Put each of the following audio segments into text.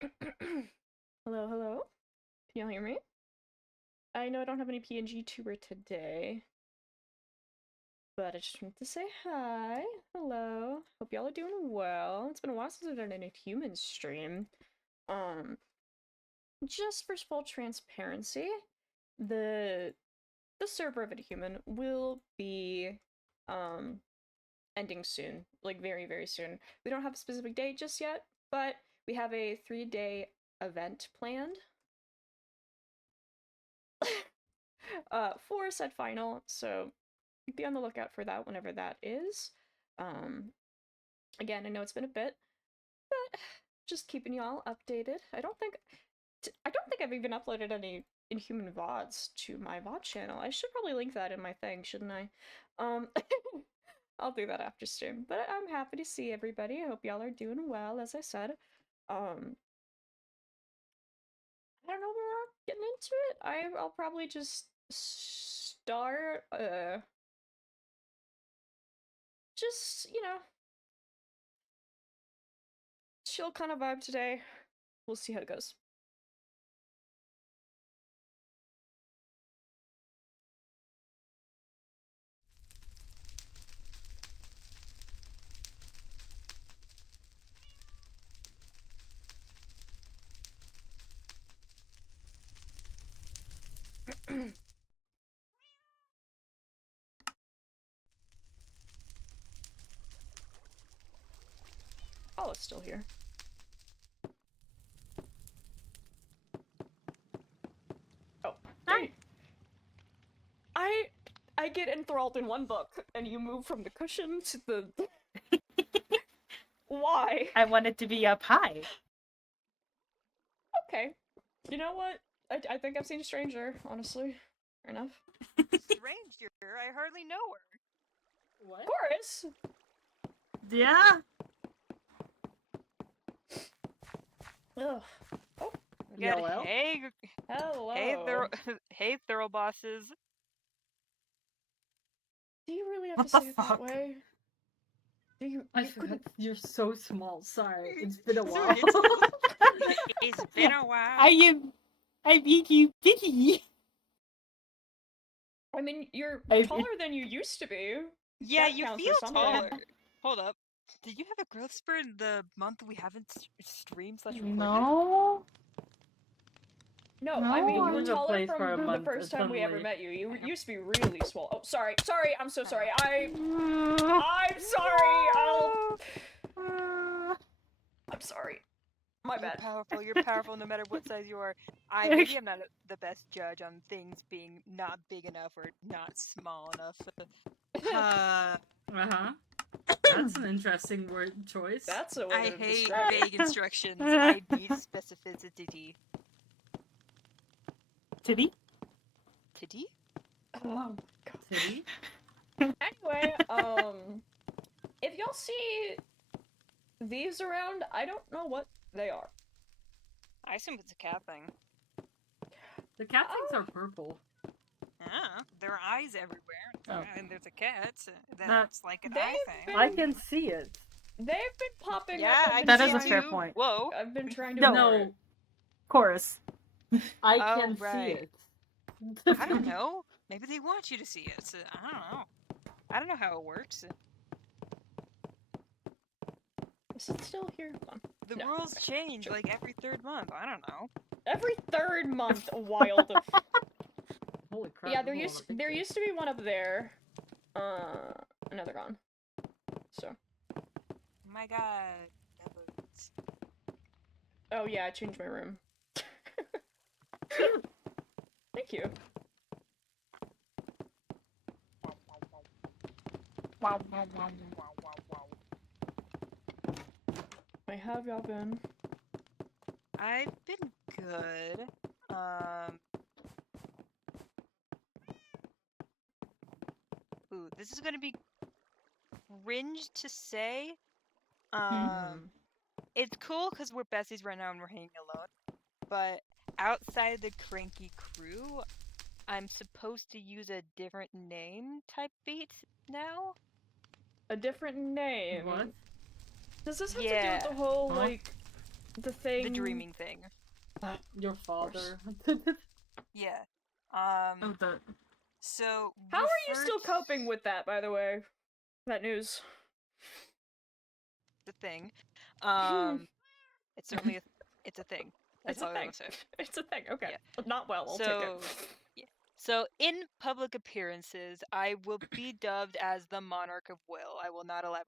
Hello, hello. Can y'all hear me? I know I don't have any PNG tuber today, but I just wanted to say hi. Hello. Hope y'all are doing well. It's been a while since I've done an Inhuman stream. Um, just for full transparency, the the server of Inhuman will be ending soon, like very, very soon. We don't have a specific date just yet, but we have a 3-day event planned for said final, so be on the lookout for that whenever that is. Um, again, I know it's been a bit, but just keeping you all updated. I don't think I've even uploaded any Inhuman VODs to my VOD channel. I should probably link that in my thing, shouldn't I? Um, I'll do that after stream. But I'm happy to see everybody. I hope y'all are doing well, as I said. I don't know, we're not getting into it. I'll probably just start just, chill kind of vibe today. We'll see how it goes. Oh, it's still here. Oh, hi. I get enthralled in one book, and you move from the cushion to the. Why? I wanted to be up high. Okay. You know what? I think I've seen Stranger, honestly. Fair enough. Stranger? I hardly know her. What? Chorus! Yeah. Ugh. Oh. We got Hello. Hello. Hey, thorough bosses. Do you really have What to the say it fuck? that way? Do you? I You forgot couldn't. you're so small. Sorry, it's been a So while. it's been a while. I beat you pity. I mean, you're I- taller than you used to be. Yeah, That you counts feel for something. taller. Hold up. Did you have a growth spurt in the month we haven't streamed / recorded? No. No, No, I mean, you I'm were in the taller place for a from the month, first and time we ever suddenly- met you. You used to be really swole. Oh, sorry, I'm so sorry. I'm sorry. I'm sorry. My You're bad. powerful. You're powerful no matter what size you are. Maybe I'm not the best judge on things being not big enough or not small enough. That's an interesting word choice. That's a way I to hate describe it. vague instructions. I need specificity. Titty? Titty? Oh, Titty? anyway, if y'all see these around, I don't know what they are. I assume it's a cat thing. The cat things are purple. Yeah, there are eyes everywhere. Oh. And there's a cat. That's like an eye thing. They've I can see it. They've been popping Yeah, up. I That can is a see fair you. point. Whoa. I've been trying to No. ignore it. No, Chorus. I Oh, can right. see it. I don't know. Maybe they want you to see it. I don't know. I don't know how it works. Is it still here? Hold on. The No. rules change like every 3rd month. I don't know. Every 3rd month, wild. Holy crap! Yeah, there's a lot of there pictures. used to be one up there. Now they're gone. So. Oh my god. Heavens. Oh yeah, I changed my room. Thank you. Wow. I have y'all been. I've been good. Ooh, this is gonna be cringe to say. It's cool because we're besties right now and we're hanging alone. But outside the cranky crew, I'm supposed to use a different name type beat now. A different name. What? Does this have to do with the whole, Huh? like, the thing. The dreaming thing. Your father. Yeah. Oh, the So How are you still refer coping with that, by the way? That news. the thing? It's certainly it's a thing. That's It's a all thing. I'm gonna say. It's a thing. Okay. Yeah. Not well. I'll take So, it. yeah. So in public appearances, I will be dubbed as the Monarch of Will. I will not elaborate.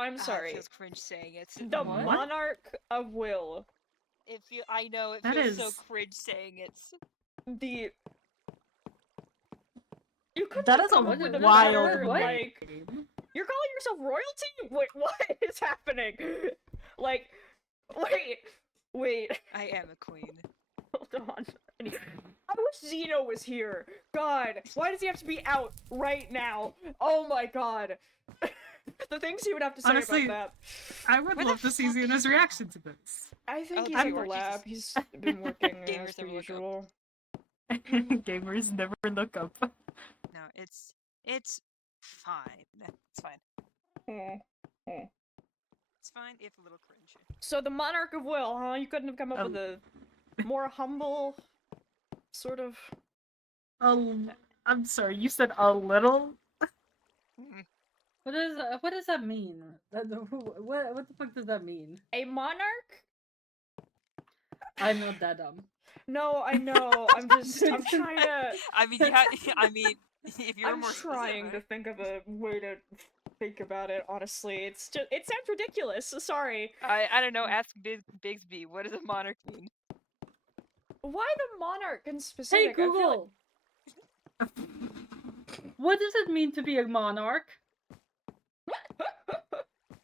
I'm It sorry. feels cringe saying it. The What? Monarch of Will. I know it That feels so is- cringe saying it. The. You couldn't that have is a come up with a wild better, what? like. name. You're calling yourself royalty? Wait, what is happening? Like, wait. I am a queen. Hold on. I wish Zeno was here. God, why does he have to be out right now? Oh my god. The things he would have to say Honestly, about I would Where the love to see fuck Xena's is he? reaction to this. that. I think Oh, he's does in he the work? Jesus. lab. He's been working Gamers as per never look up. usual. Gamers never look up. No, it's fine. It's fine. Hmm. It's fine if a little cringe. So the Monarch of Will, huh? You couldn't have come up Um. with a more humble sort of. I'm sorry, you said a little? Mm. What does that mean? What the fuck does that mean? A monarch? I'm not that dumb. No, I know. I'm trying to. I mean, if you're I'm more trying to specific. think of a way to think about it, honestly. It's just, it sounds ridiculous. Sorry. I don't know. Ask Bigsby. What does a monarch mean? Why the monarch in Hey specific? I feel Google! What does it mean to be a monarch?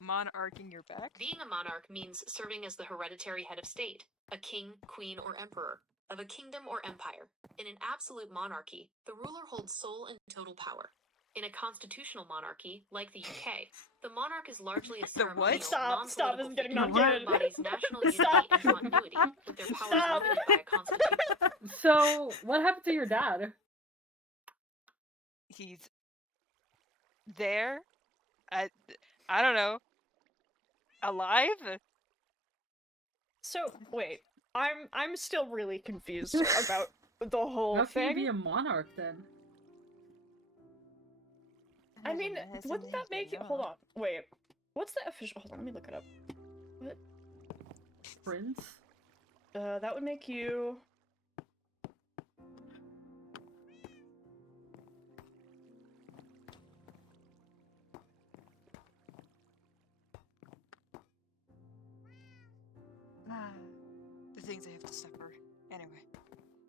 Monarching your back? Being a monarch means serving as the hereditary head of state, a king, queen, or emperor, of a kingdom or empire. In an absolute monarchy, the ruler holds sole and total power. In a constitutional monarchy, like the UK, the monarch is largely a The what? ceremonial, Stop, this is non-political getting figure not that good. embodies national unity Stop. and continuity, with their powers Stop. limited by a constitution. So, what happened to your dad? He's there. I don't know. Alive? So wait, I'm still really confused about the whole How can you thing. be a monarch then? I mean, wouldn't that make you? Hold on, wait. What's the official? Hold on, let me look it up. What? Prince? That would make you. The things I have to suffer. Anyway.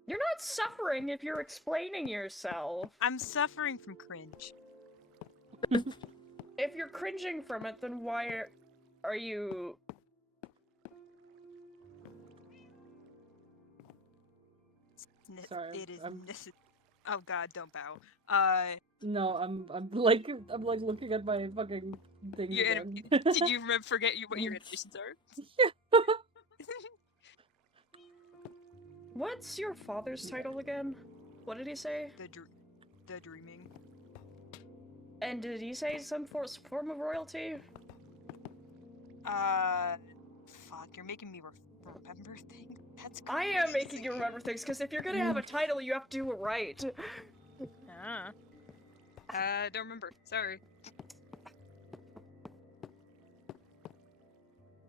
You're not suffering if you're explaining yourself. I'm suffering from cringe. If you're cringing from it, then why are you? Sorry, It is. I'm- Oh God! Don't bow. No, I'm like looking at my fucking thing Your again. did you forget what your animations are? What's your father's title again? What did he say? The dreaming. And did he say some form of royalty? Fuck! You're making me remember things. That's. I am crazy. making you remember things because if you're gonna have a title, you have to do it right. Don't remember. Sorry.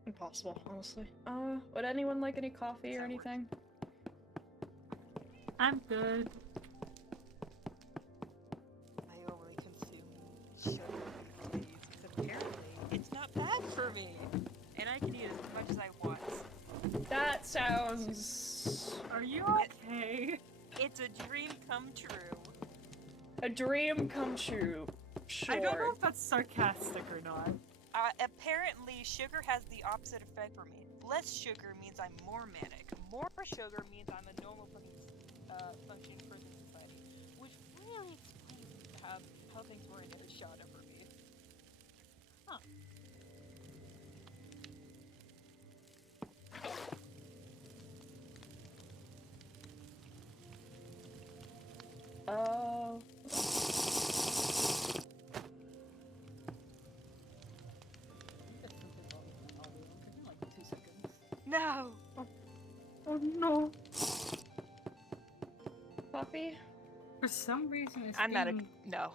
Impossible, honestly. Would anyone like any coffee or That works. anything? I'm good. I overly consume sugar these days because apparently it's not bad for me, and I can eat as much as I want. That sounds... Are you okay? It's a dream come true. a dream come true. Sure. I don't know if that's sarcastic or not. Apparently, sugar has the opposite effect for me. Less sugar means I'm more manic. More sugar means I'm a normal functioning person in society, which really explains how things were in a shot for me. Huh. No. Oh no. Coffee? For some reason, it's I'm not a being no.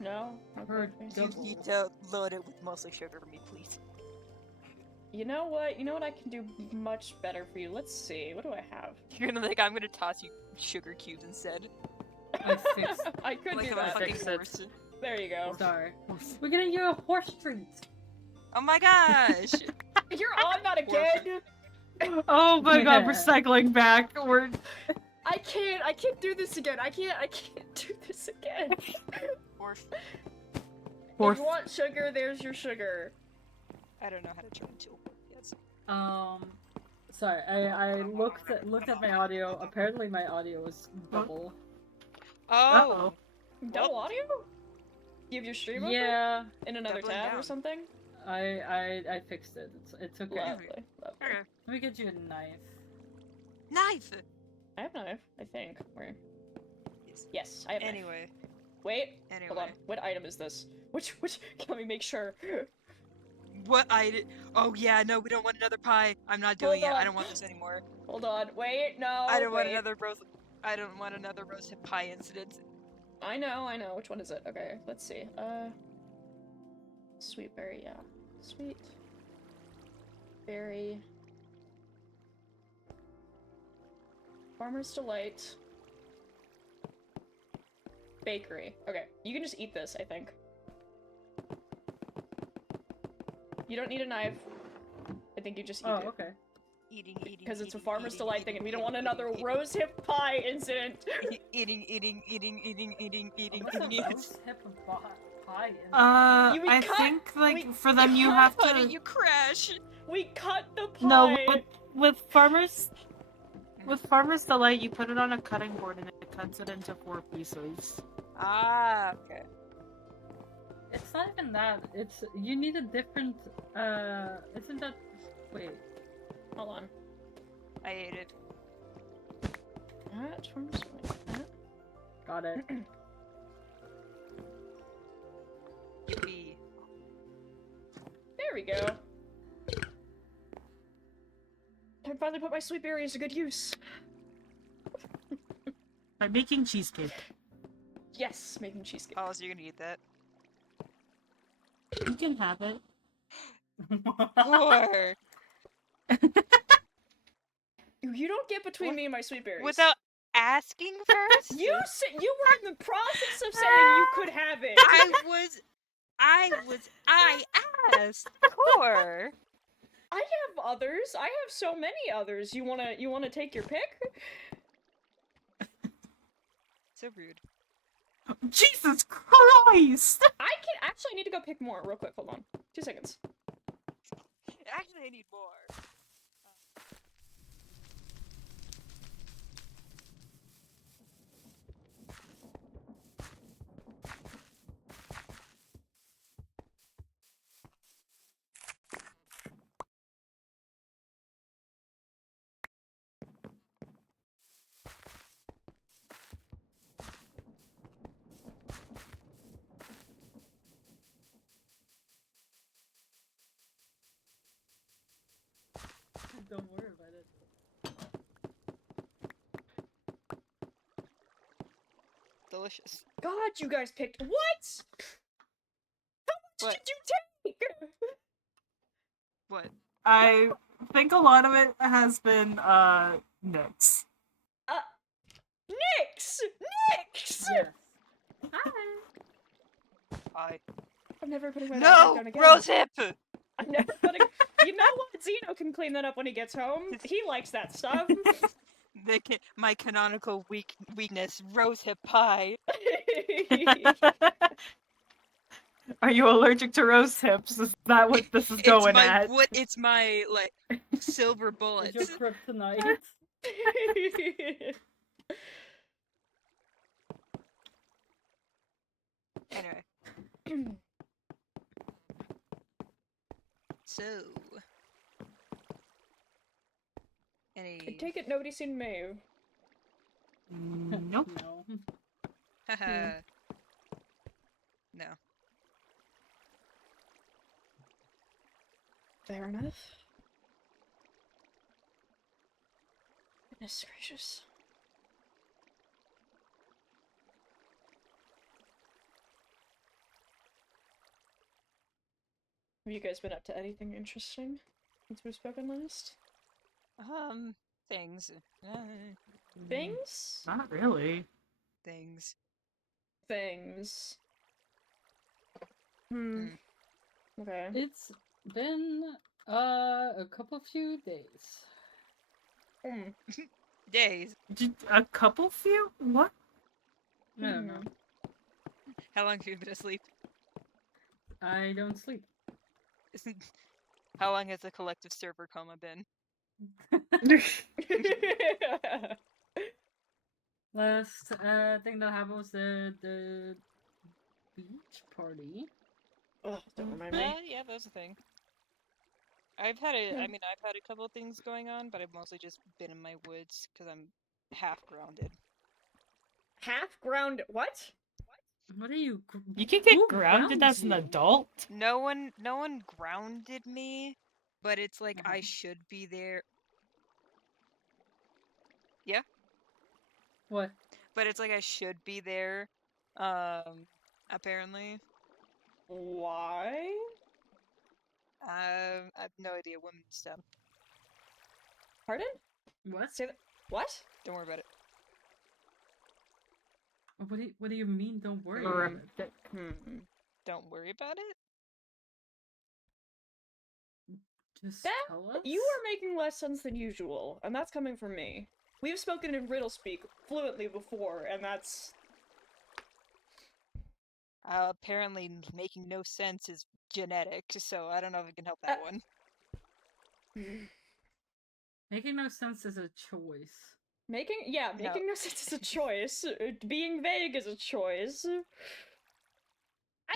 No? No heard coffee. You double. need to load it with mostly sugar for me, please. You know what? You know what I can do much better for you? Let's see. What do I have? You're gonna like I'm gonna toss you sugar cubes instead. I fixed. I could Like do I'm a that. fucking Fix it. horse. There you go. Sorry. We're getting you a horse treat. Oh my gosh! You're on that again! Oh my god, we're Yeah. cycling back. We're I can't do this again. I can't do this again. Horse. If you want sugar, there's your sugar. I don't know how to turn into. Yes. Sorry. I looked at my audio. Apparently, my audio was double. Oh. Double audio? You have your stream open? Yeah, In another Doubling tab or down. something? I fixed it. It's okay. Lovely. Lovely. Okay. Let me get you a knife. Knife. I have a knife, I think. Where? Yes. Yes, I have a knife. Anyway. Wait, Anyway. hold on. What item is this? Which, let me make sure. What I? Oh yeah, no, we don't want another pie. I'm not doing Hold it. I on. don't want this anymore. Hold on, wait, no, I don't want wait. another roast. I don't want another roasted pie incident. I know. Which one is it? Okay, let's see. Sweet berry, yeah. Sweet berry. Farmer's Delight. Bakery. Okay, you can just eat this, I think. You don't need a knife. I think you just eat Oh, it. okay. Eating. Because it's a eating, Farmer's eating, Delight thing, and we don't want eating, another eating, rose hip pie incident. Eating. What's a rose hip pie? You- we I cut- think like we for them you cut, have Honey, to. you crash. We cut the pie. No, with Farmer's Delight, you put it on a cutting board and it cuts it into 4 pieces. Ah, okay. It's not even that. It's you need a different. Isn't that? Wait. Hold on. I ate it. That Farmer's Delight. Got it. Yippee. There we go. I finally put my sweet berries to good use. By making cheesecake. Yes, making cheesecake. Oh, so you're gonna eat that? You can have it. Poor. You don't get between What? me and my sweet berries. Without asking first? You you were in the process of saying you could have it. I asked. Poor. I have others. I have so many others. You wanna take your pick? So rude. Jesus Christ! I need to go pick more real quick. Hold on. 2 seconds. Actually, I need more. Don't worry about it. Delicious. God, you guys picked what? How much What? did you take? What? I think a lot of it has been nuts. Nix! Yes. I. I'm never putting my backpack No! down again. Rose hip! I'm never putting. You know what? Zeno can clean that up when he gets home. He likes that stuff. My canonical weakness, rose hip pie. Are you allergic to rose hips? Is that what this is going at? It's my like silver Is bullets. your kryptonite? Anyway. So. I take it nobody's seen Maeve. Nope. No. Haha. No. Fair enough. Goodness gracious. Have you guys been up to anything interesting since we've spoken last? Things. Things? Not really. Things. Things. Hmm. Mm. Okay. It's been a few days. Hmm. Days. A couple few? What? I don't know. How long have you been asleep? I don't sleep. How long has the collective server coma been? Last thing that happened was the beach party. Ugh, don't remind me. Yeah, that was a thing. I've had Yeah. I've had a couple of things going on, but I've mostly just been in my woods because I'm half grounded. Half ground. What? What are you? You can get Who grounded grounds as an you? adult? No one grounded me, but it's like I Uh-huh. should be there. Yeah, What? but it's like I should be there. Apparently, Why? I have no idea. Women's stuff. Pardon? What? Say that. What? Don't worry about it. What do you mean? Don't worry Or about it. Hmm. Don't worry about it. Just That tell us. you are making less sense than usual, and that's coming from me. We've spoken in riddle speak fluently before, and that's Apparently, making no sense is genetic, so I don't know if I can help that one. Making no sense is a choice. making No. no sense is a choice. Being vague is a choice.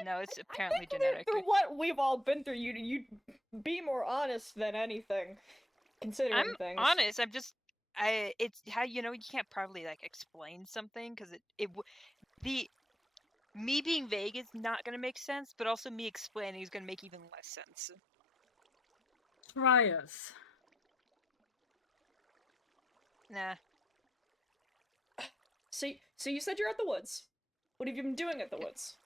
No, it's I apparently think that genetic. through what we've all been through, you'd be more honest than anything, considering I'm things. honest. It's how you can't probably like explain something because me being vague is not gonna make sense, but also me explaining is gonna make even less sense. Try us. Nah. So you said you're at the woods. What have you been doing at the woods?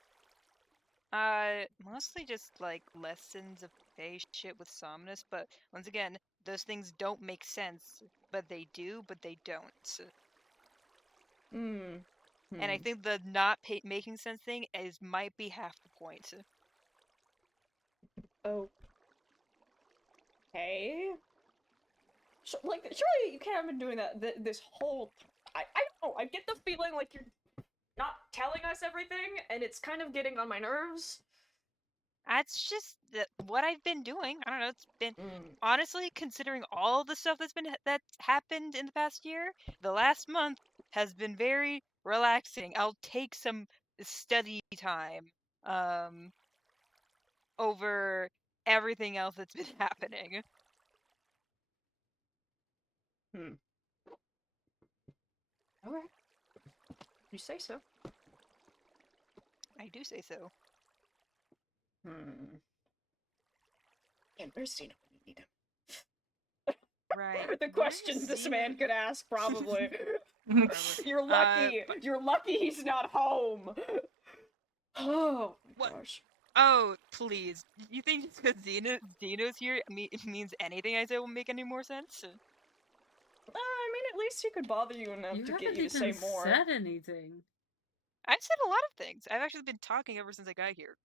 Mostly just like lessons of fae shit with Somnus, but once again, those things don't make sense, but they do, but they don't. Hmm. And I think the not making sense thing might be half the point. Okay. Surely you can't have been doing that this whole. I don't know. I get the feeling like you're not telling us everything, and it's kind of getting on my nerves. That's just what I've been doing. I don't know. It's been Mm. honestly, considering all the stuff that's happened in the past year, the last month has been very relaxing. I'll take some study time over everything else that's been happening. Hmm. Okay. You say so. I do say so. Hmm. And where's Cena when you need him? Right. The Where's questions this Xena? man could ask, probably. Probably. You're lucky. But- You're lucky he's not home. Oh my What? gosh. Oh, please. You think just because Xeno's here it means anything I say will make any more sense? I mean, at least he could bother you enough You to haven't get you to say even more. said anything. I've said a lot of things. I've actually been talking ever since I got here.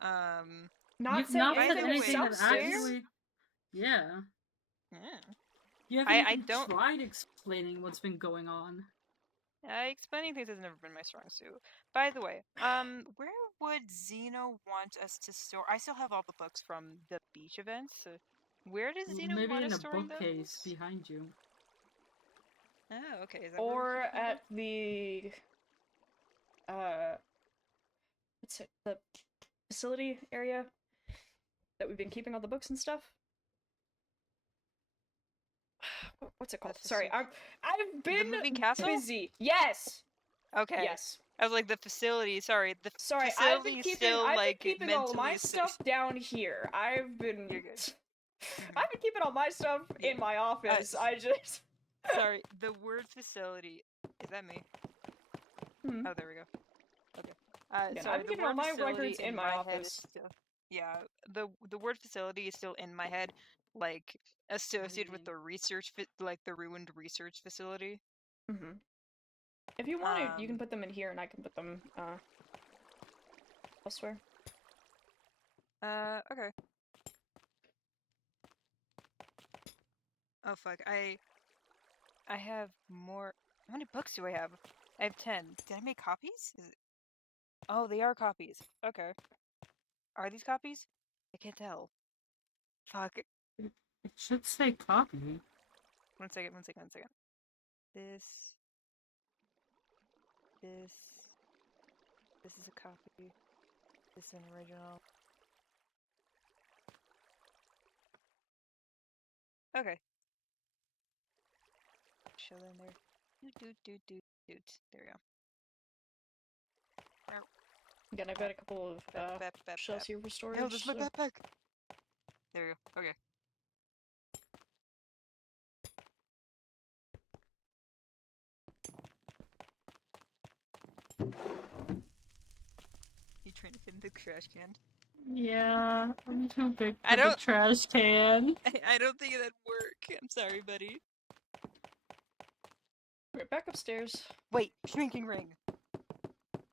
Not You've saying not by said the anything way, anything that substance. actually. Yeah. Yeah. You haven't I even don't. tried explaining what's been going on. Explaining things has never been my strong suit. By the way, where would Zeno want us to store? I still have all the books from the beach events. Where does Zeno Maybe want in us a storing bookcase those? behind you. Oh, okay. Is that where Or we're keeping them? at the what's it, the facility area that we've been keeping all the books and stuff. What's it called? Sorry, I've been moving castle? busy. Yes. Okay. Yes. I was like the facility. Sorry, the Sorry, facility is still I've like been keeping all my mentally stuff down here. I've been You're good. I've been keeping all my stuff Yeah. in my office. I just Sorry, the word facility. Is that me? Hmm. Oh, there we go. Okay. Again, Sorry, I'm the keeping word all my facility records in my head is office. still. Yeah, the word facility is still in my head, like associated with mean? the research, like the ruined research facility. Mm-hmm. If you want to, you can put them in here, and I can put them elsewhere. Okay. Oh fuck, I have more. How many books do I have? I have 10. Did I make copies? Oh, they are copies. Okay. Are these copies? I can't tell. Fuck. It should say copy. One second. This. This is a copy. This is an original. Okay. Show them there. Doot. There we go. Again, I've got a couple of shells here for storage. No, this is my so- backpack. There we go. Okay. You trying to fit in the trash can? Yeah, I'm too big I for the don't- trash can. I don't think that'd work. I'm sorry, buddy. Right, back upstairs. Wait, shrinking ring.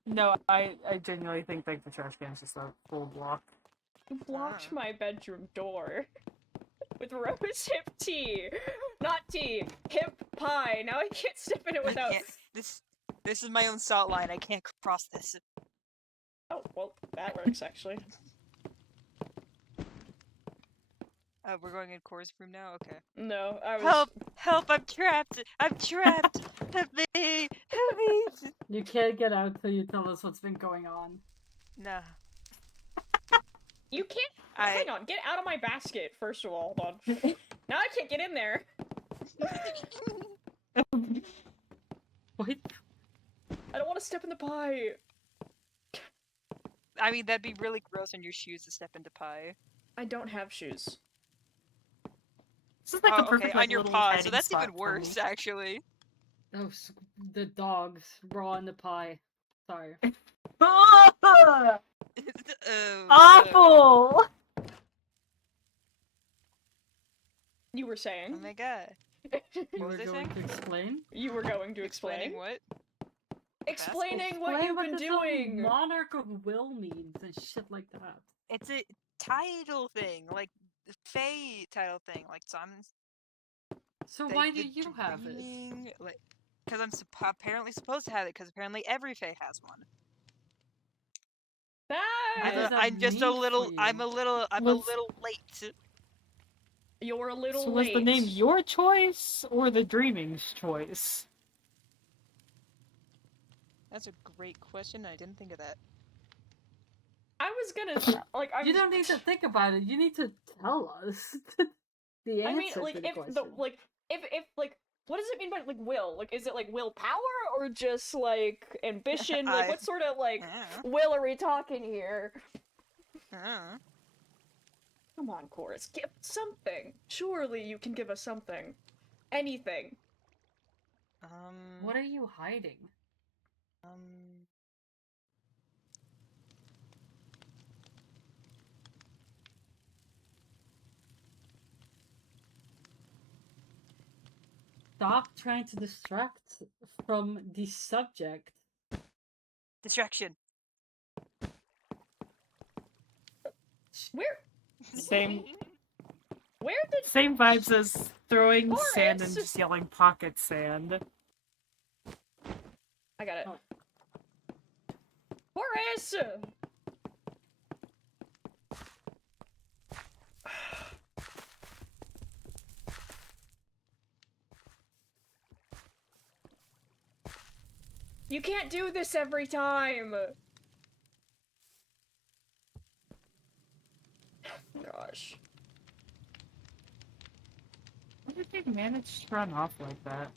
No, I genuinely think like the trash can is just a full block. You blocked Ah. my bedroom door with rose hip tea, not tea, hip pie. Now I can't step in it I without. can't- This is my own salt line. I can't cross this. Oh well, that works actually. We're going in Cora's room now. Okay. No, I was. Help! I'm trapped. Help me! Help me! You can't get out till you tell us what's been going on. No. You can't. Hang on, get out of my basket first of all. Hold on. Now I can't get in there. What? I don't want to step in the pie. I mean, that'd be really gross on your shoes to step into pie. I don't have shoes. This is like the perfect okay, like, on your little paw, hiding so that's spot even for me. worse, actually. Oh, the dogs raw in the pie. Sorry. Ah! Oh, Awful! You were Oh saying. my god. You What were was I going saying? to explain? You were going to Explaining explain. what? Explaining what Explain you've been this doing. whole monarch of will means and shit like that. It's a title thing, like Fae title thing, like Simon's. So Like, why do the you have it? dreaming, like, because I'm apparently supposed to have it. Because apparently every Fae has one. What does that I'm just a mean little. for you? I'm a little late. You're a little So late. was the name your choice or the Dreaming's choice? That's a great question. I didn't think of that. I was gonna like. You don't need to think about it. You need to tell us the answer I mean, like, to the if question. if like, what does it mean by like will? Like, is it like willpower or just like ambition? Like, what sort of like will are we talking here? Come on, Chorus, give something. Surely you can give us something. Anything. What are you hiding? Stop trying to distract from the subject. Distraction. Where? Same Where did? same vibes as throwing Forrest! sand and just yelling pocket sand. I got it. Oh. Horace! You can't do this every time! Gosh. How did they manage to run off like that?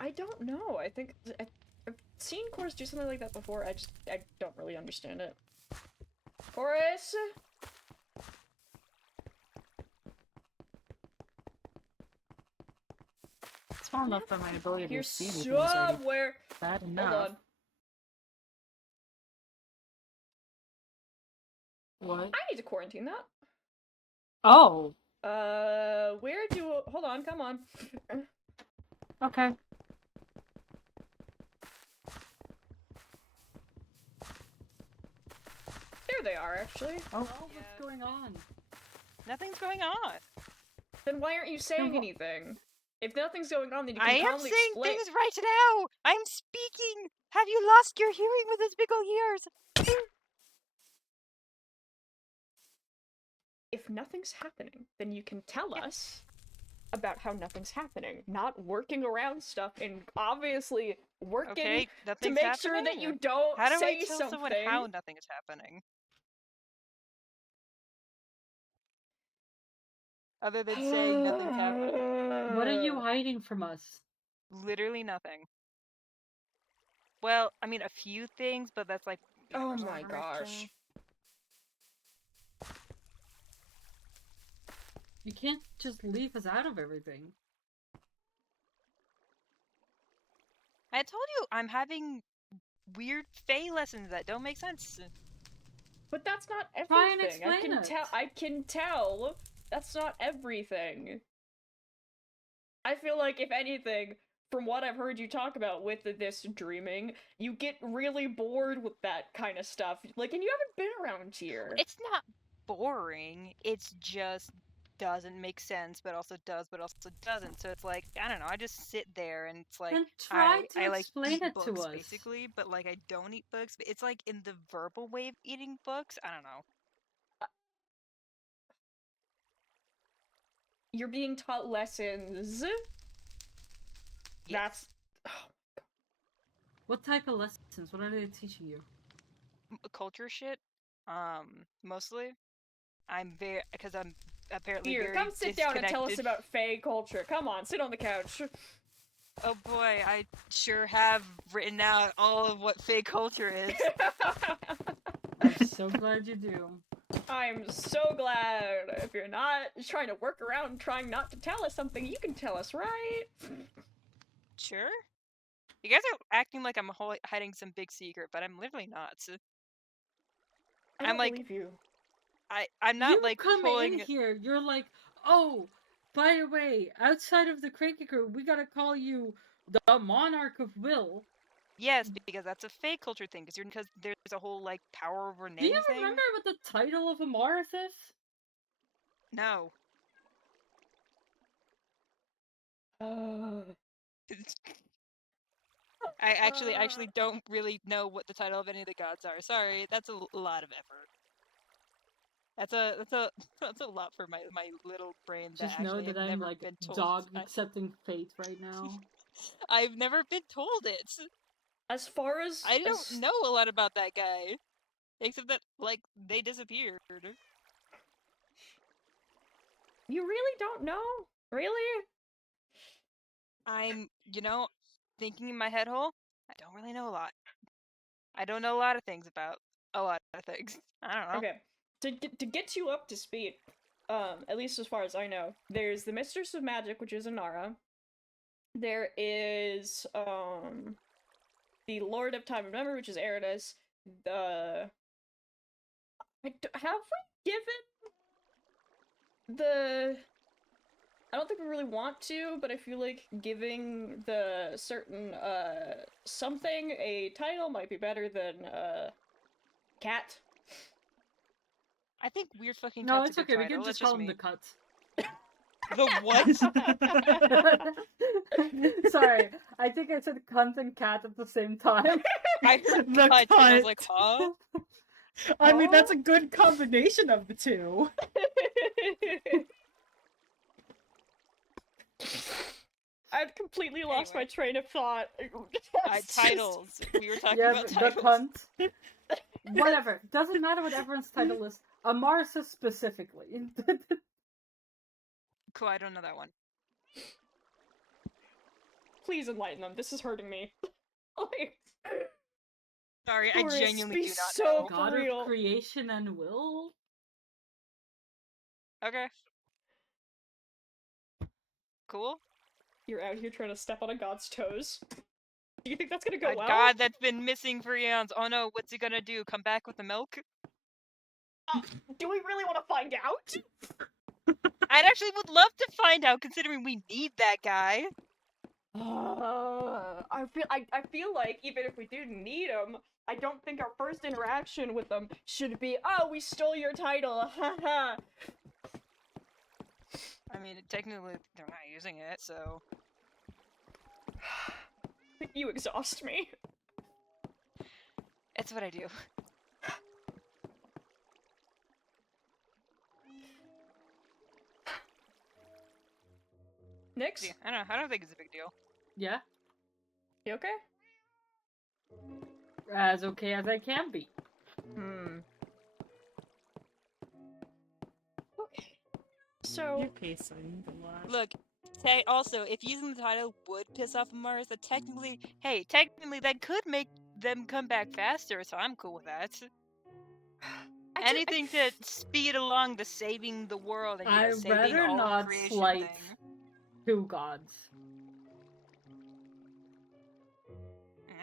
I don't know. I think I've seen Chorus do something like that before. I don't really understand it. Chorus! Well enough that my ability You're to see anything is already somewhere. bad Hold enough. on. What? I need to quarantine that. Oh, Where do... Hold on, come on. okay. There they are, actually. Oh, What's Yeah. going on? Nothing's going on. Then why aren't you saying wha- anything? If nothing's going on, then you I can am calmly saying explain. things right now. I'm speaking. Have you lost your hearing with those big old ears? If nothing's happening, then you can tell Yeah. us about how nothing's happening, not working around stuff and obviously working Okay, to nothing's make sure that happening. you don't How do I say tell something. someone how nothing is happening? Other than saying nothing's happening. What are you hiding from us? Literally nothing. Well, I mean a few things, but that's like Oh beyond my gosh. information. You can't just leave us out of everything. I told you I'm having weird Fae lessons that don't make sense. But that's not Try and everything. explain it. I can tell that's not everything. I feel like if anything, from what I've heard you talk about with this dreaming, you get really bored with that kind of stuff. Like, and you haven't been around here. It's not boring. It's just doesn't make sense, but also does, but also doesn't. So it's like I don't know. I just sit there and it's like Then try to I like explain eat it to books us. basically, but like I don't eat books. But it's like in the verbal way of eating books. I don't know. You're being taught lessons. Yes. That's What type of lessons? What are they teaching you? Culture shit. Mostly. I'm very because I'm apparently here. very Come sit down and tell us disconnected. about Fae culture. Come on, sit on the couch. Oh boy, I sure have written out all of what fake culture is. I'm so glad you do. I'm so glad. If you're not trying to work around trying not to tell us something, you can tell us, right? Sure. You guys are acting like I'm hiding some big secret, but I'm literally not. So I don't I'm like, believe you. I'm not You like come pulling. in here, you're like, oh, by the way, outside of the Cranky Crew, we gotta call you the Monarch of Will. Yes, because that's a fake culture thing. Because there's a whole like power over name Do you thing. remember what the title of Amaris is? No. I actually don't really know what the title of any of the gods are. Sorry, that's a lot of effort. That's a lot for my little brain that Just know actually that have I'm never like been told. dog accepting fate right now. I've never been told it. As far as I don't know a lot about that guy, except that like they disappeared. You really don't know? Really? I'm, thinking in my head hole. I don't really know a lot. I don't know a lot of things about a lot of things. I don't know. Okay. To get you up to speed, at least as far as I know, there's the Mistress of Magic, which is Inara. There is the Lord of Time and Memory, which is Eridus. Have we given the? I don't think we really want to, but I feel like giving the certain something a title might be better than cat. I think weird fucking No, cat's it's a good okay. We title. can That's just call him me. the Cuts. The what? Sorry, I think I said cunt and cat at the same time. I heard The cut, and I was like, cut. huh? I mean, that's a good combination of the two. I've completely lost my Anyway. train of thought. It's just- Titles. We were talking Yeah, about the titles. cunt. Whatever. Doesn't matter what everyone's title is. Amarsa specifically. Cool, I don't know that one. Please enlighten them. This is hurting me. Like, Sorry, I Boris, genuinely be do not so know. God real. of creation and will? Okay. Cool. You're out here trying to step on a god's toes. Do you think that's gonna go A well? god that's been missing for eons. Oh no, what's he gonna do? Come back with the milk? Do we really want to find out? I'd actually would love to find out, considering we need that guy. I feel like even if we do need him, I don't think our first interaction with them should be, oh, we stole your title, haha. I mean, technically they're not using it, so You exhaust me. it's what I do. Nyx, Yeah, I don't think it's a big deal. Yeah, you okay? as okay as I can be. Hmm. Okay. So, You're pacing a lot. Look, also, if using the title would piss off Mars, that technically, hey, that could make them come back faster, so I'm cool with that. Anything to speed along the saving the world and I'd saving rather all not creation slight thing. two gods. Mm.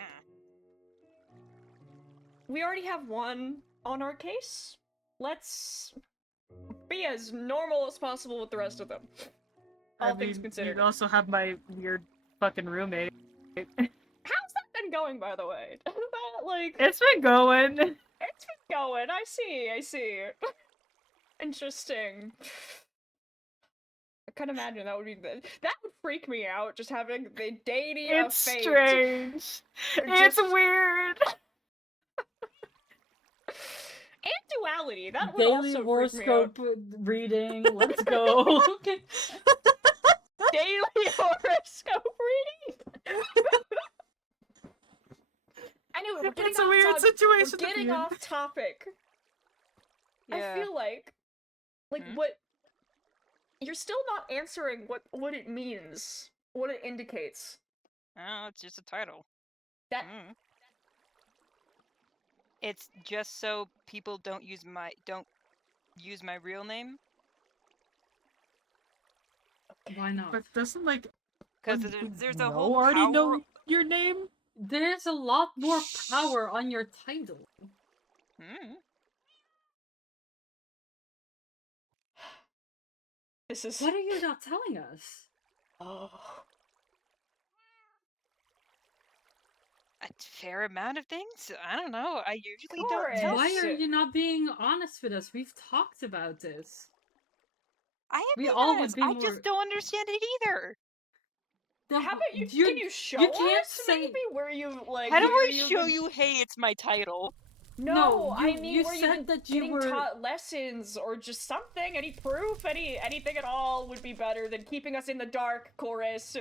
we already have one on our case. Let's be as normal as possible with the rest of them. All things considered. You also have my weird fucking roommate. How's that been going, by the way? Like, It's been going. it's been going. I see. Interesting. I can't imagine that would be that would freak me out. Just having the deity of It's fate. strange. It's Just- weird. And duality. That would Daily also freak me out. horoscope reading. Let's go. Okay. Daily horoscope reading. Anyway, we're getting It's a off weird top- situation. We're to be getting in. off topic. Yeah. I feel like Hmm? what you're still not answering what it means, what it indicates. Oh, it's just a title. That Mm. It's just so people don't use my real name, Why not? But doesn't like because when there's you a whole already power. know your name. There's a lot more power on your title. Hmm. this is What are you not telling us? oh. A fair amount of things. I don't know. I usually don't Chorus. tell. Why are you not being honest with us? We've talked about this. I am We being all would honest. be I more- just don't understand it either. How about you? Can you show you can't us say- maybe where you like? How do where I you've show been- you? Hey, it's my title. No, I you- mean you where said you've been that you getting were- taught lessons or just something. Any proof? Anything at all would be better than keeping us in the dark, Chorus.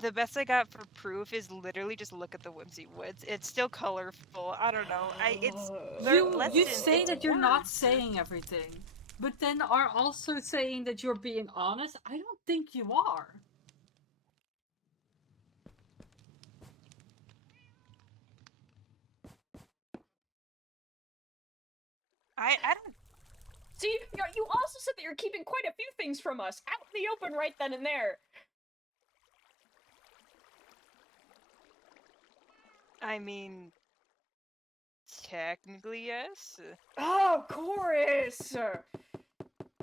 The best I got for proof is literally just look at the Whimsy Woods. It's still colorful. I don't know. They're You lessons, say it's that you're not words. saying everything, but then are also saying that you're being honest. I don't think you are. I don't. See, you also said that you're keeping quite a few things from us out in the open right then and there. I mean, technically yes. Oh, Chorus!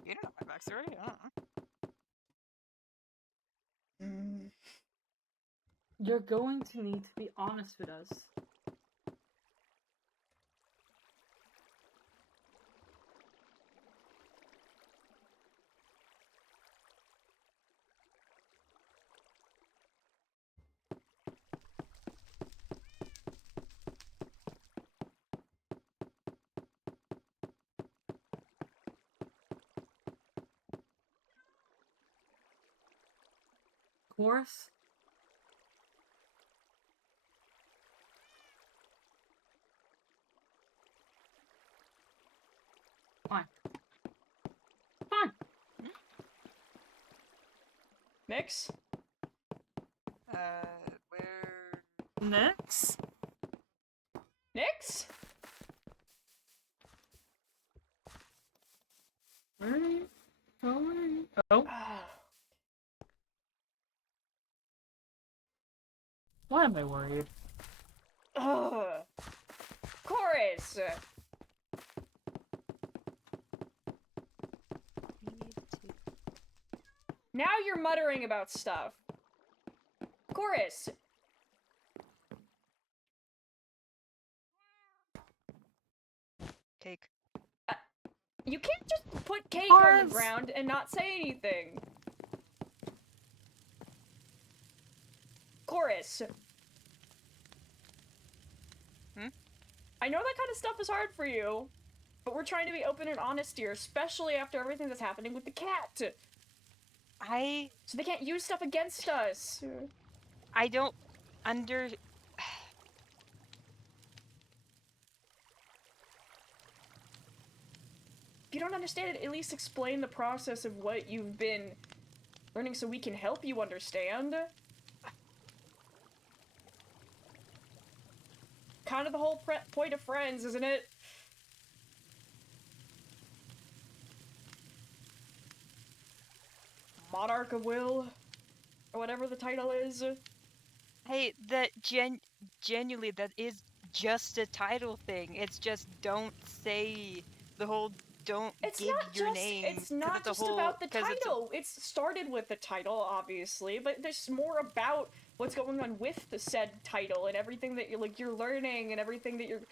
You don't know my backstory. I don't know. You're going to need to be honest with us. Chorus? Fine. Fine. Nyx? Where? Next. Nyx? Where are you going? Oh. Why am I worried? Ugh. Chorus! Now you're muttering about stuff. Chorus! Cake. You can't just put cake on the Chorus! ground and not say anything. Chorus. Hmm? I know that kind of stuff is hard for you, but we're trying to be open and honest here, especially after everything that's happening with the cat. So they can't use stuff against us. I don't under... If you don't understand it, at least explain the process of what you've been learning so we can help you understand. Kind of the whole point of friends, isn't it? Monarch of Will, or whatever the title is. Hey, that genuinely, that is just a title thing. It's just don't say the whole don't It's give not your just, name. it's 'cause not it's a just whole, about the 'cause it's a- title. It's started with the title, obviously, but there's more about what's going on with the said title and everything that you're learning and everything that you're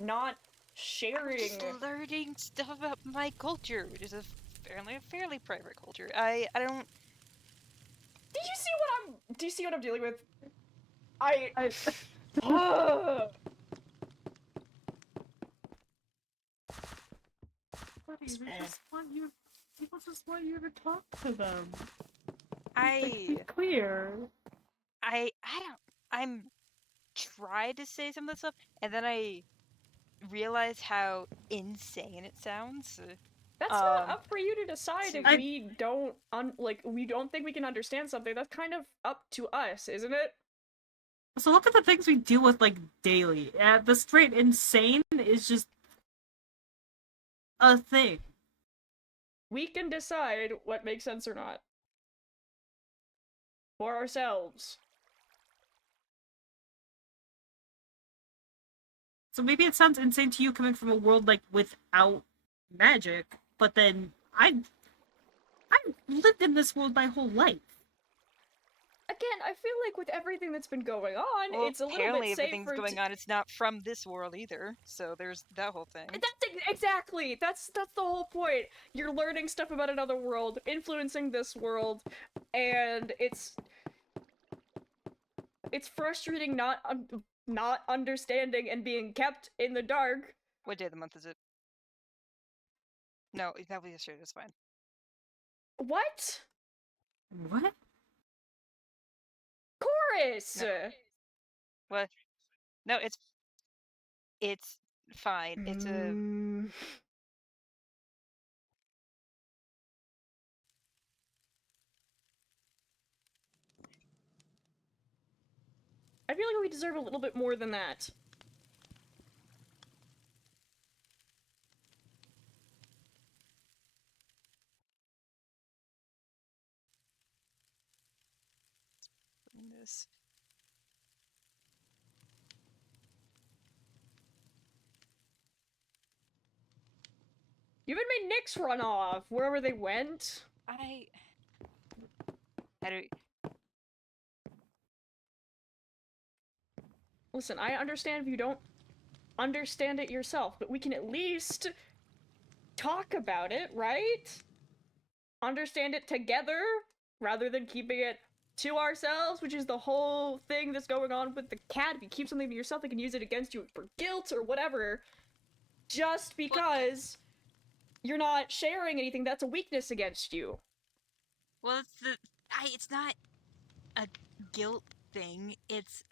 not sharing. I'm just learning stuff about my culture, which is a fairly private culture. I don't... Do you see what I'm dealing with? I Buddy, we just want you. People just want you to talk to them. Be clear. I'm tried to say some of this stuff, and then I realize how insane it sounds. That's not up for you to decide if I- we don't we don't think we can understand something. That's kind of up to us, isn't it? So look at the things we deal with like daily. The straight insane is just a thing. We can decide what makes sense or not. For ourselves. So maybe it sounds insane to you coming from a world like without magic, but then I've lived in this world my whole life. Again, I feel like with everything that's been going on, Well, it's a little apparently bit everything's safer going on. It's not from this world either, so there's that whole thing. Exactly. That's the whole point. You're learning stuff about another world, influencing this world, and it's frustrating not understanding and being kept in the dark. What day of the month is it? No, that was yesterday. That's fine. What? What? Chorus. No. What? No, it's fine. It's a... I feel like we deserve a little bit more than that. This. You even made Nyx run off wherever they went. How do we... Listen, I understand if you don't understand it yourself, but we can at least talk about it, right? Understand it together, rather than keeping it to ourselves, which is the whole thing that's going on with the cat. If you keep something to yourself, they can use it against you for guilt or whatever. Just because you're not sharing anything, that's a weakness against you. Well, it's not a guilt thing. It's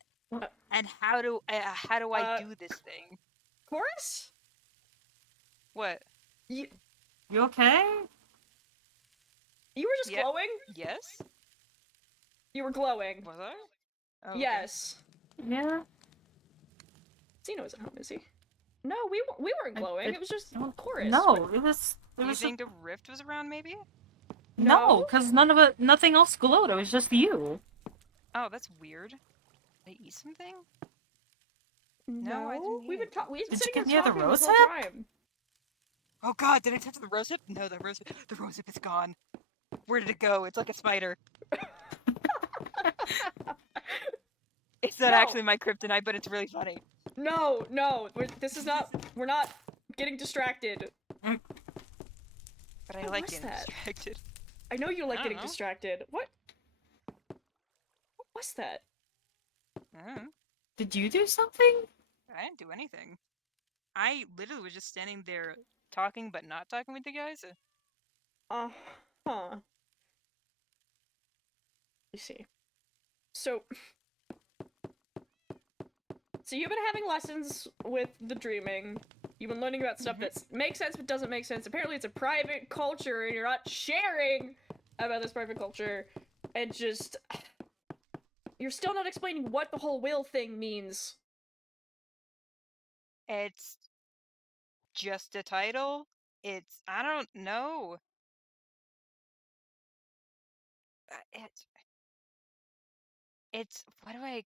and how do I do this thing? Chorus? What? You okay? You were just Yeah. glowing? Yes? You were glowing. Was I? Oh, okay. Yes. Yeah. Zeno isn't home, is he? No, we weren't glowing. It was just Chorus. No, it was. Do you think the rift was around? Maybe. No, because nothing else glowed. It was just you. Oh, that's weird. I eat something? No, I didn't we've eat been it. we've been Did you sitting get here near the talking this rose whole hip? time. Oh god, did I touch the rosehip? No, the rosehip is gone. Where did it go? It's like a spider. It's not No. actually my kryptonite, but it's really funny. No, we're not getting distracted. But I What like was getting that? distracted. I know you like I don't getting know. distracted. What was that? Did you do something? I didn't do anything. I literally was just standing there talking, but not talking with you guys. Huh. You see. So you've been having lessons with the dreaming. You've been learning about stuff that makes sense but doesn't make sense. Apparently it's a private culture and you're not sharing about this private culture. And just... You're still not explaining what the whole will thing means. It's just a title. I don't know. What do I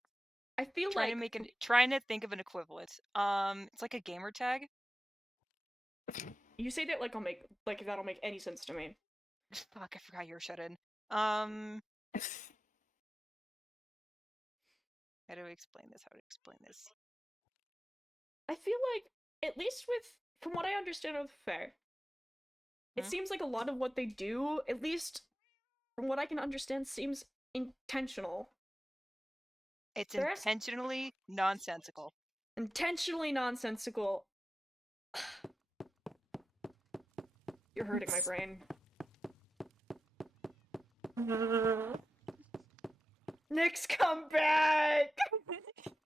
I feel trying like... to trying to think of an equivalent. It's like a gamer tag. You say that like that'll make any sense to me. Fuck, I forgot you were shut in. How do I explain this? I feel like, at least from what I understand of the fair, it seems like a lot of what they do, at least from what I can understand, seems intentional. It's intentionally nonsensical. Intentionally nonsensical. You're hurting my brain. Nick's come back!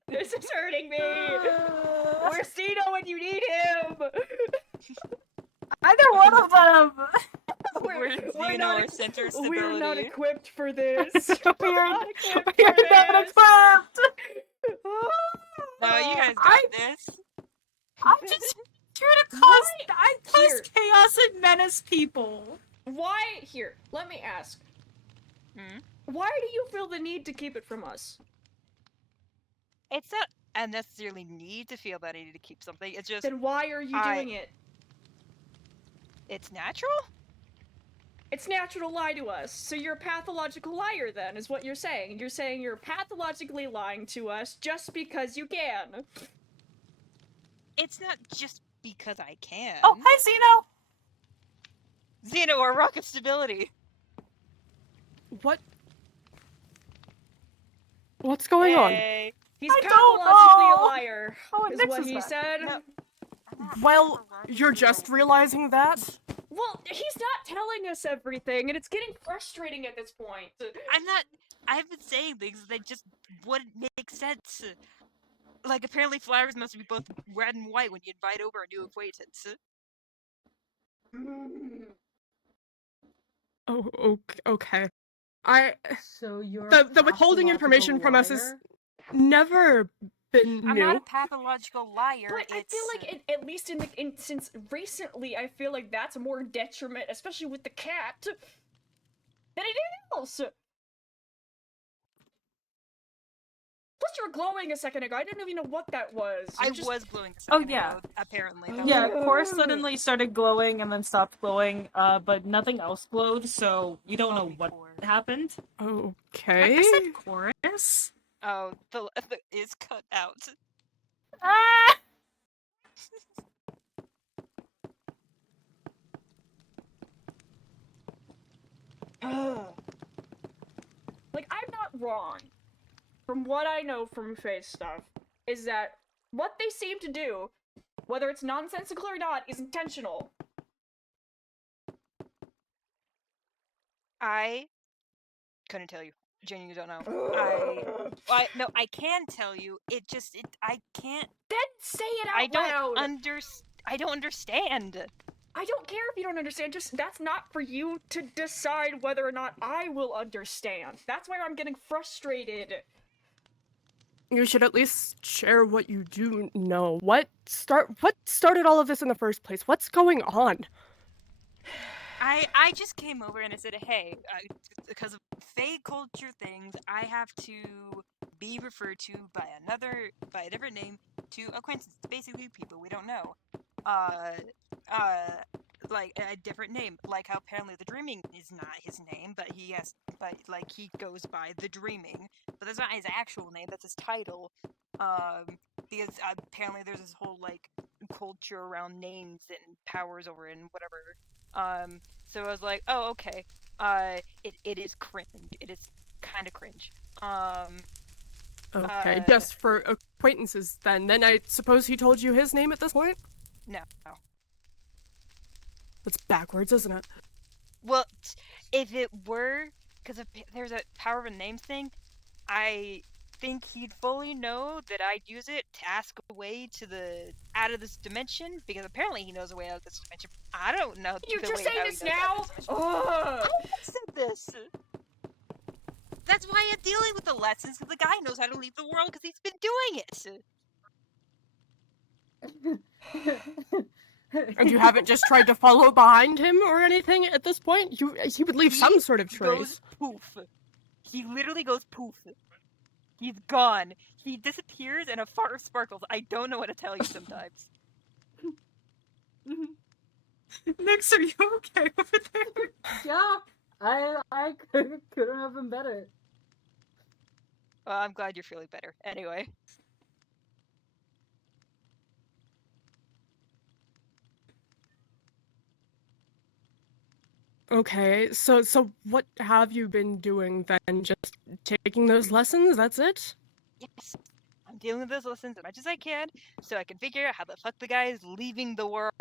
This is hurting me! Where's Cino when you need him? Either one of them! Where's Xeno, our center of stability? We're not equipped for this. We're not equipped not for this. equipped! No, you guys got this. I'm just here to cause chaos and menace people. Why? Here, let me ask. Why do you feel the need to keep it from us? It's not unnecessarily need to feel that I need to keep something. It's just... Then why are you doing it? It's natural? It's natural to lie to us. So you're a pathological liar then, is what you're saying. You're saying you're pathologically lying to us just because you can. It's not just because I can. Oh, hi, Xeno! Xeno, our rock of stability. What's going on? He's I pathologically don't a know. liar, Oh, is Nyx what is he back. said. No. Well, you're just realizing that? Well, he's not telling us everything, and it's getting frustrating at this point. I've been saying things that just wouldn't make sense. Like, apparently flowers must be both red and white when you invite over a new acquaintance. Oh, okay. So you're The withholding information from us has never been I'm new. not a pathological liar. But I feel like, at least since recently, I feel like that's more detriment, especially with the cat, than anything else. Plus, you were glowing a second ago. I didn't even know what that was. I was glowing a second ago, apparently. Yeah, Core suddenly started glowing and then stopped glowing, but nothing else glowed, so you don't know what happened. Okay. I said chorus. Oh, the is cut out. Ah! Like, I'm not wrong. From what I know from Faye's stuff, is that what they seem to do, whether it's nonsensical or not, is intentional. I couldn't tell you. Genuinely don't know. I can tell you. I can't. Then say it out loud! I don't understand. I don't care if you don't understand, just that's not for you to decide whether or not I will understand. That's where I'm getting frustrated. You should at least share what you do know. What started all of this in the first place? What's going on? I just came over and I said, hey, because of Fae culture things, I have to be referred to by a different name to acquaintances, basically people we don't know. Like a different name, like how apparently the Dreaming is not his name, but he goes by the Dreaming, but that's not his actual name, that's his title. Because apparently there's this whole like culture around names and powers over it and whatever. So I was like, oh, okay. It is cringe. It is kind of cringe. Okay, Uh, just for acquaintances then. Then I suppose he told you his name at this point? no. That's backwards, isn't it? Well, if it were, because there's a power of a name thing, I think he'd fully know that I'd use it to ask a way out of this dimension, because apparently he knows a way out of this dimension. I don't know. You're the just way saying how he this knows out now? of this dimension. Ugh. I said this. That's why I'm dealing with the lessons. The guy knows how to leave the world because he's been doing it. And you haven't just tried to follow behind him or anything at this point? He would leave some sort of trace. Goes poof. He literally goes poof. He's gone. He disappears and a fart sparkles. I don't know what to tell you sometimes. Nix, are you okay over there? Yeah, I couldn't have been better. Well, I'm glad you're feeling better. Anyway. Okay, so what have you been doing then? Just taking those lessons? That's it? Yes. I'm dealing with those lessons as much as I can, so I can figure out how the fuck the guy is leaving the world.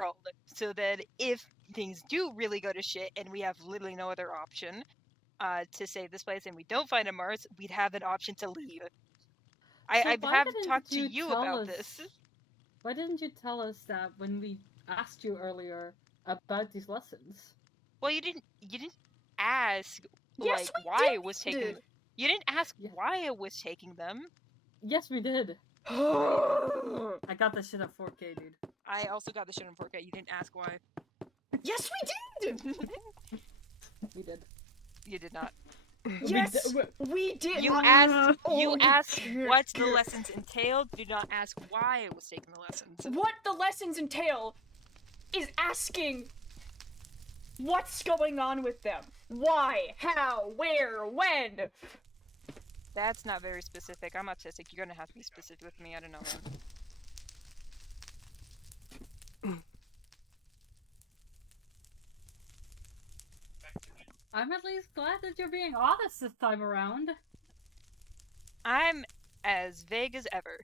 So that if things do really go to shit and we have literally no other option to save this place and we don't find a Mars, we'd have an option to leave. I why have didn't talked to you you tell about us- this. Why didn't you tell us that when we asked you earlier about these lessons? Well, you didn't ask Yes, like we why I did. was taking. You didn't ask Yeah. why I was taking them. Yes, we did. Yes, I got this shit at 4K, dude. I also got the shit on 4K. You didn't ask why. we did. We did. You did not. Yes, we did. You asked. You Oh, asked can't what the get- lessons entailed. Did not ask why I was taking the lessons. What the lessons entail is asking what's going on with them. Why, how, where, when. That's not very specific. I'm autistic. You're gonna have to be specific with me. I don't know, man. I'm at least glad that you're being honest this time around. I'm as vague as ever.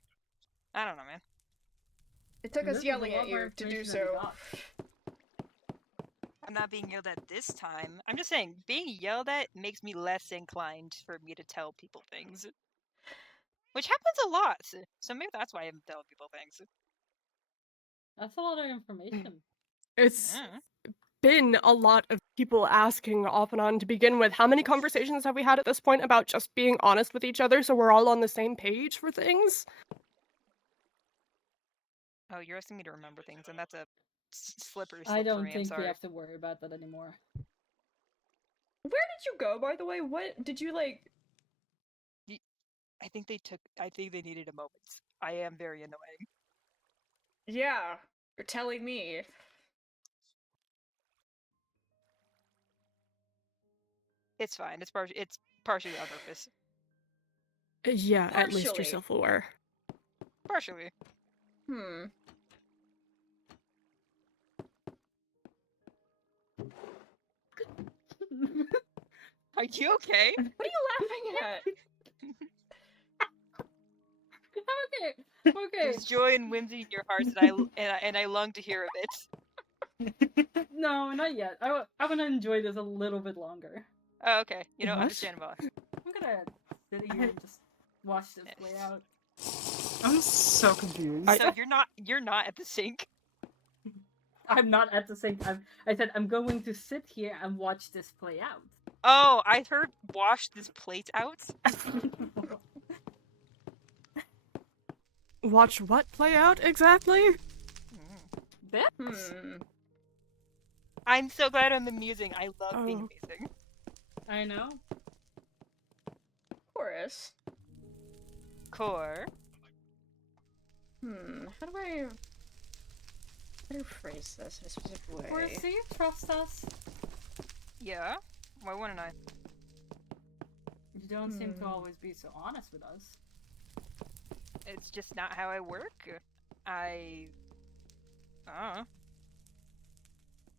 I don't know, man. It took This us is a yelling lot at more you to do information than we so. got. I'm not being yelled at this time. I'm just saying, being yelled at makes me less inclined for me to tell people things. Which happens a lot, so maybe that's why I haven't told people things. That's a lot of information. It's Yeah. been a lot of people asking off and on to begin with. How many conversations have we had at this point about just being honest with each other so we're all on the same page for things? Oh, you're asking me to remember things, and that's a slippery I slope for don't me. I'm think sorry. we have to worry about that anymore. Where did you go, by the way? What did you like? I think they needed a moment. I am very annoying. Yeah, you're telling me. It's fine. It's partially on purpose. Yeah, at least Partially. you're self-aware. Partially. Hmm. Are you okay? What are you laughing at? Okay. There's joy and whimsy in your hearts, and I long to hear of it. No, not yet. I want to enjoy this a little bit longer. Oh, okay. You know, What? understandable. I'm gonna sit here and just watch this play out. I'm so confused. So you're not at the sink. I'm not at the same time. I said I'm going to sit here and watch this play out. Oh, I heard wash this plate out. Watch what play out exactly? This? Hmm. I'm so glad I'm amusing. I love being Oh. amazing. I know. Chorus. Core. How do I phrase this in a specific way? Horace, do you trust us? Yeah? Why wouldn't I? You don't seem to always be so honest with us. It's just not how I work. I don't know.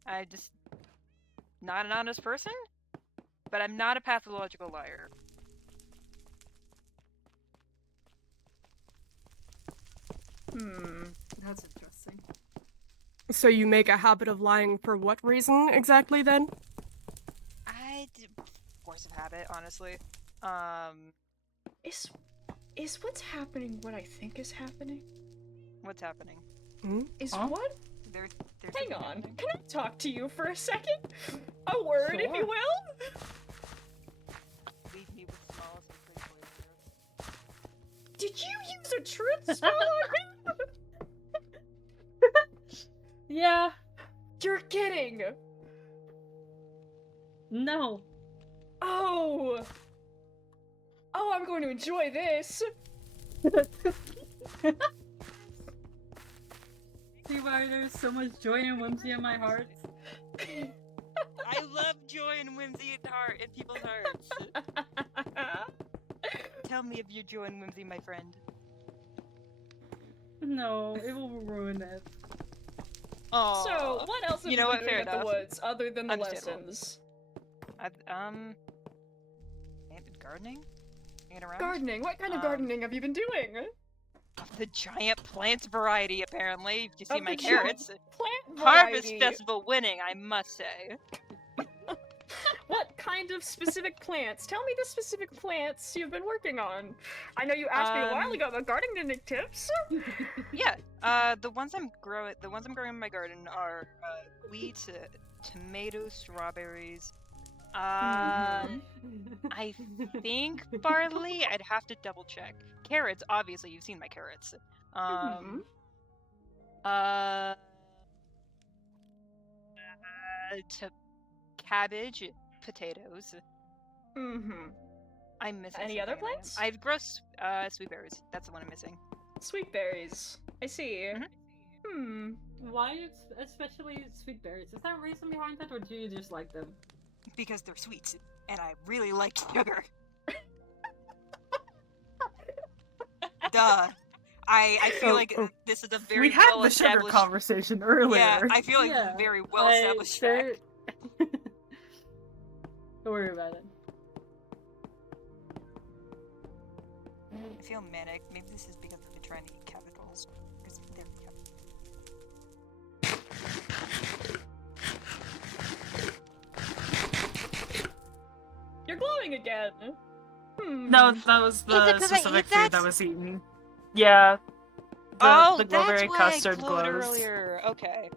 I just not an honest person, but I'm not a pathological liar. That's interesting. So you make a habit of lying for what reason exactly then? Force of habit, honestly. Is what's happening what I think is happening? What's happening? Is Huh? what? There's Hang something on. happening. Can I talk to you for a second? A word, if you Sure. will? Leave me with small secret. Did you use a truth spell on him? Yeah. You're kidding! No. Oh! Oh, I'm going to enjoy this! See why there's so much joy and whimsy in my heart? I love joy and whimsy in people's hearts. Tell me of your joy and whimsy, my friend. No, it will ruin it. Oh. So, what else have You you, know been what? doing Fair at the enough. woods other than the Understandable. lessons? Gardening? Hanging around? Gardening? What kind of gardening have you been doing? The giant plants variety, apparently. You see Of my the giant carrots. Plant Harvest variety. Festival winning, I must say. What kind of specific plants? Tell me the specific plants you've been working on. I know you asked me a while ago about gardening tips. Yeah, the ones I'm growing in my garden are wheat, tomatoes, strawberries. I think barley. I'd have to double check. Carrots, obviously, you've seen my carrots. Cabbage, potatoes. I'm missing Any other something, and plants? I've grown sweet berries. That's the one I'm missing. Sweet berries. I see. Why especially sweet berries? Is there a reason behind that, or do you just like them? Because they're sweet, and I really like sugar. Duh. I feel like this is a very We had well the sugar established. conversation earlier. Yeah, I feel like this is a very well established fact. Don't worry about it. I feel manic. Maybe this is because I've been trying to eat capitals. Because they're You're glowing again. No, that was it the 'cause I specific ate that? food that was eaten. Yeah. The that's glowberry why custard I glowed glows. earlier. Okay.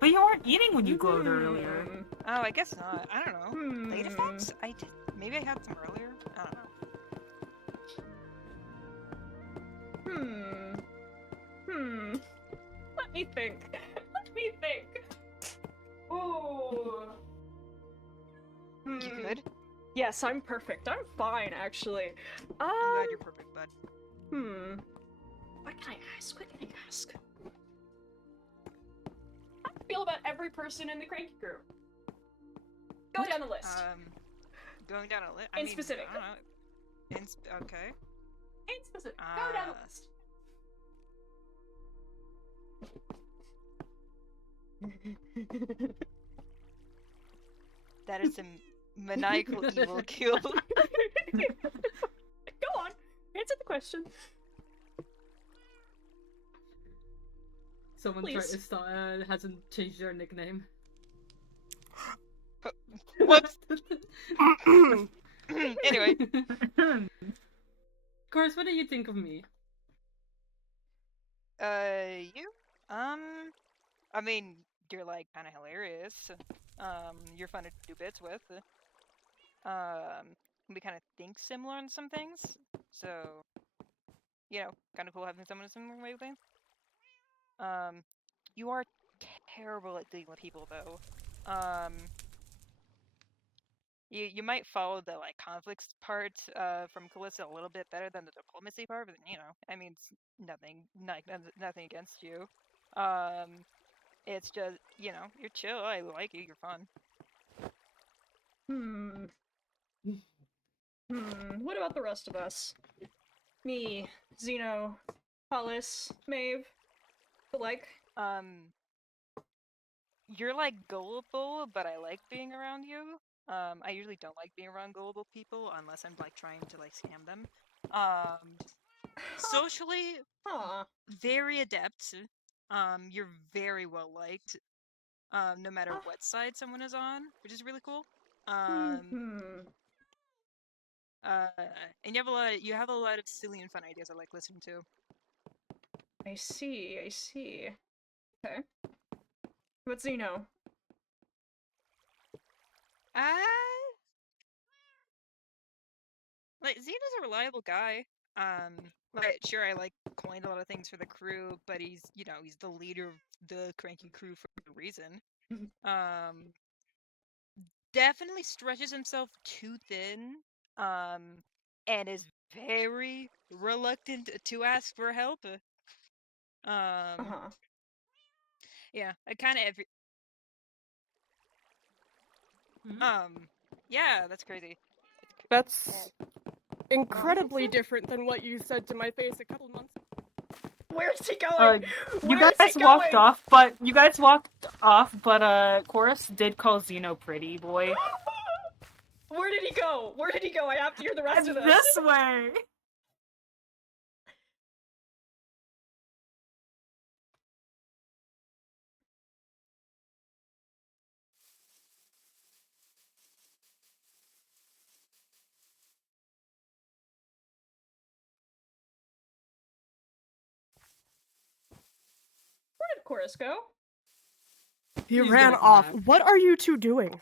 But you weren't eating when you glowed earlier. Oh, I guess not. I don't know. Late Hmm. effects? I did. Maybe I had some earlier. I don't know. Let me think. Let me think. Ooh. You good? Yes, I'm perfect. I'm fine, actually. I'm glad you're perfect, bud. What can I ask? What can I ask? How do you feel about every person in the Cranky Crew? Go down the list. Going down a list. In specific. I don't know. Okay. In specific. Go down the list. That is some maniacal evil kill. Go on. Answer the question. Someone Please. hasn't changed their nickname. Whoops. Anyway. Of course, what do you think of me? You? I mean, you're like kind of hilarious. You're fun to do bits with. We kind of think similar on some things, so you know, kind of cool having someone a similar way of thinking. You are terrible at dealing with people, though. you might follow the like conflicts part from Calista a little bit better than the diplomacy part, but you know, I mean, it's nothing against you. It's just you know, you're chill. I like you. You're fun. What about the rest of us? Me, Zeno, Hollis, Maeve, the like. You're like gullible, but I like being around you. I usually don't like being around gullible people unless I'm like trying to like scam them. Socially, Huh. very adept. You're very well liked. No matter what side someone is on, which is really cool. Hmm. And you have a lot of silly and fun ideas I like listening to. I see, I see. Okay. What's Zeno? Like Xena's a reliable guy. Like sure I like coined a lot of things for the crew, but he's you know, he's the leader of the cranky crew for a reason. Definitely stretches himself too thin. And is very reluctant to ask for help. Uh-huh. Yeah, I kind of every Hmm? yeah, that's crazy. That's incredibly different than what you said to my face a couple months ago. Where's he going? You Where's guys he walked going? off, but Chorus did call Zeno pretty boy. Where did he go? Where did he go? I have to hear the rest of this. This way. Where did Chorus go? He He's ran gonna come off. back. What are you two doing?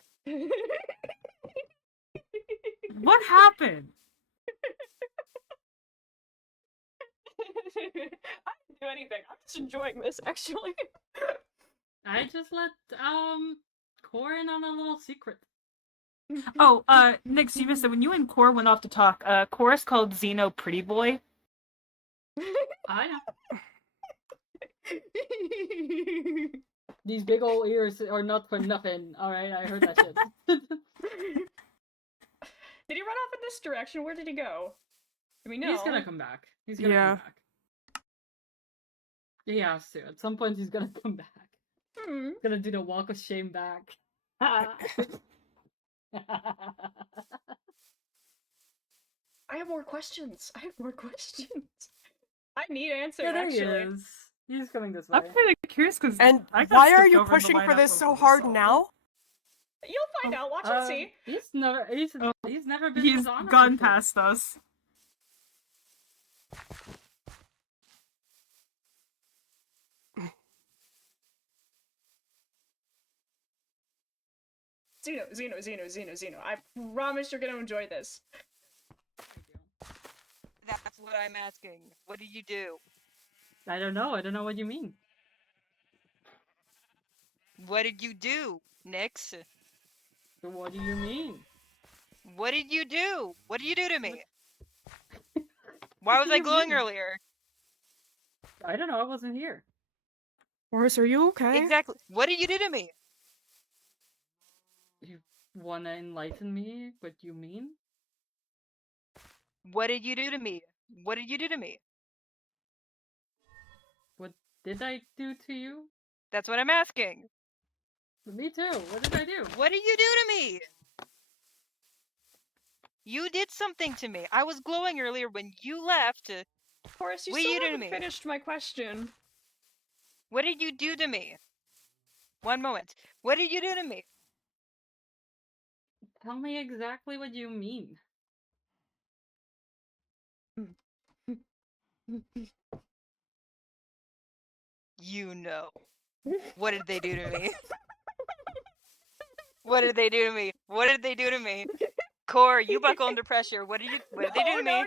What happened? I didn't do anything. I'm just enjoying this, actually. I just let Core in on a little secret. Oh, Nix, you missed it. When you and Core went off to talk, Chorus called Zeno pretty boy. I know. These big old ears are not for nothing. Alright, I heard that shit. Did he run off in this direction? Where did he go? Do we know? He's gonna come back. He's gonna Yeah. come back. He has to. At some point, he's gonna come back. Hmm. He's gonna do the walk of shame back. I have more questions. I have more questions. I need answers, Yeah, there he actually. is. He's coming this way. I'm kind of curious because And why are you pushing for this so hard now? You'll find out. Watch and see. He's never been He's dishonest gone before. past us. Zeno. I promise you're gonna enjoy this. That's what I'm asking. What did you do? I don't know what you mean. What did you do, Nix? So what do you mean? What did you do? What did you do to me? What Why was do I you glowing mean? earlier? I don't know, I wasn't here. Horace, are you okay? Exactly. What did you do to me? You wanna enlighten me what you mean? What did you do to me? What did you do to me? What did I do to you? That's what I'm asking. Me too. What did I do? What did you do to me? You did something to me. I was glowing earlier when you left. Horace, you What still you do to haven't me? finished my question. What did you do to me? One moment. What did you do to me? Tell me exactly what you mean. You know. What did they do to me? What did they do to me? What did they do to me? Core, you buckle under pressure. What did they do to me?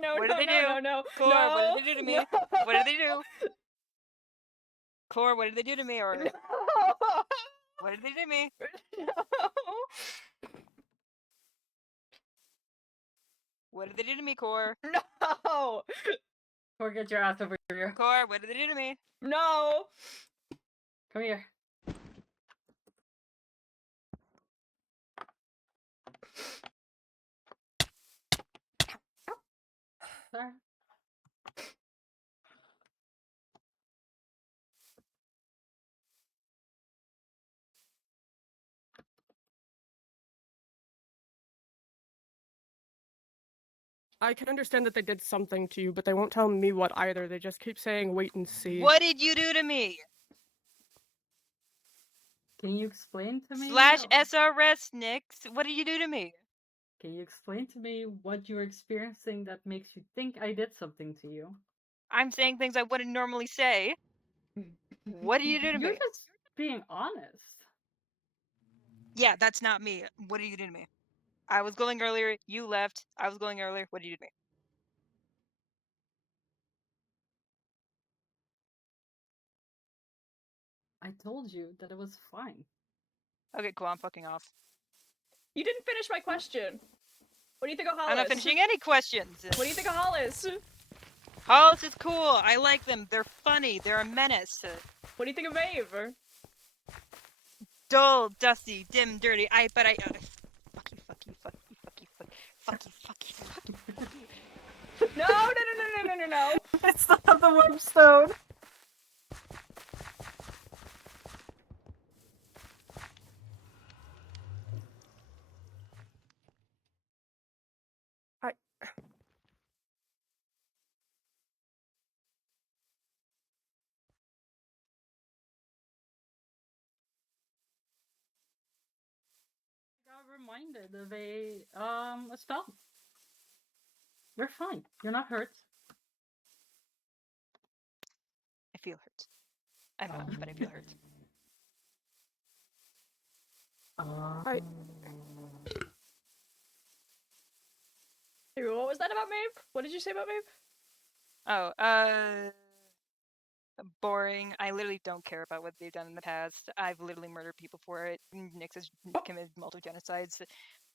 No. What did they do? No. Core, what did they do to me? What did they do? Core, what did they do to me? Or what did they do to me? No. did they do to me, Core? No! Or get your ass over here. Core, what did they do to me? No! Come here. Sorry. I can understand that they did something to you, but they won't tell me what either. They just keep saying wait and see. What did you do to me? Can you explain to me? Slash SRS Nix, what did you do to me? Can you explain to me what you're experiencing that makes you think I did something to you? I'm saying things I wouldn't normally say. What did you do to You're me? just being honest. Yeah, that's not me. What did you do to me? I was going earlier, you left. I was going earlier. What did you do to me? I told you that it was fine. Okay, cool, I'm fucking off. You didn't finish my question. What do you think of Hollis? I'm not finishing any questions. What do you think of Hollis? Hollis is cool. I like them. They're funny. They're a menace. What do you think of Maeve? Dull, dusty, dim, dirty. Fuck you, fuck you, fuck you, fuck you, fuck you, fuck you, fuck you, fuck you. No, no, no, no, no, no, no, no. It's not the webstone. I got reminded of a spell. You're fine. You're not hurt. I feel hurt. I'm not, but I feel hurt. I- What was that about Maeve? What did you say about Maeve? Oh, boring. I literally don't care about what they've done in the past. I've literally murdered people for it. Nyx has committed multiple genocides,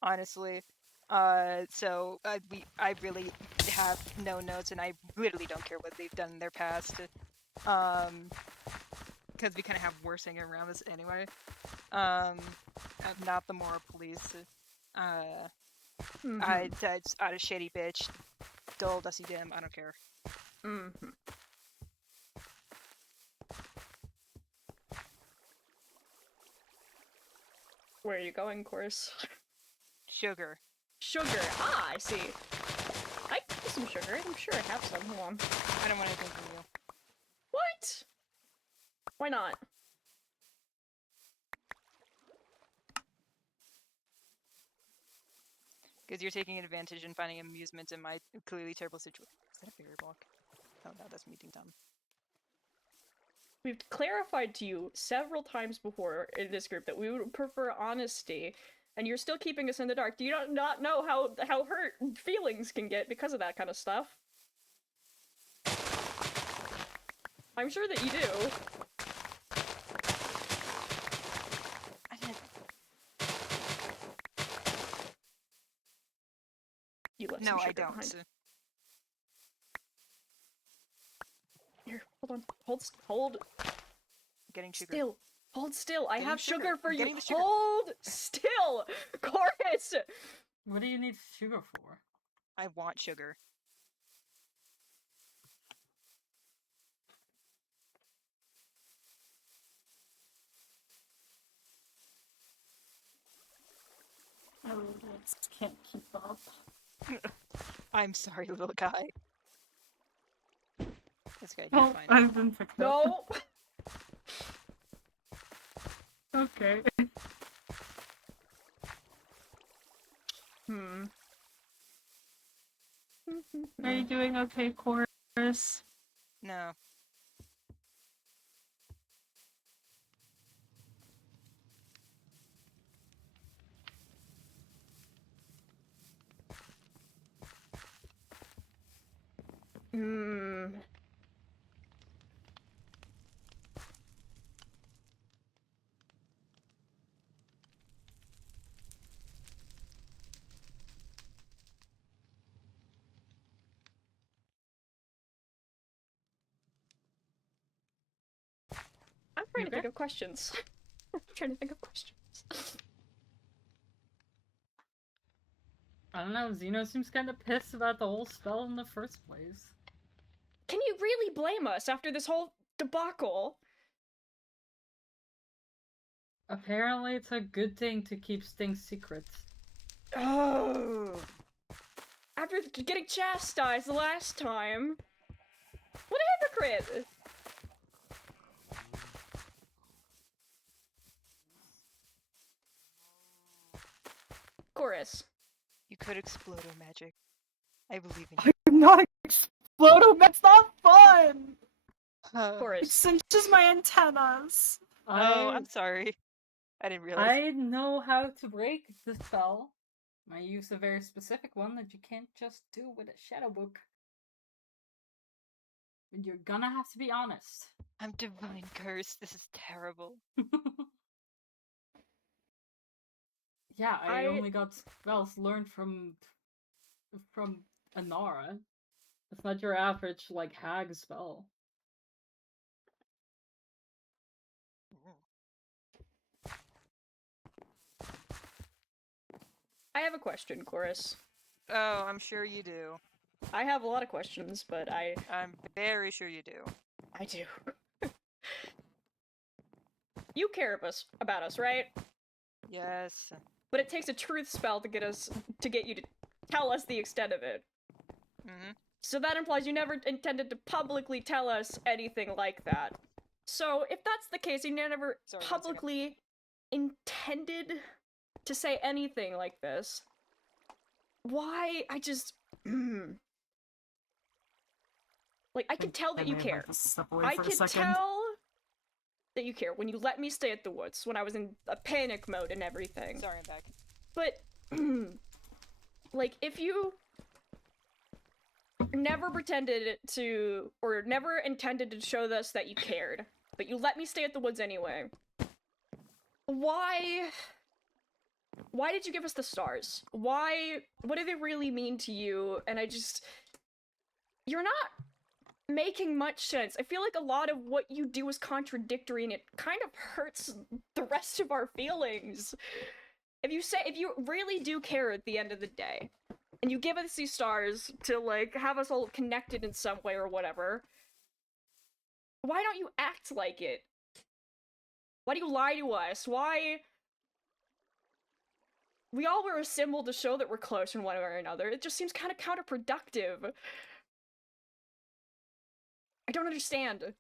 honestly. So I really have no notes, and I literally don't care what they've done in their past. Because we kind of have worse hanging around this anyway. I'm not the moral police. That's out of shady bitch, dull, dusty dim. I don't care. Mm-hmm. Where are you going, Course? Sugar. Sugar. Ah, I see. I can use some sugar. I'm sure I have some. Hold on. I don't want anything from you. What? Why not? Because you're taking advantage and finding amusement in my clearly terrible situation. Is that a fairy block? Oh no, that's meeting time. We've clarified to you several times before in this group that we would prefer honesty, and you're still keeping us in the dark. Do you not know how hurt feelings can get because of that kind of stuff? I'm sure that you do. I didn't. You left No, some I sugar don't. behind. Here, hold Getting sugar. still. Hold still. I Getting have sugar. sugar for you. Getting the sugar. Hold still, Chorus. What do you need sugar for? I want sugar. My legs can't keep up. I'm sorry, little guy. This guy, Oh, fine. I've been picked up. No. Okay. Hmm. Are you doing okay, Chorus? No. Hmm. trying to Okay. think of questions. Trying to think of questions. I don't know, Xeno seems kind of pissed about the whole spell in the first place. Can you really blame us after this whole debacle? Apparently, it's a good thing to keep things secret. Oh. After getting chastised the last time. What a hypocrite! Chorus. You could explode her magic. I believe in I'm not exploding. That's not fun. you. It Chorus. cinches my antennas. Oh, I'm sorry. I didn't realize. I know how to break the spell. I use a very specific one that you can't just do with a shadow book. And you're gonna have to be honest. I'm divine cursed. This is terrible. Yeah, I I- only got spells learned from Anara. It's not your average like hag spell. I have a question, Chorus. Oh, I'm sure you do. I have a lot of questions, but I'm very sure you do. I do. You care about us, right? Yes. But it takes a truth spell to get you to tell us the extent of it. Mm-hmm. So that implies you never intended to publicly tell us anything like that. So if that's the case, you never Sorry, 1 second. publicly intended to say anything like this. Why? I just like I can tell that you care. I can tell that you care when you let me stay at the woods when I was in a panic mode and everything. Sorry, I'm back. But like if you never pretended to or never intended to show us that you cared, but you let me stay at the woods anyway, why did you give us the stars? What do they really mean to you? And you're not making much sense. I feel like a lot of what you do is contradictory and it kind of hurts the rest of our feelings. If you really do care at the end of the day, and you give us these stars to, like, have us all connected in some way or whatever, why don't you act like it? Why do you lie to us? Why? We all were a symbol to show that we're close in one way or another. It just seems kind of counterproductive. I don't understand.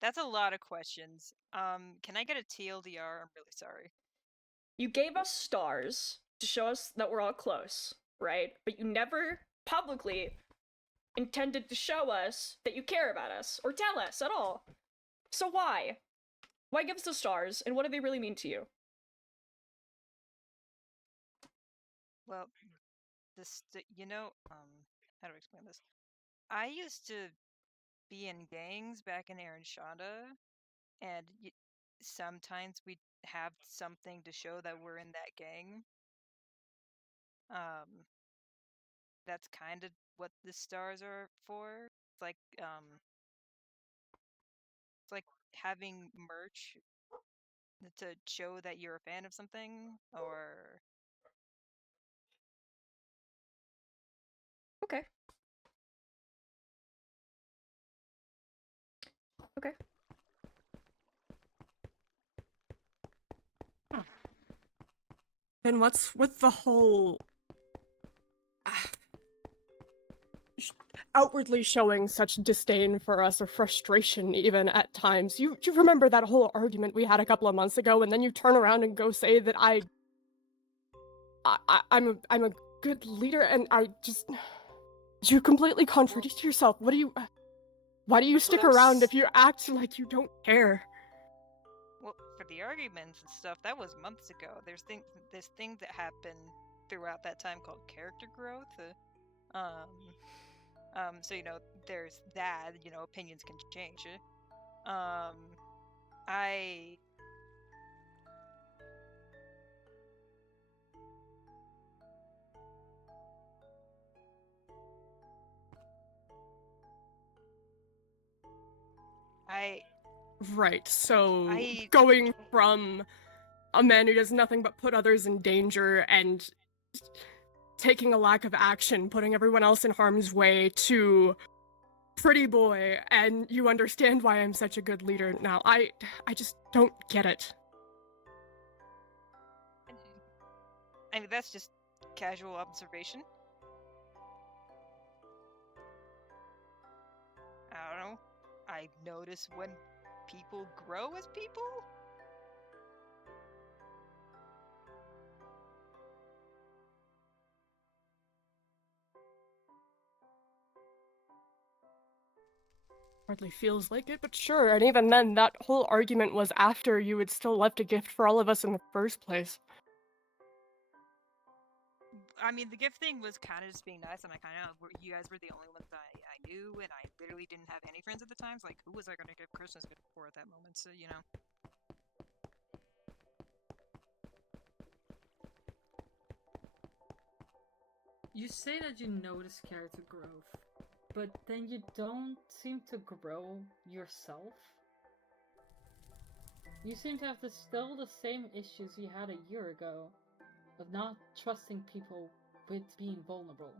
That's a lot of questions. Can I get a TLDR? I'm really sorry. You gave us stars to show us that we're all close, right? But you never publicly intended to show us that you care about us or tell us at all. So why? Why give us the stars, and what do they really mean to you? Well, how do I explain this? I used to be in gangs back in Aaron Shonda, and sometimes we have something to show that we're in that gang. That's kind of what the stars are for. It's like having merch to show that you're a fan of something, or Okay. Okay. Then what's with the whole outwardly showing such disdain for us or frustration even at times? You remember that whole argument we had a couple of months ago, and then you turn around and go say that I'm a good leader, and you completely contradict yourself. Why do you stick around if you act like you don't care? well, for the arguments and stuff, that was months ago. There's things that happen throughout that time called character growth. So there's that. Opinions can change. Right, so I- going from a man who does nothing but put others in danger and taking a lack of action, putting everyone else in harm's way, to pretty boy, and you understand why I'm such a good leader now. I just don't get it. I mean, that's just casual observation. I don't know. I notice when people grow as people. Hardly feels like it, but sure. And even then, that whole argument was after you had still left a gift for all of us in the first place. I mean, the gift thing was kind of just being nice, and I kind of, you guys were the only ones I knew, and I literally didn't have any friends at the time. So, like, who was I going to give Christmas gift for at that moment? So, you know. You say that you notice character growth, but then you don't seem to grow yourself. You seem to have still the same issues you had a year ago, of not trusting people with being vulnerable.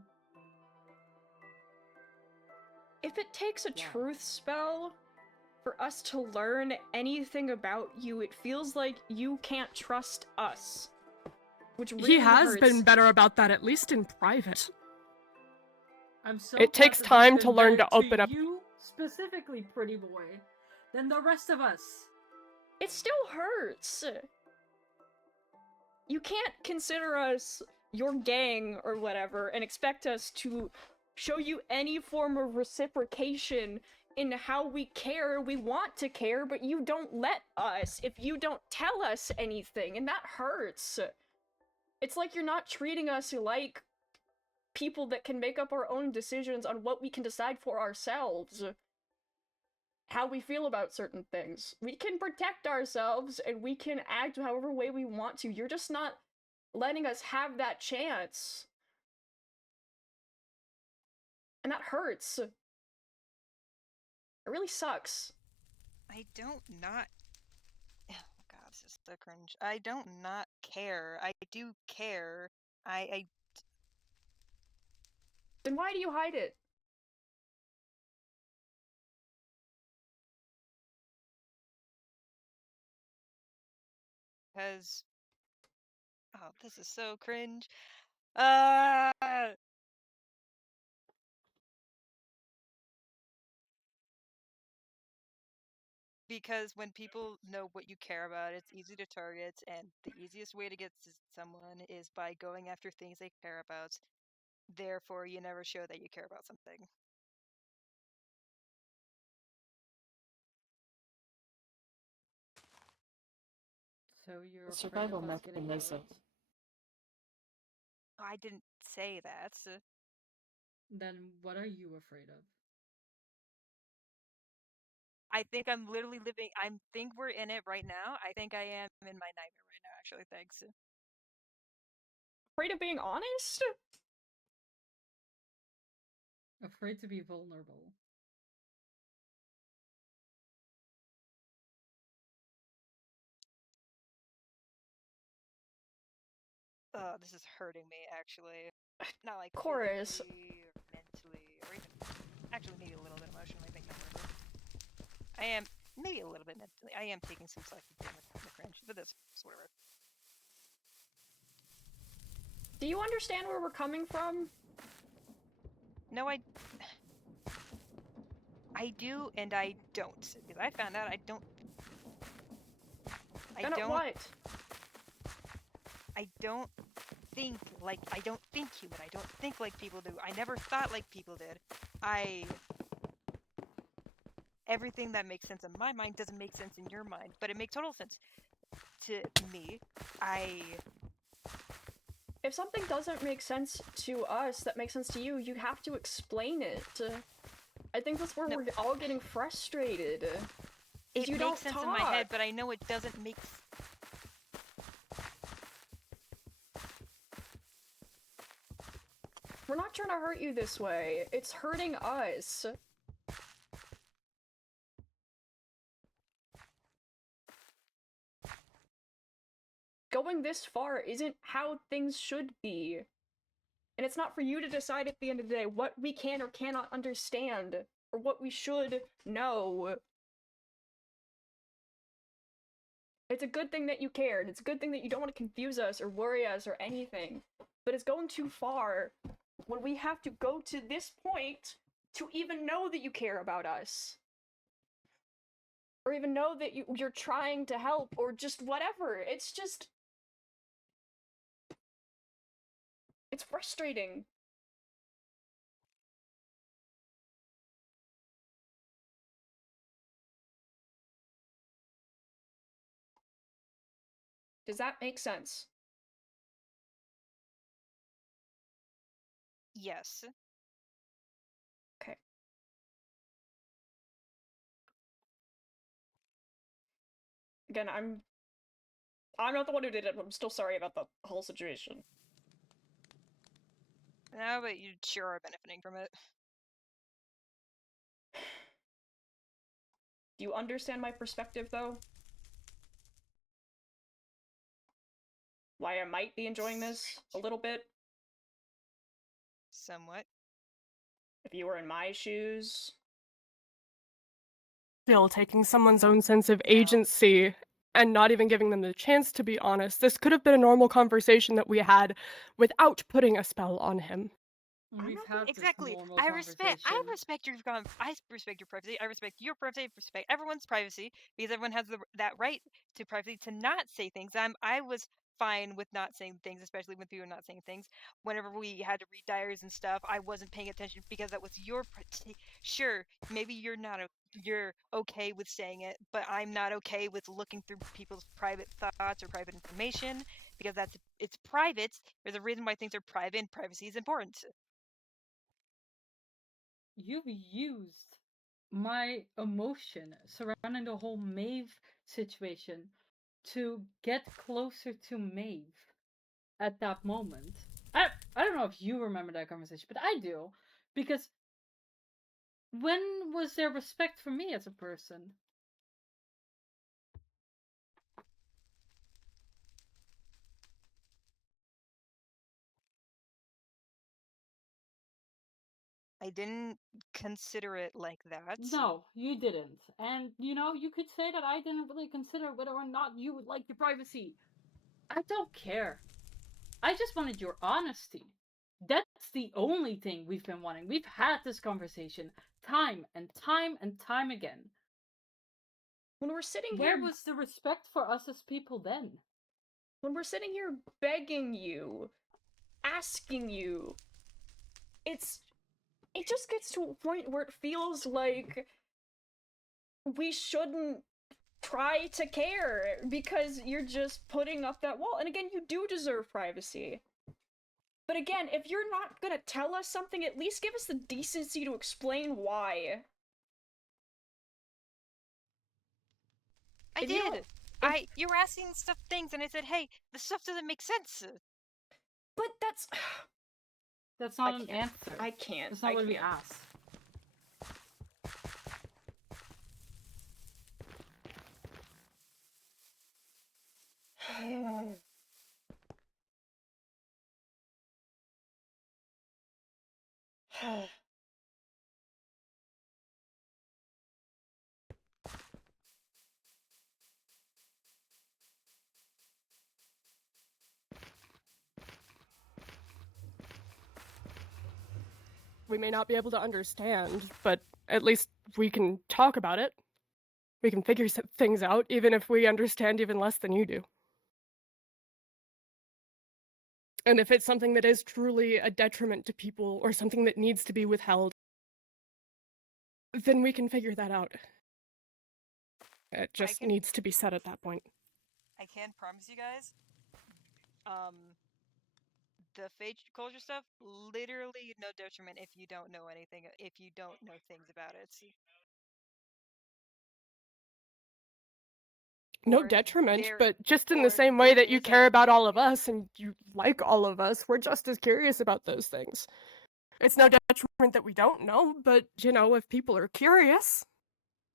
If it takes a Yeah. truth spell for us to learn anything about you, it feels like you can't trust us. Which really He has hurts. been better about that, at least in private. I'm so It glad takes that he's time been to learn better to open up. you, specifically, pretty boy, than the rest of us. It still hurts. You can't consider us your gang or whatever and expect us to show you any form of reciprocation in how we care. We want to care, but you don't let us if you don't tell us anything, and that hurts. It's like you're not treating us like people that can make up our own decisions on what we can decide for ourselves. How we feel about certain things. We can protect ourselves and we can act however way we want to. You're just not letting us have that chance. And that hurts. It really sucks. I don't not. Oh god, this is so cringe. I don't not care. I do care. I Then why do you hide it? because. Oh, this is so cringe. Uh. Because when people know what you care about, it's easy to target, and the easiest way to get to someone is by going after things they care about. Therefore, you never show that you care about something. So you're Survival afraid of us getting mechanism. hurt? I didn't say that. Then what are you afraid of? I think I'm literally living. I think we're in it right now. I think I am in my nightmare right now. Actually, thanks. Afraid of being honest? Afraid to be vulnerable. Oh, this is hurting me. Actually, not like Chorus. physically or mentally, or even actually maybe a little bit emotionally. I think I am maybe a little bit mentally. I am taking some psychic damage from the cringe, but that's whatever. Do you understand where we're coming from? No, I do and I don't. Because I found out I don't. I don't. What? I don't think like I don't think human. I don't think like people do. I never thought like people did. Everything that makes sense in my mind doesn't make sense in your mind, but it makes total sense to me. If something doesn't make sense to us that makes sense to you, you have to explain it. I think that's where No. we're all getting frustrated. It you makes don't sense talk. in my head, but I know it doesn't make We're not trying to hurt you this way. It's hurting us. going this far isn't how things should be. And it's not for you to decide at the end of the day what we can or cannot understand, or what we should know. It's a good thing that you cared. It's a good thing that you don't want to confuse us or worry us or anything. But it's going too far when we have to go to this point to even know that you care about us. Or even know that you're trying to help, or just whatever. It's just... it's frustrating. Does that make sense? Yes. Okay. Again, I'm not the one who did it, but I'm still sorry about the whole situation. No, but you sure are benefiting from it. Do you understand my perspective, though? Why I might be enjoying this a little bit? Somewhat. If you were in my shoes. Still, taking someone's own sense of agency and not even giving them the chance to be honest, this could have been a normal conversation that we had without putting a spell on him. We've had Exactly. this normal I respect conversation. I respect your privacy. I respect your privacy. I respect everyone's privacy because everyone has that right to privacy to not say things. I was fine with not saying things, especially when people were not saying things. Whenever we had to read diaries and stuff, I wasn't paying attention because that was your sure. Maybe you're okay with saying it, but I'm not okay with looking through people's private thoughts or private information because it's private. There's a reason why things are private and privacy is important. You've used my emotion surrounding the whole Maeve situation to get closer to Maeve at that moment. I don't know if you remember that conversation, but I do. Because when was there respect for me as a person? I didn't consider it like that. No, you didn't. And, you could say that I didn't really consider whether or not you would like your privacy. I don't care. I just wanted your honesty. That's the only thing we've been wanting. We've had this conversation time and time and time again. When we're sitting Where here... was the respect for us as people then? when we're sitting here begging you, asking you, it just gets to a point where it feels like we shouldn't try to care because you're just putting up that wall. And again, you do deserve privacy. But again, if you're not gonna tell us something, at least give us the decency to explain why. I did. You were asking things, and I said, "Hey, this stuff doesn't make sense." But that's... That's not an answer. I can't. That's not what we asked. We may not be able to understand, but at least we can talk about it. We can figure things out, even if we understand even less than you do. And if it's something that is truly a detriment to people or something that needs to be withheld, then we can figure that out. It just needs to be said at that point. I can promise you guys, the fake culture stuff, literally no detriment if you don't know anything, if you don't know things about it. No detriment, but just in the same way that you care about all of us and you like all of us, we're just as curious about those things. It's no detriment that we don't know, but, if people are curious...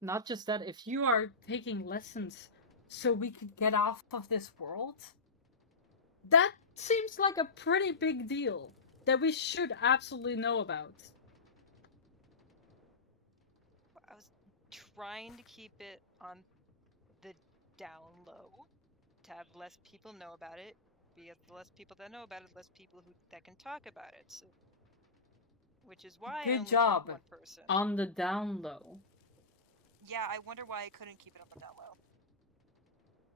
Not just that, if you are taking lessons so we could get off of this world, That seems like a pretty big deal that we should absolutely know about. I was trying to keep it on the down low to have less people know about it. Because the less people that know about it, less people that can talk about it. So, which is why I Good only told job one person. on the down low. Yeah, I wonder why I couldn't keep it on the down low.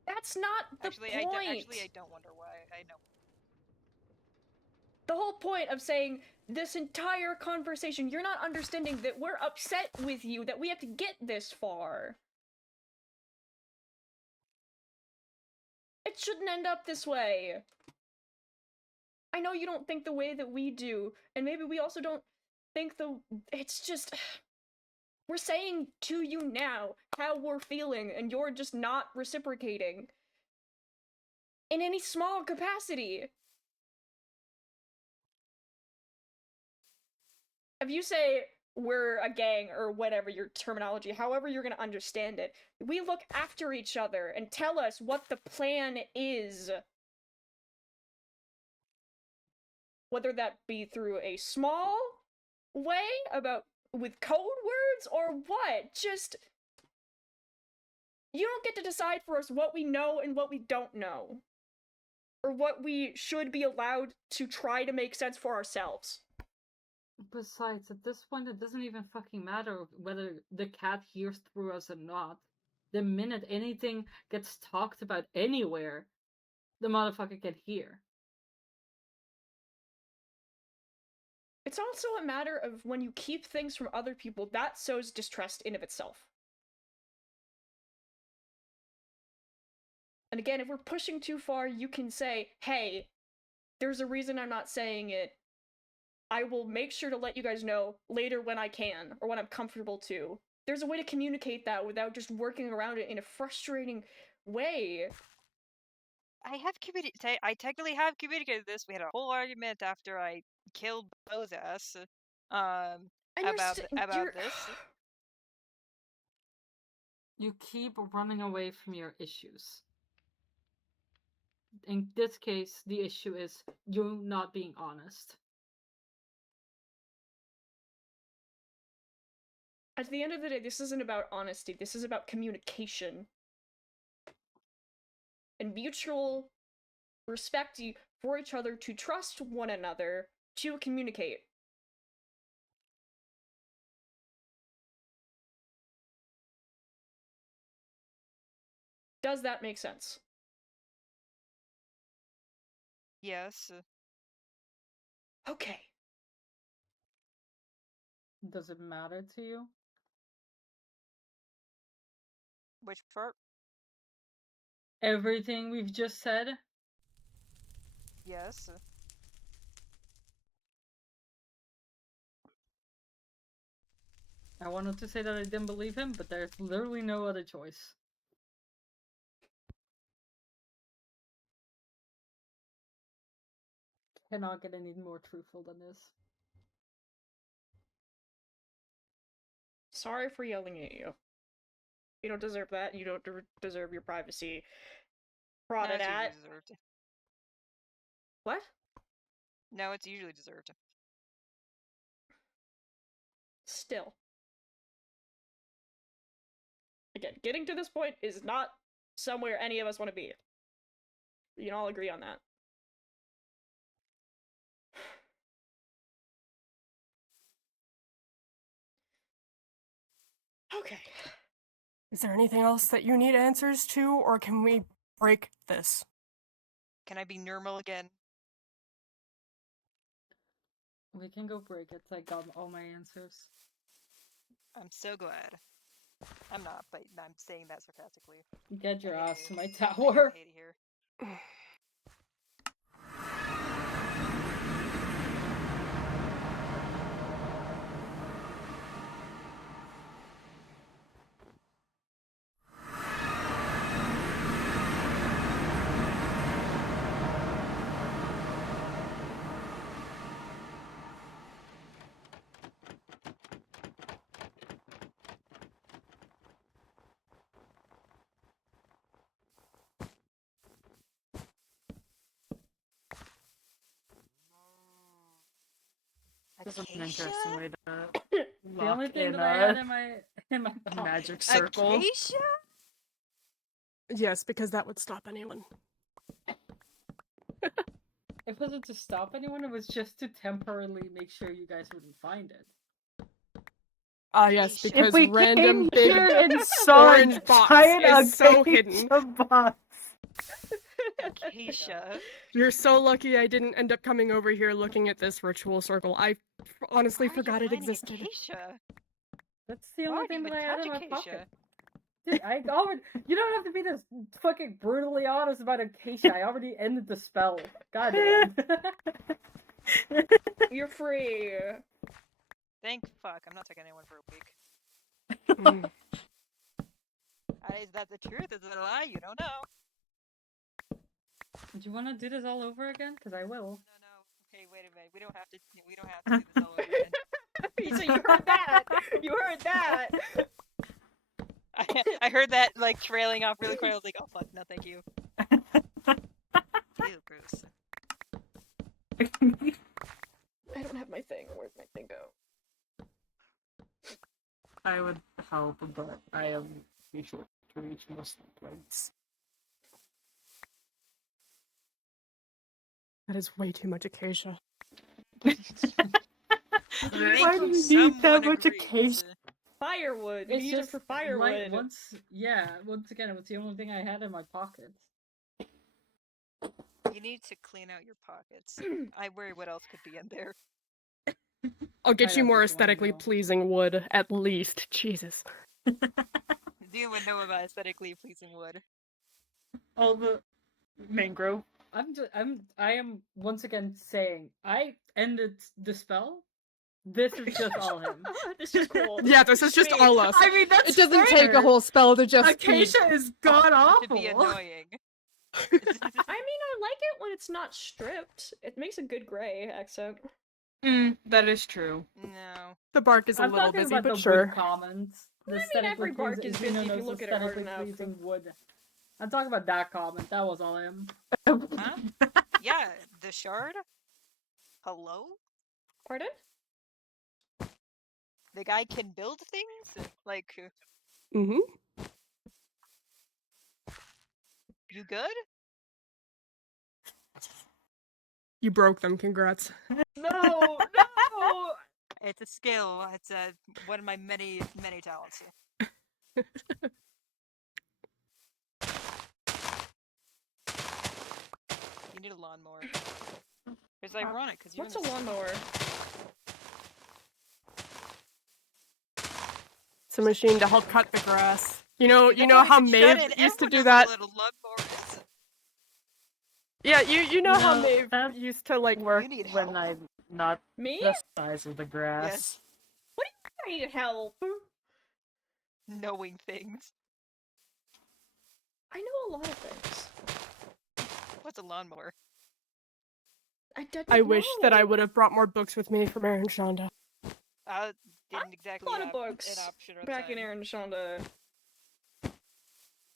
That's not the Actually, point. I don't wonder why. I know. The whole point of saying this entire conversation, you're not understanding that we're upset with you, that we have to get this far. It shouldn't end up this way. I know you don't think the way that we do, and maybe we also don't think it's just... We're saying to you now how we're feeling, and you're just not reciprocating. In any small capacity. If you say we're a gang or whatever your terminology, however you're gonna understand it, we look after each other and tell us what the plan is. Whether that be through a small way with code words or what, just you don't get to decide for us what we know and what we don't know. Or what we should be allowed to try to make sense for ourselves. Besides, at this point, it doesn't even fucking matter whether the cat hears through us or not. The minute anything gets talked about anywhere, the motherfucker can hear. It's also a matter of when you keep things from other people, that sows distrust in of itself. And again, if we're pushing too far, you can say, hey, there's a reason I'm not saying it. I will make sure to let you guys know later when I can, or when I'm comfortable to. There's a way to communicate that without just working around it in a frustrating way. I technically have communicated this. We had a whole argument after I killed Bo's ass. About this. You keep running away from your issues. In this case, the issue is you not being honest. At the end of the day, this isn't about honesty. This is about communication. And mutual respect for each other, to trust one another, to communicate. Does that make sense? Yes. Okay. Does it matter to you? Which part? Everything we've just said? Yes. I wanted to say that I didn't believe him, but there's literally no other choice. Cannot get any more truthful than this. Sorry for yelling at you. You don't deserve that. You don't deserve your privacy prodded it's at. usually deserved. What? No, it's usually deserved. Still. Again, getting to this point is not somewhere any of us want to be. We can all agree on that. Okay. Is there anything else that you need answers to, or can we break this? Can I be normal again? We can go break it. I got all my answers. I'm so glad. I'm not, but I'm saying that sarcastically. Get your I hate ass it. to my I tower. hate it here. This is an Acacia? interesting way to The only lock thing in that I had a in my pocket. magic circle. Acacia? Yes, because that would stop anyone. It wasn't to stop anyone, it was just to temporarily make sure you guys wouldn't find it. Ah, yes, Acacia. because If we random came big here and saw a orange box giant is so hidden. acacia box. Acacia. You're so lucky I didn't end up coming over here looking at this ritual circle. I honestly Why are you forgot it finding existed. Acacia? That's the Why only would you thing that even I had touch in my acacia? pocket. Dude, I already. You don't have to be this fucking brutally honest about Acacia. I already ended the spell. God damn. You're free. Thank fuck, I'm not taking anyone for a week. Mm. Is that the truth? Is it a lie? You don't know. Do you want to do this all over again? Because I will. No. Okay, wait a minute. We don't have to do this all over again. So you heard that. You heard that. I heard that like trailing off really quick. I was like, oh fuck, no, thank you. Ew, gross. I don't have my thing. Where'd my thing go? I would help, but I am too short to reach most of the points. That is way too much acacia. Why do you need that much acacia? Firewood. You It's use it just for firewood. once again, it was the only thing I had in my pockets. You need to clean out your pockets. I worry what else could be in there. I'll get I you don't more think you wanna aesthetically know. pleasing wood, at least. Jesus. Do you even know about aesthetically pleasing wood? All the mangrove. I am once again saying I ended the spell. This is just all him. This is cool. Yeah, this is just Sweet. all us. I mean, that's It doesn't fair. take a whole spell to just Acacia is god To be awful. annoying. I mean, I like it when it's not stripped. It makes a good gray accent. That is true. No. The bark is a I'm little talking busy, about but the sure. wood comments. The mean, aesthetically every bark pleasing- is Zeno busy if you knows look at it hard aesthetically enough. pleasing wood. I'm talking about that comment. That was all him. Huh? Yeah, the shard? Hello? Pardon? The guy can build things? Like, Mm-hmm. you good? You broke them, congrats. No, no. It's a skill. It's one of my many, many talents. You need a lawnmower. It's ironic because What's a lawnmower? It's a machine to help cut the grass. You know how Maeve used to do that? Little lawnmowers. Yeah, you know how No, Maeve that- used to like work. You need When help. I'm not Me? the size of the grass. Yes. I need help. Knowing things. I know a lot of things. What's a lawnmower? I wish that I would have brought more books with me from Aaron Shonda. I didn't exactly A lot of have books an option or back in time. Aaron Shonda.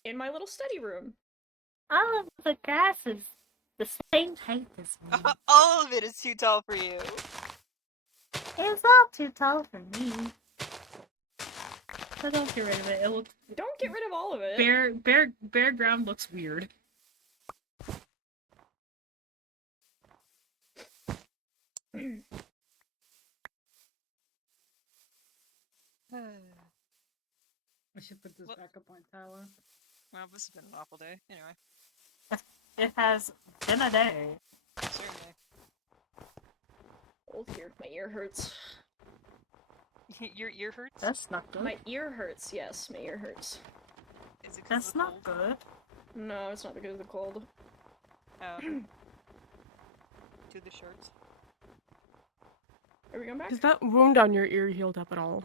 In my little study room. All of the grass is the same height as me. All of it is too tall for you. It's all too tall for me. I don't get rid of it. It looks Don't get rid of all of it. bare ground looks weird. I should put this What? back up my tower. Well, this has been an awful day. Anyway, It has been a day. certainly. Old here. My ear hurts. Your ear hurts? That's not good. My ear hurts, yes. My ear hurts. Is it 'cause That's of the not cold? good. No, it's not because of the cold. Oh. To the shirts. Are we going back? Is that wound on your ear healed up at all?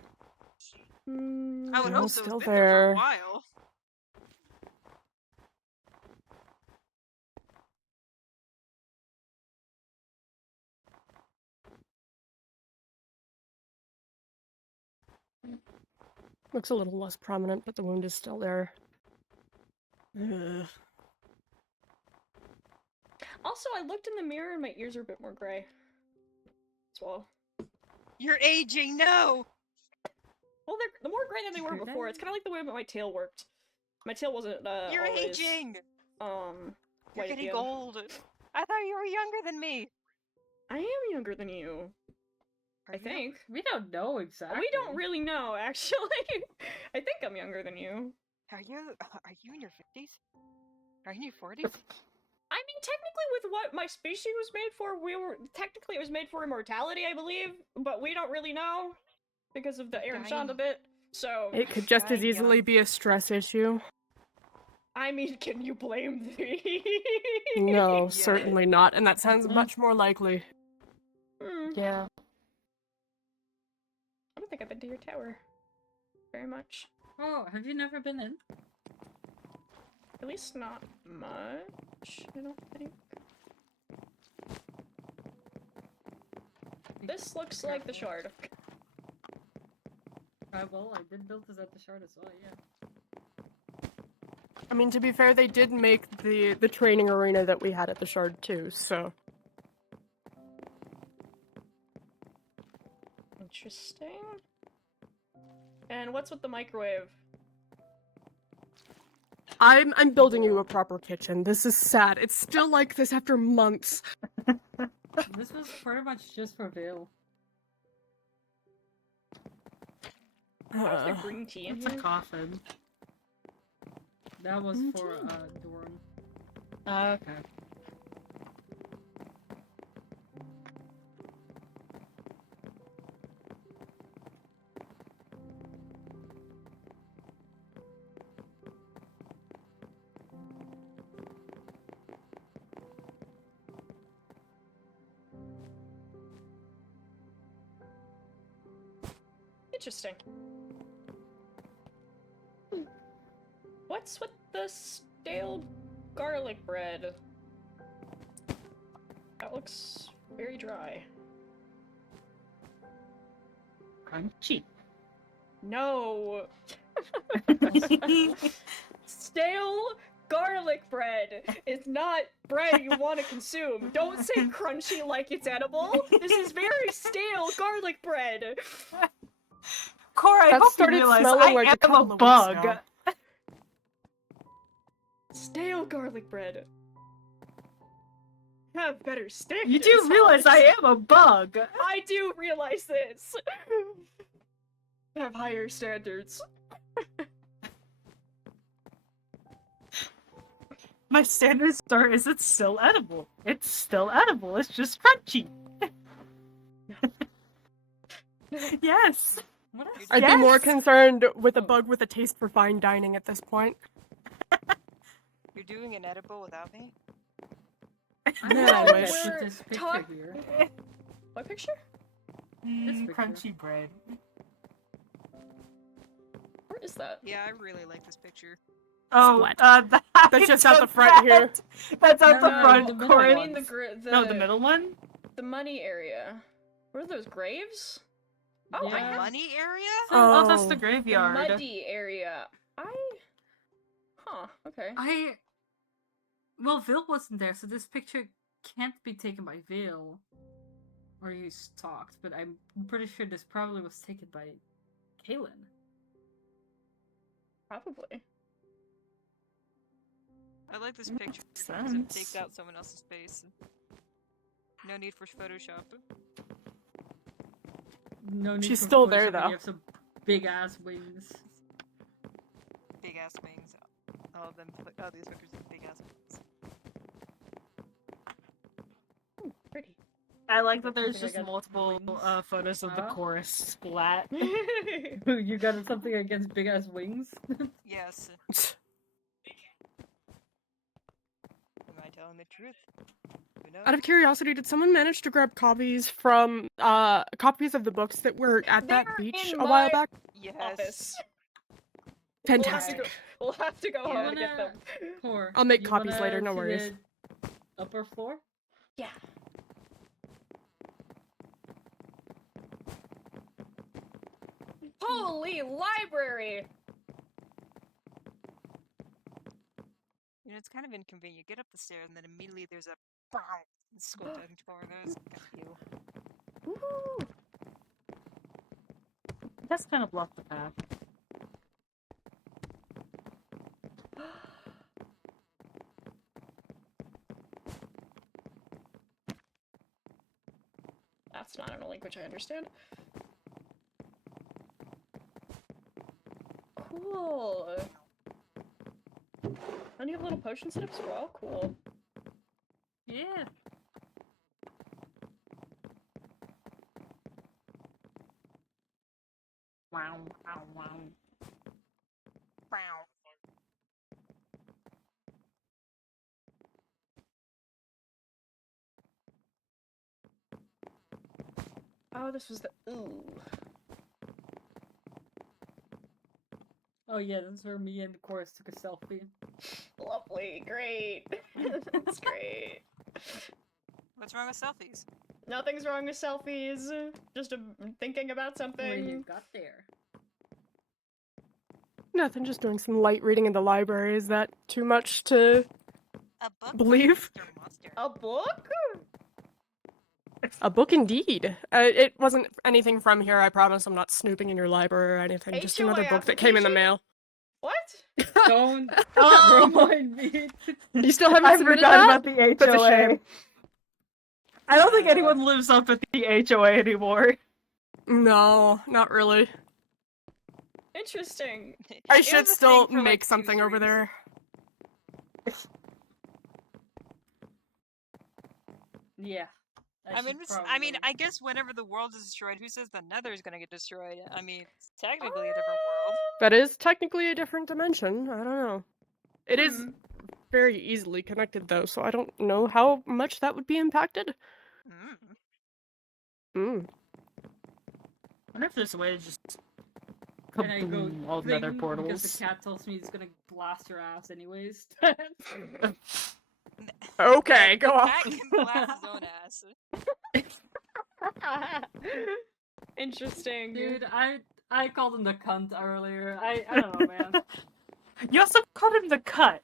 I would No, hope so. still It's been there for there. a while. Looks a little less prominent, but the wound is still there. Ugh. Also, I looked in the mirror and my ears are a bit more gray. As well. You're aging. No. Well, they're more gray than they were True before. It's that. kind of like the way my tail worked. My tail wasn't You're always aging. You're white at the getting end. old. I thought you were younger than me. I am younger than you. Are I you? think. We don't know exactly. We don't really know, actually. I think I'm younger than you. Are you in your 50s? Are you in your 40s? I mean, technically, with what my species was made for, technically it was made for immortality, I believe, but we don't really know because of the Aaron Dying. Shonda bit. So, It could just as Dying easily young. be a stress issue. I mean, can you blame me? No, Yeah. certainly not, and that sounds much more likely. Yeah. I don't think I've been to your tower very much. Oh, have you never been in? At least not much, I don't think. This looks like the shard. Well, I did build this at the shard as well, yeah. I mean, to be fair, they did make the training arena that we had at the Shard too, so... Interesting. And what's with the microwave? I'm building you a proper kitchen. This is sad. It's still like this after months. This was pretty much just for Vale. Why is there green tea in It's a here? coffin. That was for Doran. Okay. Interesting. What's with the stale garlic bread? That looks very dry. Crunchy. No! Stale garlic bread is not bread you want to consume. Don't say crunchy like it's edible. This is very stale garlic bread. Cora, I That hope you started realize smelling I like a am couple a of weeks bug. ago. Stale garlic bread. Have better standards. You do realize I Alex. am a bug. I do realize this. Have higher standards. My standards are, is it still edible? It's still edible, it's just crunchy. Yes. What else? I'd be more Yes. concerned with a bug with a taste for fine dining at this point. You're doing an edible without me? I'm No, not wish. with this picture Talk- here. What picture? This picture. Crunchy bread. Where is that? Yeah, I really like this picture. Oh, Splat. that's just out the front here. That's out the No, front, the middle Cora. I one. mean No, the middle one? the money area. What are those graves? Oh, I Yeah. have Money area? Oh, that's the the graveyard. muddy area. Okay. Well, Vale wasn't there, so this picture can't be taken by Vale. Or you stalked, but I'm pretty sure this probably was taken by Kaylin. Probably. I like this picture because it sense. takes out someone else's face. No need for Photoshop. No need She's for still Photoshop there, when though. You have some big ass wings. Big ass wings. All of them. Oh, these pictures have big ass wings. Pretty. I like that there's Something just against multiple wings. photos of the Huh? chorus splat. You got something against big ass wings? Yes. Am I telling the truth? Who knows? Out of curiosity, did someone manage to grab copies from copies of the books that were at that They're beach in a while my back? Yes. Office. Fantastic. We'll have to go You home to get wanna- them. Poor. I'll make You copies wanna later, no see worries. the upper floor? Yeah. Holy library! You know, it's kind of inconvenient. You get up the stairs and then immediately there's a BOW! Skull down to our nose. Ew. Woohoo! That's kind of blocked the path. That's not in a language I understand. Cool. And you have little potion setups as well? Cool. Yeah. Wow, wow, wow. Bow. Oh, this was the. Ooh. Oh yeah, this is where me and the chorus took a selfie. Lovely. Great. That's great. What's wrong with selfies? Nothing's wrong with selfies. Just thinking about something. When you got there. Nothing, just doing some light reading in the library. Is that too much to A book by believe? Mr. Mustard. A book? A book indeed. It wasn't anything from here, I promise. I'm not snooping in your library or anything. Just another HOA book that came in the application? mail. What? Don't Oh! remind me. You still haven't I submitted forgot that? about the That's a HOA. shame. I don't think anyone lives up at the HOA anymore. No, not really. Interesting. I It should was a still thing for, make like, 2 something over streams. there. Yeah. I mean, should I mean, probably- I guess whenever the world is destroyed, who says the Nether is gonna get destroyed? I mean, it's technically a different world. That is technically a different dimension. I don't know. It is Hmm. very easily connected, though, so I don't know how much that would be impacted. Mm. Mm. I wonder if there's a way to just And I go kaboom all nether thing portals. because the cat tells me he's gonna blast your ass anyways. Okay, go the on. cat can blast his own ass. Interesting. Dude, I called him the cunt earlier. I don't know, man. You also called him the cut.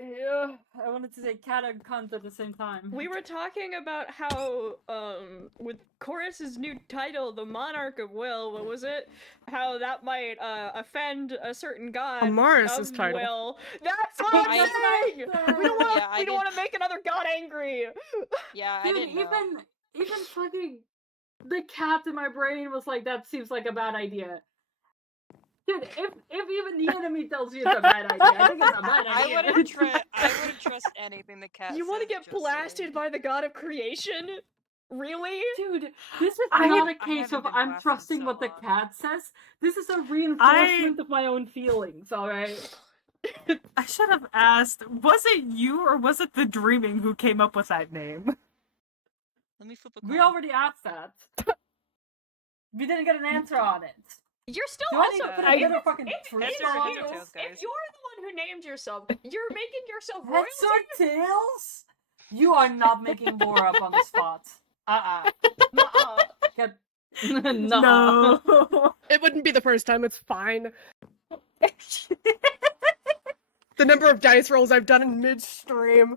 Yeah, I wanted to say cat and cunt at the same time. We were talking about how, with Chorus's new title, the Monarch of Will, what was it? How that might, offend a certain god Amaris's of title. will. That's what I'm saying! We don't want, Yeah, I we don't did- want to make another god angry! Yeah, I Dude, didn't know. even fucking the cat in my brain was like, that seems like a bad idea. Dude, if even the enemy tells you it's a bad idea, I think it's a bad I idea. wouldn't trust anything the cat You want to says, get just blasted saying. by the god of creation? Really? Dude, this is I not a haven't case been of I'm blasted trusting so what the long. cat says. This is a reinforcement of my own feelings, alright? I should have asked, was it you or was it the Dreaming who came up with that name? Let me flip a We coin. already asked that. We didn't get an answer on it. You're still Do I need also to put I- another fucking if, tree Heads or on heads or this? tails, guys? if you're the one who named yourself, you're making yourself Heads royalty. or tails? You are not making lore up on the spot. Nuh-uh. Get... No. It wouldn't be the first time, it's fine. The number of dice rolls I've done in midstream.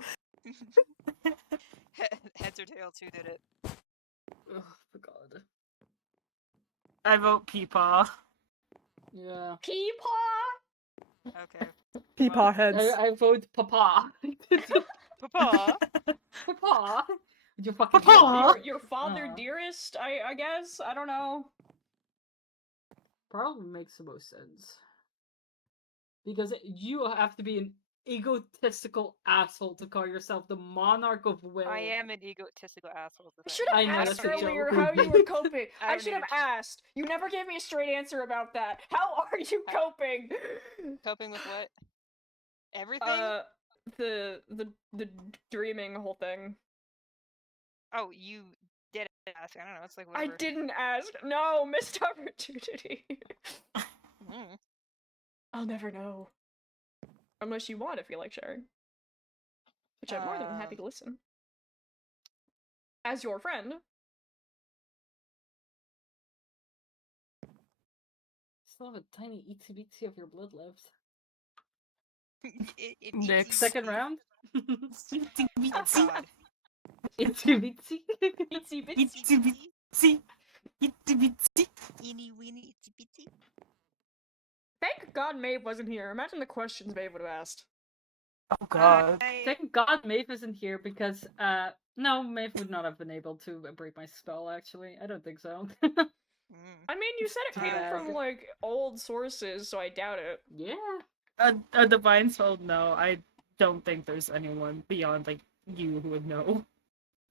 Heads or tails, who did it? Oh, for God. I vote Peepaw. Yeah. Peepaw! Okay. Peepaw heads. I vote Papa. Papa. Papa? You fucking Papa? Your father Uh. dearest, I guess? I don't know. Probably makes the most sense. Because you have to be an egotistical asshole to call yourself the monarch of will. I am an egotistical asshole. I should have I know, asked that's a earlier joke. how you were coping. I I don't should have need asked. You never gave me a straight answer about that. How are you coping? Coping with what? Everything? The dreaming whole thing. Oh, you did ask. I don't know. It's like I whatever. didn't ask. No, missed opportunity. Mm. I'll never know. Unless you want, if you like sharing. Which I'm more than happy to listen. As your friend. Still have a tiny itsy bitsy of your blood left. Next. Second round? Oh god. Itsy bitsy? Itsy bitsy. See, Eeny weeny itsy bitsy. Thank God Maeve wasn't here. Imagine the questions Maeve would have asked. Oh god. Thank God Maeve isn't here because, no, Maeve would not have been able to break my spell, actually. I don't think so. Mm. I mean, you said it Too came bad. from, like, old sources, so I doubt it. Yeah. A divine spell, no. I don't think there's anyone beyond, like, you who would know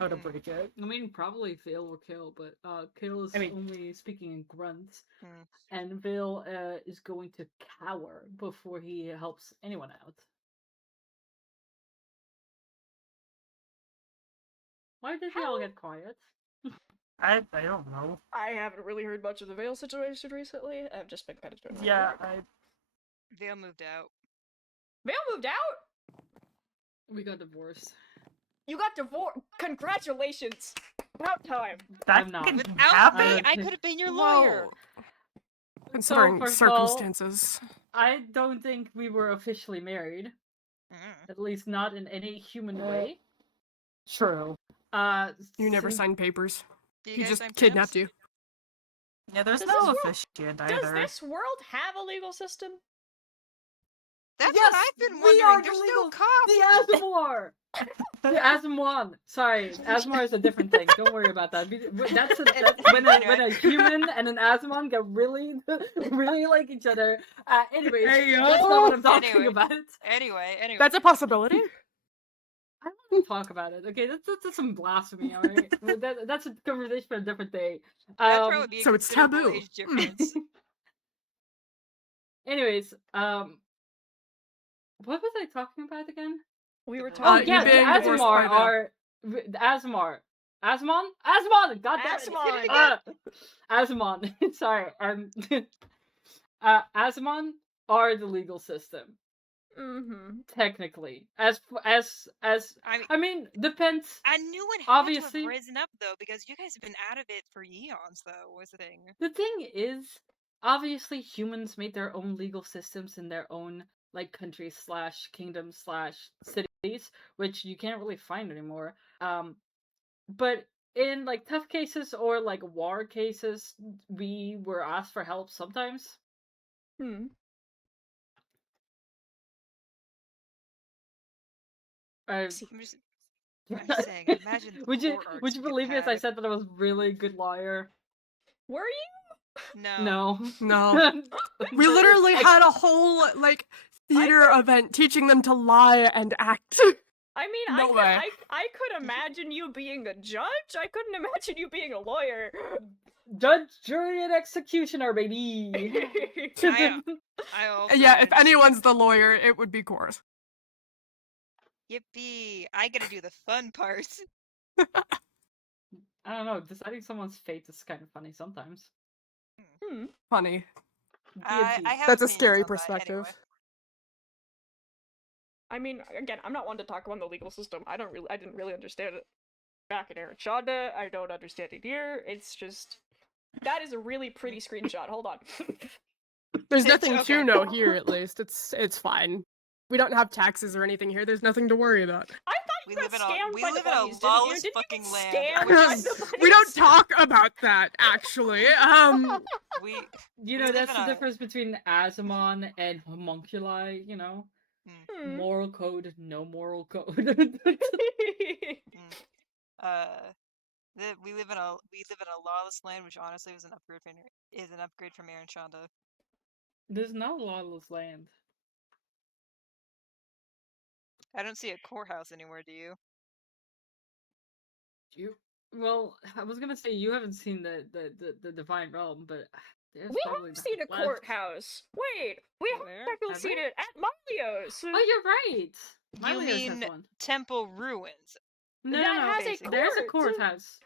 how to break it. I mean, probably Vale or Kale, but Kale is I mean- only speaking in grunts, Hmm. and Vale is going to cower before he helps anyone out. Why did they all get quiet? I don't know. I haven't really heard much of the Veil situation recently. I've just been kind of doing my Yeah, work. Vale moved out. Veil moved out? We got divorced. You got divorced? Congratulations! About time. I'm not. can Without happen. me, I could have been your lawyer. Considering first of all, circumstances. I don't think we were officially married. Mm. At least not in any human way. True. You never since- signed papers. Do you He guys just sign kidnapped prenups? you. Yeah, there's Does no this world- officiant Does either. this world have a legal system? That's Yes, what I've been we wondering. are There's the no legal- cops. The Asmar! The Asmon! Sorry, Asmar is a different thing. Don't worry about that. That's when a human and an Asmon get really, really like each other. Anyways, Hey, yo! that's not what I'm talking Anyway. about. Anyway. That's a possibility. I don't want to talk about it. Okay, that's some blasphemy. All right, that's a conversation for a different day. That'd probably be a so it's considerable taboo. age difference. Anyways, what was I talking about again? We were Oh, talking. Oh you yeah, the being divorced Asmar by the- are the Asmar. Asmon! God damn it! Asmon! Asmon. Sorry, Asmon are the legal system Mm-hmm. technically. I mean, I mean, depends. I knew it had to Obviously- have risen up though, because you guys have been out of it for eons. Though was the thing. The thing is, obviously, humans made their own legal systems in their own like countries / kingdoms / cities, which you can't really find anymore. But in like tough cases or like war cases, we were asked for help sometimes. Hmm. See. I'm just saying. Imagine. The would you court would you arts believe me if I had. said that I was really good lawyer? Were you? No. No. No. We literally had a whole, like, theater event teaching them to lie and act. I mean, No way. I could imagine you being a judge. I couldn't imagine you being a lawyer. Judge, jury, and executioner, baby. I also Yeah, if wanted- anyone's the lawyer, it would be Cora's. Yippee! I gotta do the fun parts. I don't know. Deciding someone's fate is kind of funny sometimes. Hmm. Funny. I have That's a opinions scary on that perspective. anyway. I mean, again, I'm not one to talk about the legal system. I didn't really understand it back in Aaron Shonda. I don't understand it here. It's just that is a really pretty screenshot. Hold on. There's It's nothing okay. to know here, at least. It's fine. We don't have taxes or anything here. There's nothing to worry about. I thought We you live got in a scammed we by live the in a bunnies, didn't you? lawless Didn't you fucking get land. scammed Which by is, the We don't bunnies? talk about that, actually. we You We know, live that's in the a- difference between Azamon and homunculi, you know? Hmm. Moral code, no moral code. we live in a lawless land, which honestly was an upgrade from Aaron Shonda. There's no lawless land. I don't see a courthouse anywhere. Do you? Well, I was gonna say you haven't seen the Divine Realm, but there's We probably have seen a left. courthouse. Wait, we have Where? actually Have we? seen it at Mario's. Oh, you're right. You Milio's has mean one. Temple Ruins? No, that no, no. has a basically. There's a court. courthouse.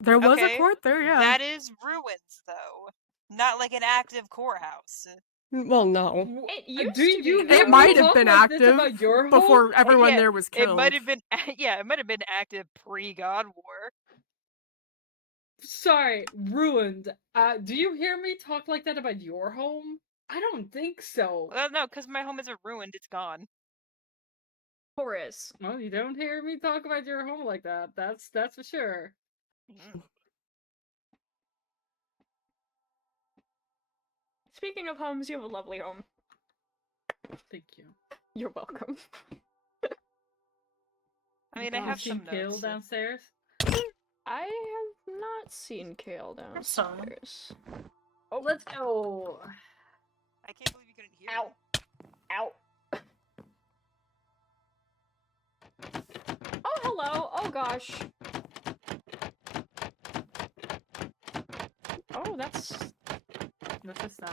There was Okay, a court there, yeah. That is ruins, though. Not like an active courthouse. Well, no. It used Do to be, you though. hear It me might have talk been like this active about your home? before everyone Yeah, there was It killed. might have been, yeah, it might have been active pre-God War. Sorry, ruined. Do you hear me talk like that about your home? I don't think so. Well, no, because my home isn't ruined; it's gone. Horace. Well, you don't hear me talk about your home like that. That's for sure. Mm. Speaking of homes, you have a lovely home. Thank you. You're welcome. I mean, I Have you have seen some Kale notes. downstairs? I have not seen Kale That's fine. downstairs. Let's go. I can't believe you couldn't hear Ow. Ow. Oh, hello. Oh, gosh. Oh, that's What's this now?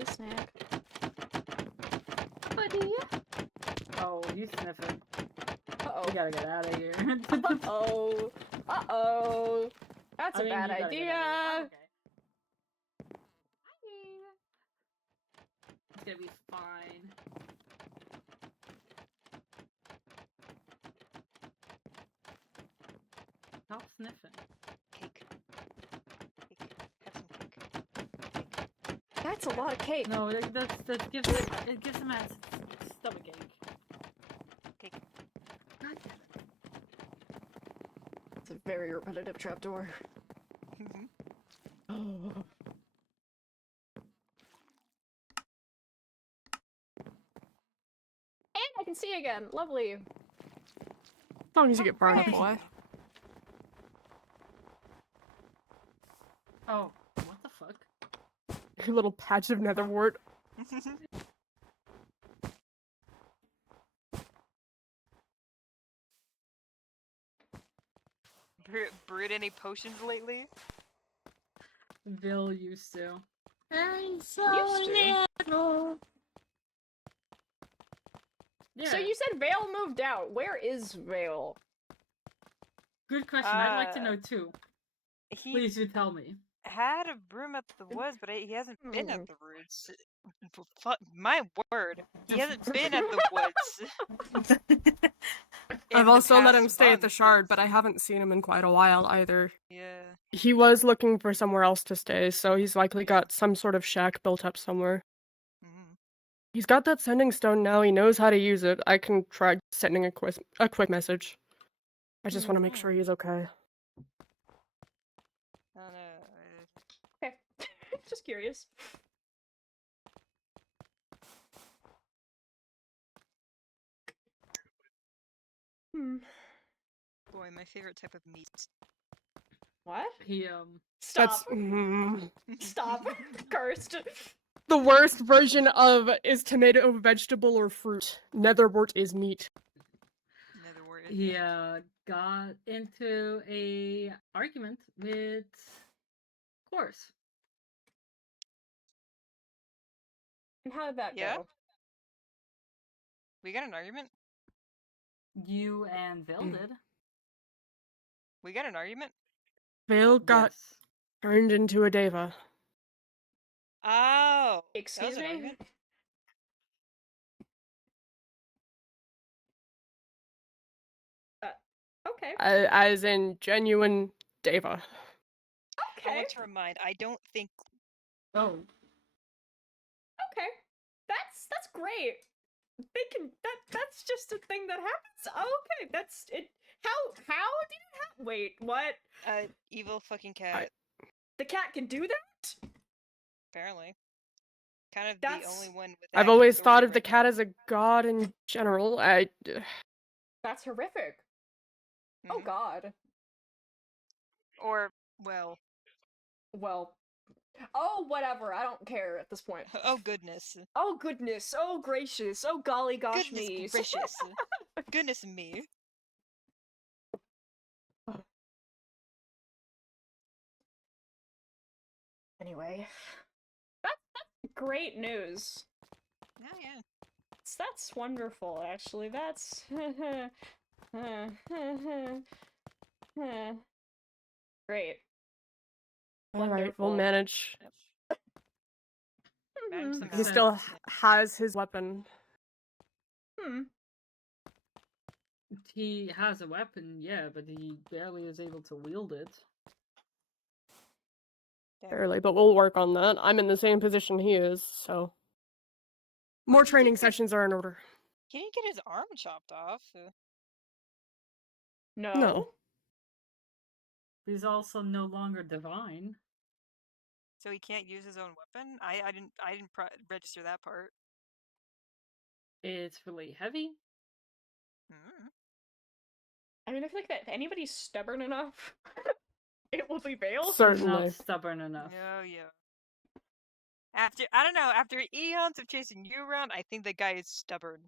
a snack. Buddy. Oh, you sniffing. Uh-oh. We gotta get out of here. Uh-oh. Uh-oh. That's I a mean, bad you gotta idea. get out of here. Oh, okay. It's gonna be fine. Stop sniffing. Cake. Cake. Have some cake. That's a lot of cake. No, that gives it gives him a stomach ache. Cake. God damn it. It's a very repetitive trapdoor. Oh. And I can see again. Lovely. As long as you get far enough Hooray. away. Oh, what the fuck? Your little patch of netherwort. Brewed any potions lately? Bill used to. Used to. Yeah. So you said Vale moved out. Where is Vale? Good question. I'd like to know too. He Please do tell me. had a broom at the woods, but he hasn't been Hmm. at the roots. My word, he hasn't been at the woods. I've in the also let him past stay at the month. shard, but I haven't seen him in quite a while either. Yeah. He was looking for somewhere else to stay, so he's likely got some sort of shack built up somewhere. Mhm. He's got that sending stone now, he knows how to use it. I can try sending a quick message. I just want to make sure he's okay. I don't know. Okay. Just curious. Boy, my favorite type of meat. What? He Stop. That's Stop. Cursed. the worst version of is tomato vegetable or fruit. Netherwort is meat. Another word. he got into a argument with Course. And how did that Yeah? go? We got an argument? You and Bill Mm. did. We got an argument? Vale got Yes. turned into a deva. Oh! that Excuse was an me? argument? Okay. As in genuine deva. I Okay. want to remind, I don't think... Oh. Okay. That's great. They can that's just a thing that happens. Okay, that's it. How did it happen? Wait, what? Evil fucking cat, The cat can do that? apparently. Kind of That's- the only one with I've active always thought authority of the right cat now. as a god in general. That's horrific. Oh Mhm. god. Or, well... Well. Oh, whatever. I don't care at this point. Oh goodness. Oh goodness. Oh gracious. Oh golly gosh Goodness me's. gracious. Goodness me. Anyway. That's great news. Oh yeah. That's wonderful, actually. That's great. Alright, we'll Wonderful. manage. Manage Mhm. somehow. He So- still has his weapon. He has a weapon, yeah, but he barely is able to wield it. Damn. Barely, but we'll work on that. I'm in the same position he is, so. More training sessions are in order. He didn't get his arm chopped off. No. No. He's also no longer divine. So he can't use his own weapon? I didn't register that part. It's really heavy. Mm. I mean, I feel like that if anybody's stubborn enough, it will prevail. Not Certainly. stubborn enough. Oh yeah. After eons of chasing you around, I think the guy is stubborn.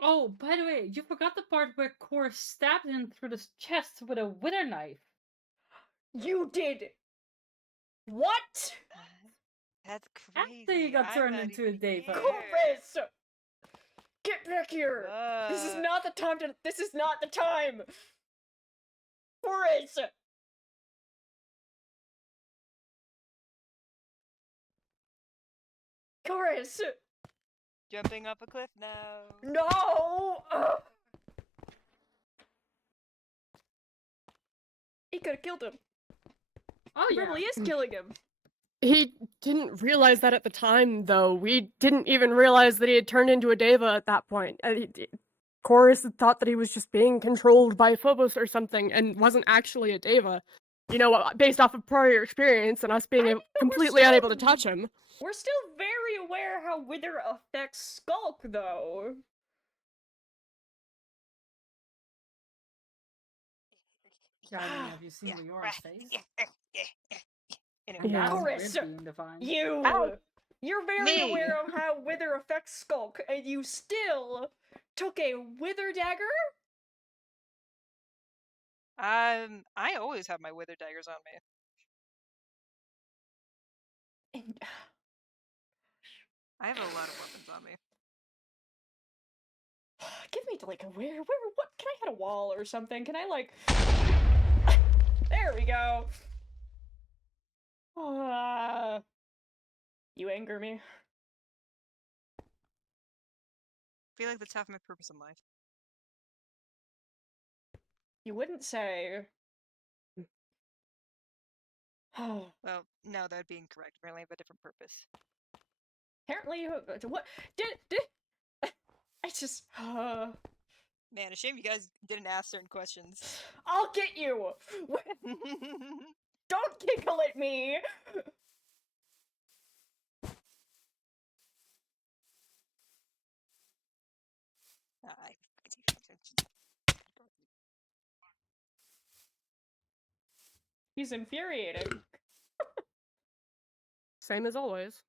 Oh, by the way, you forgot the part where Cor stabbed him through the chest with a wither knife. You did. What? That's crazy. After you got I'm turned not into a even Deva. here. Chorus! Get back here! This is What? not the time to. This is not the time! Chorus! Chorus! Jumping off a cliff now. No! Ugh. He could have killed him. Oh He yeah. probably is killing him. He didn't realize that at the time, though. We didn't even realize that he had turned into a Deva at that point. Chorus thought that he was just being controlled by Phobos or something and wasn't actually a Deva. You know, based off of prior experience and us being I mean, but we're completely still- unable to touch him. We're still very aware how Wither affects Skulk, though. I mean, have you seen Leora's face? Anyway, And that's Chorus, weird being divine. You! Ow. You're very Me. aware of how Wither affects Skulk, and you still took a Wither dagger? I always have my wither daggers on me. And I have a lot of weapons on me. give me like what? Can I hit a wall or something? Can I like? There we go. You anger me. I feel like that's half my purpose in life. You wouldn't say. Well, no, that would be incorrect. Apparently, I have a different purpose. Apparently, you what? Did I just? Man, a shame you guys didn't ask certain questions. I'll get you. Don't giggle at me. He's infuriating. Same as always.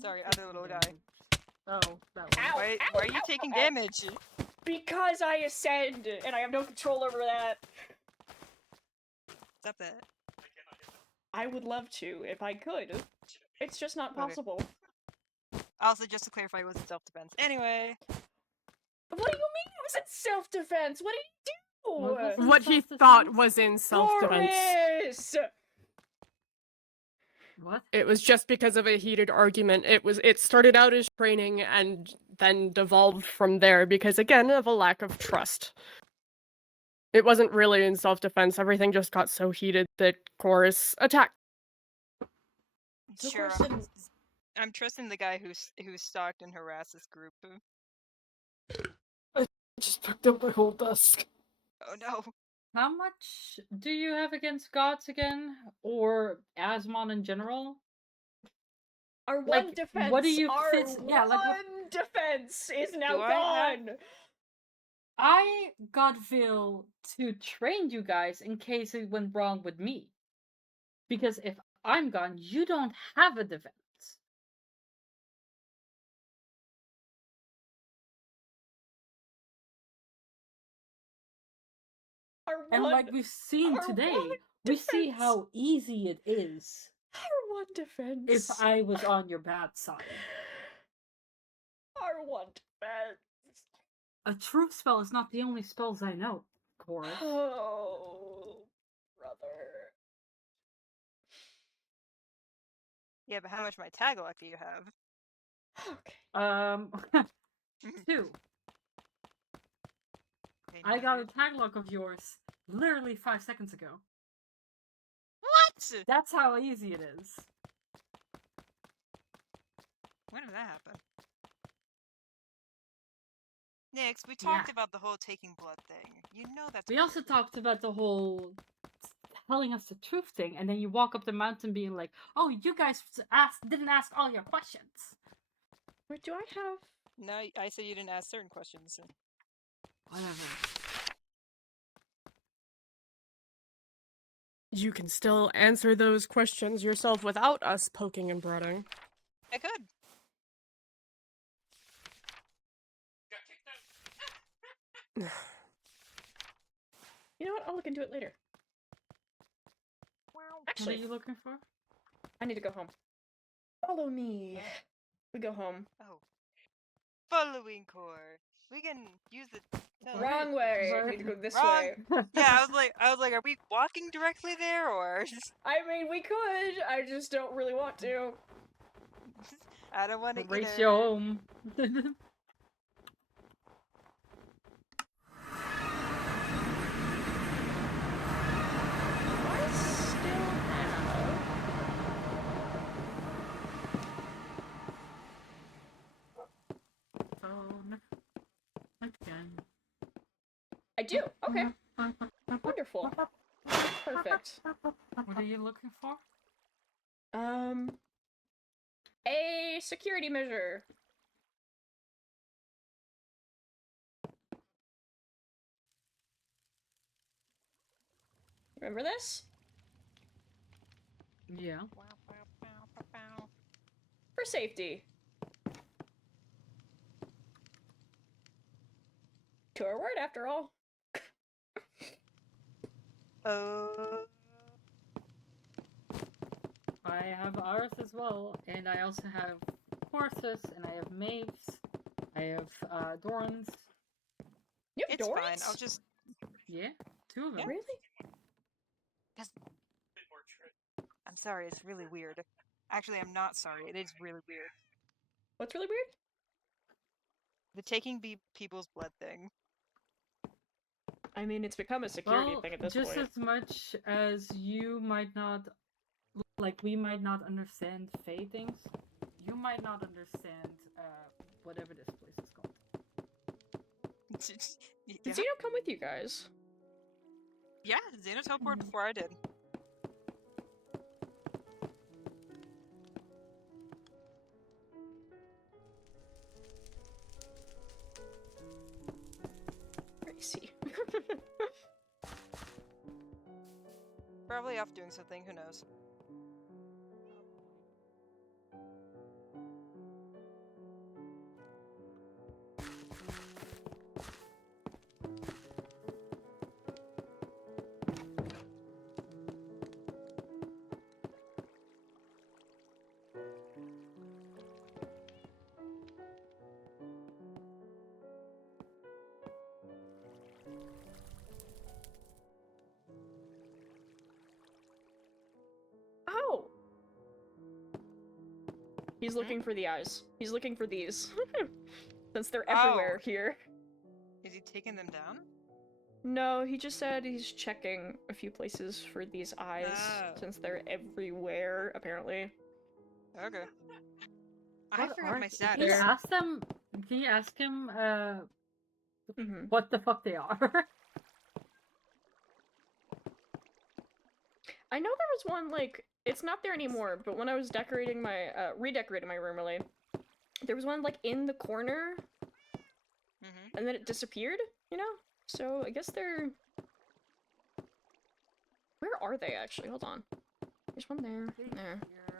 Sorry, other little guy. Oh, that one. Ow, Why ow, are you ow, taking ow. damage? Because I ascend, and I have no control over that. Stop that. I would love to, if I could. It's just not Okay. possible. Also, just to clarify, it wasn't self-defense. Anyway, What do you mean it was in self-defense? What did he do? What was it? What he Self-defense? thought was in self-defense. Boris! What? It was just because of a heated argument. It started out as training and then devolved from there because, again, of a lack of trust. It wasn't really in self-defense. Everything just got so heated that Chorus attacked. So sure. Carson- I'm trusting the guy who stalked and harassed this group. I just picked up my whole desk. Oh no. How much do you have against gods again? Or Asmon in general? Our one Like, defense, what do you our fit- yeah, like, what- one defense is now Do I have- gone. I got Vil to train you guys in case it went wrong with me. Because if I'm gone, you don't have a defense. Our And one, like we've seen our today, one we see defense. how easy it is our one defense. if I was on your bad side. Our one defense. A truth spell is not the only spells I know, Chorus. Oh, brother. Yeah, but how much of my tag lock do you have? Okay. 2. Okay, I got a noted. tag log of yours literally 5 seconds ago. What? That's how easy it is. When did that happen? Nix, we Yeah. talked about the whole taking blood thing. You know that's We weird. also talked about the whole telling us the truth thing, and then you walk up the mountain being like, "Oh, you guys didn't ask all your questions." Wait, do I have? No, I said you didn't ask certain questions. Whatever. You can still answer those questions yourself without us poking and prodding. I could. You know what? I'll look into it later. What are Actually, you looking for? I need to go home. Follow me. We go home. Oh. Following core. We can use the Wrong way. I Where- need to go this Wrong. way. Yeah, I was like, are we walking directly there or I mean, we could. I just don't really want to. I don't want to Race you home. I still have. Phone. Again. I do. Okay. Wonderful. Perfect. What are you looking for? A security measure. Remember this? Yeah. For safety. To our word, after all. I have ours as well, and I also have horses, and I have maves. I have Dorans. You have It's fine. Dorans? I'll just. Yeah, 2 of them. Really? I'm sorry. It's really weird. Actually, I'm not sorry. It is really weird. What's really weird? The taking people's blood thing. I mean, it's become a security Well, thing at this just point. as much as you might not, like, we might not understand Fae things, you might not understand whatever this place is called. Did Zeno come with you guys? Yeah, Xeno teleported before I did. Where is he? Probably off doing something. Who knows? Oh! He's looking for the eyes. He's looking for these. Since they're everywhere here. Is he taking them down? No, he just said he's checking a few places for these eyes, Oh. since they're everywhere, apparently. Okay. I What forgot are my they? Can you status. ask them? Can you ask him Mm-hmm. what the fuck they are? I know there was one, like, it's not there anymore, but when I was decorating my, redecorating my room, really, there was one, like, in the corner, Mm-hmm. and then it disappeared, you know? So, I guess they're... Where are they, actually? Hold on. There's one there, and there. Here.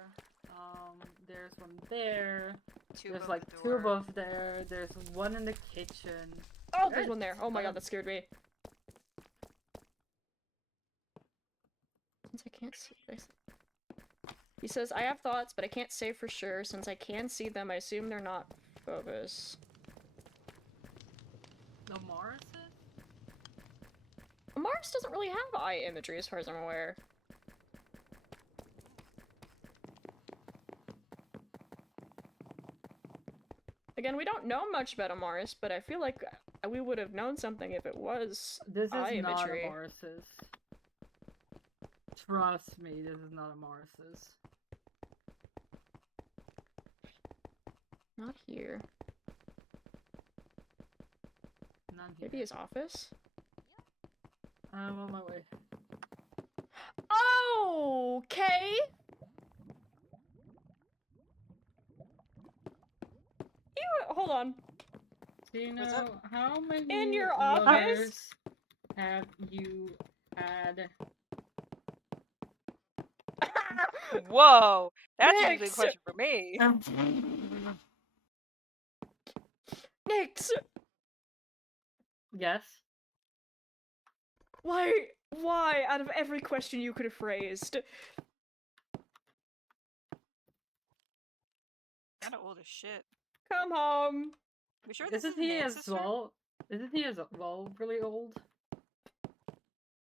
There's one there. Two There's above like the 2 door. above there. There's one in the kitchen. Oh, there's There's one there! Oh my ton. god, that scared me. Since I can't see this. He says, I have thoughts, but I can't say for sure. Since I can see them, I assume they're not Phobos. The Morrises? Mars doesn't really have eye imagery as far as I'm aware. Again, we don't know much about Amaris, but I feel like we would have known something if it was This is eye not imagery. Amaris's. Trust me, this is not Amaris's. Not here. Not here. Maybe his office? I'm on my way. Okay. Hold on. Do you What's know how many In your lovers office? have you had? Whoa! That's a big Next! question for me. Nyx! Yes. Why, out of every question you could have phrased? Kinda old as shit. Come home. We sure this Isn't is he an as ancestor? well? Isn't he as well really old?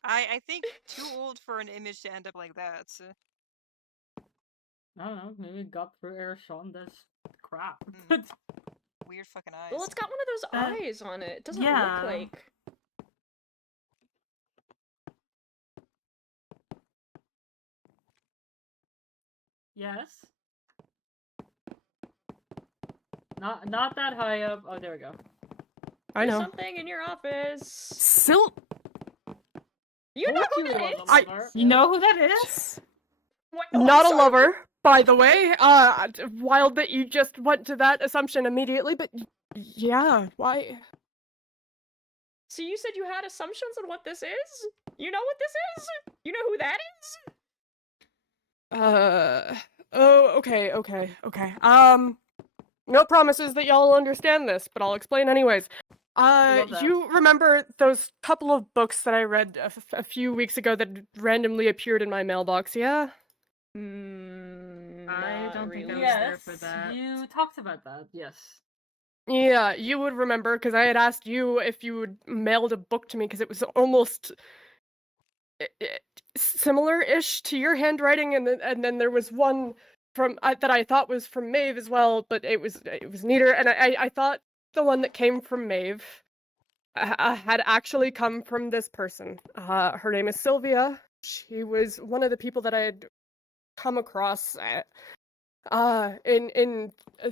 I think too old for an image to end up like that. So. I don't know. Maybe got through Arishanda's crap. Weird fucking eyes. Well, it's got one of those eyes on it. It doesn't yeah. look like... Yes. Not that high up. Oh, there we go. I There's know. something in your office. Sil- You know who Told you that it was is? a lover. You know who that is? What? Oh, I'm Not a sorry. lover, by the way. Wild that you just went to that assumption immediately, but yeah, why? So you said you had assumptions on what this is? You know what this is? You know who that is? Oh, okay. No promises that y'all will understand this, but I'll explain anyways. love that. You remember those couple of books that I read a few weeks ago that randomly appeared in my mailbox, yeah? I Not don't think I really. was there for that. You talked about that. Yes. Yeah, you would remember, because I had asked you if you would mailed a book to me, because it was almost similar-ish to your handwriting, and then there was one from that I thought was from Maeve as well, but it was neater, and I thought the one that came from Maeve had actually come from this person. Her name is Sylvia. She was one of the people that I had come across in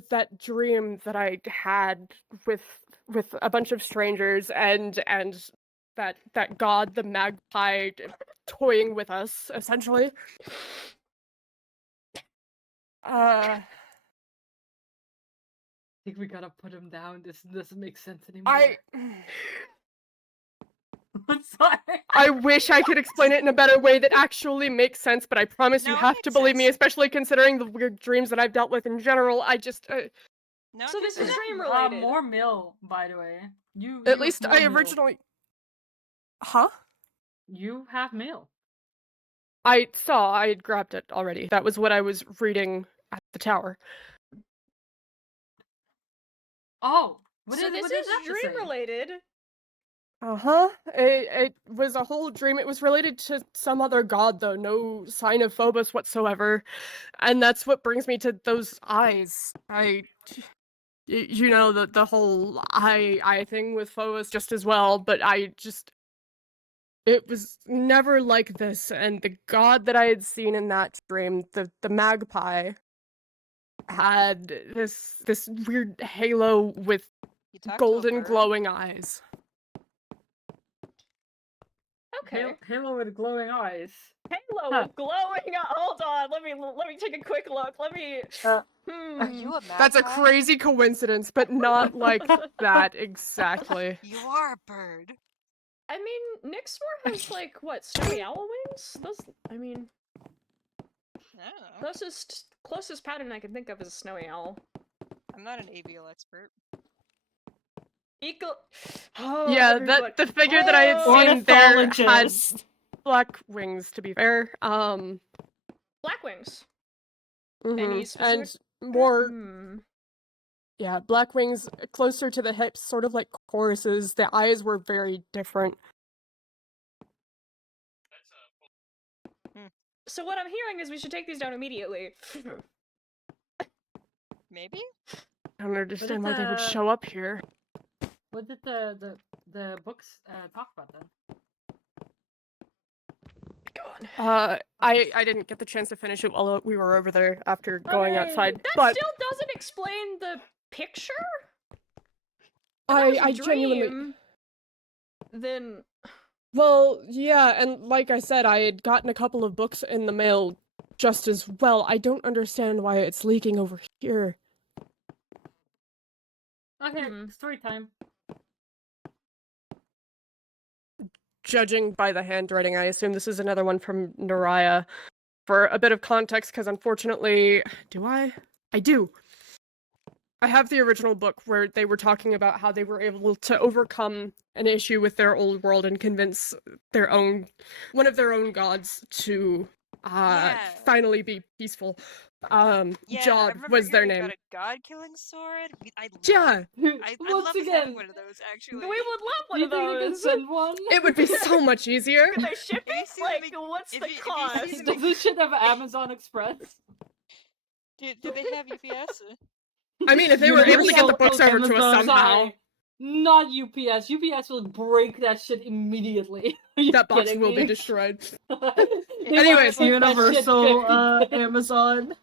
that dream that I had with a bunch of strangers and that god, the magpie, toying with us, essentially. I think we gotta put him down. This doesn't make sense anymore. I'm sorry. I wish I could explain it in a better way that actually makes sense, but I promise No, you it have makes to believe me, sense. especially considering the weird dreams that I've dealt with in general. I just, No, So it this makes is sense. dream related. More mill, by the way. You at have least more I meal. originally... Huh? You have mail. I had grabbed it already. That was what I was reading at the tower. Oh, So what this did is that dream say? related. Uh-huh. It was a whole dream. It was related to some other god, though. No sign of Phobos whatsoever. And that's what brings me to those eyes. You know, the whole eye thing with Phobos just as well, but it was never like this, and the god that I had seen in that dream, the magpie, had this weird halo with You talk to a golden bird? glowing eyes. Okay. Halo with glowing eyes. Halo Huh. with glowing. Hold on. Let me take a quick look. Let me. Uh, Are you a magpie? That's a crazy coincidence, but not like that exactly. You are a bird. I mean, Nixmore has like what, snowy owl wings? Those. I mean, I don't know. closest pattern I can think of is a snowy owl. I'm not an avial expert. Eagle. Oh, Yeah, everybody. the figure that I had Oh! seen there had Ornithologist. black wings, to be fair. Black wings. Mhm. Any And specific? more, Hmm. yeah, black wings closer to the hips, sort of like choruses. The eyes were very different. So what I'm hearing is we should take these down immediately. Maybe? I don't understand did why they would the- show up here. What did the books talk about then? Go on. I didn't get the chance to finish it while we were over there after going outside, That but still doesn't explain the picture? I genuinely. Dream, then Well, yeah, and like I said, I had gotten a couple of books in the mail just as well. I don't understand why it's leaking over here. Okay, Mhm. story time. Judging by the handwriting, I assume this is another one from Naraya. For a bit of context, because unfortunately, do I? I do. I have the original book where they were talking about how they were able to overcome an issue with their old world and convince one of their own gods to Yeah. finally be peaceful. Yeah, I Jod remember was their hearing name. about a god-killing sword. I'd Yeah, I'd Once love to again, have one of those, actually. we would love do one you of think they can those. send one? it would be so much easier. Could they ship Have you it? seen the Like, Mc- what's if the you- if you cost? seen the Does this shit have Amazon Express? Do they have UPS? I mean, if they were able to get the books over to us somehow, Sorry, not UPS. UPS will break that shit immediately. Are you that box kidding will me? be destroyed. They Anyways, will take that shit Universal 50. Amazon.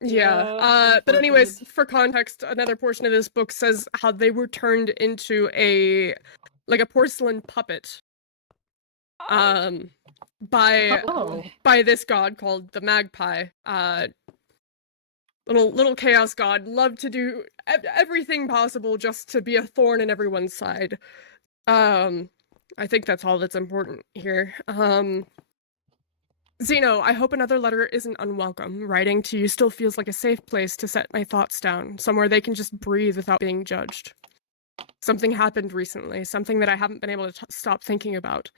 Yeah, but anyways, unfortunate. for context, another portion of this book says how they were turned into a porcelain puppet Oh, by Oh. by this god called the Magpie. Little chaos god, loved to do everything possible just to be a thorn in everyone's side. I think that's all that's important here. Zeno, I hope another letter isn't unwelcome. Writing to you still feels like a safe place to set my thoughts down, somewhere they can just breathe without being judged. Something happened recently, something that I haven't been able to stop thinking about.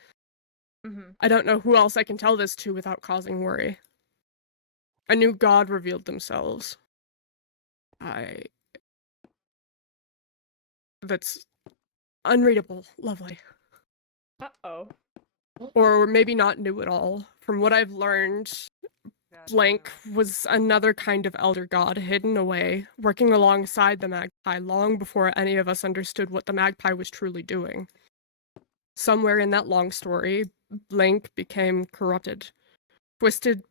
mhm. I don't know who else I can tell this to without causing worry. A new god revealed themselves. That's unreadable, lovely. Uh-oh. Or maybe not new at all. From what I've learned, Blank was another kind of elder god hidden away, working alongside the magpie long before any of us understood what the magpie was truly doing. Somewhere in that long story, Blank became corrupted, twisted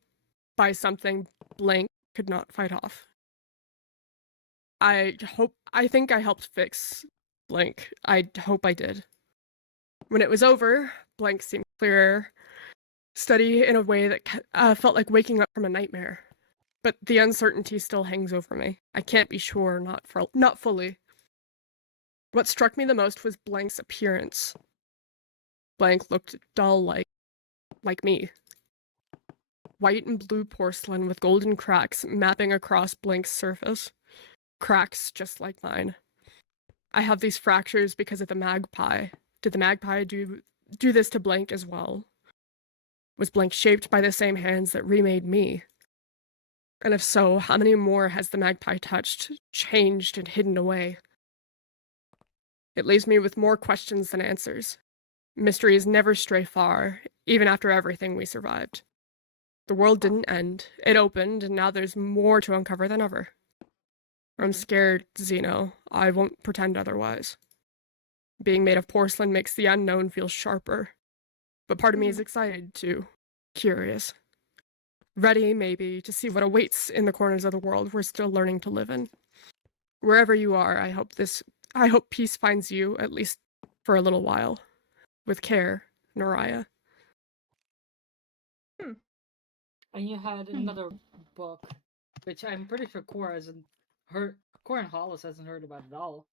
by something Blank could not fight off. I think I helped fix Blank. I hope I did. When it was over, Blank seemed clearer, steady in a way that felt like waking up from a nightmare. But the uncertainty still hangs over me. I can't be sure, not fully. What struck me the most was Blank's appearance. Blank looked dull like me. White and blue porcelain with golden cracks mapping across Blank's surface. Cracks just like mine. I have these fractures because of the magpie. Did the magpie do this to Blank as well? Was Blank shaped by the same hands that remade me? And if so, how many more has the magpie touched, changed, and hidden away? It leaves me with more questions than answers. Mysteries never stray far, even after everything we survived. The world didn't end, it opened, and now there's more to uncover than ever. I'm scared, Zeno. I won't pretend otherwise. Being made of porcelain makes the unknown feel sharper. But part of me is excited, too. Curious. Ready, maybe, to see what awaits in the corners of the world we're still learning to live in. Wherever you are, I hope peace finds you, at least for a little while. With care, Naraya. And you had another book, which I'm pretty sure Cora hasn't heard. Cora and Hollis hasn't heard about at all.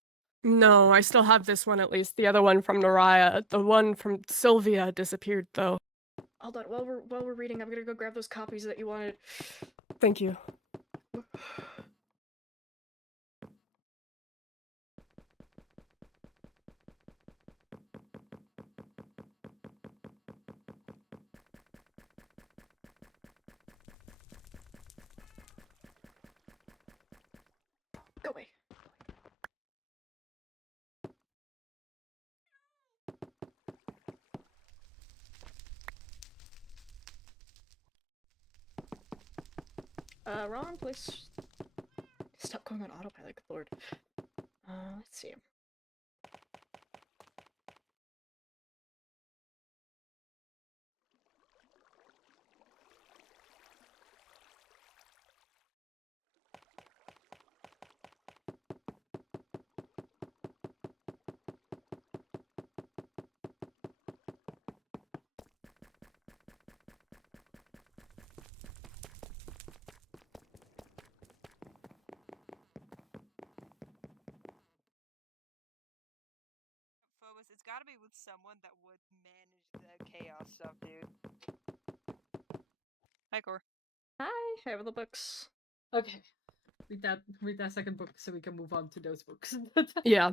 No, I still have this one at least. The other one from Naraya. The one from Sylvia disappeared, though. Hold on, while we're reading, I'm gonna go grab those copies that you wanted. Thank you. Go away. Wrong place. Stop going on autopilot, good lord. Let's see. Phobos, it's gotta be with someone that would manage the chaos stuff, dude. Hi, Core. Hi, I have the books. Okay. Read that second book so we can move on to those books. Yeah.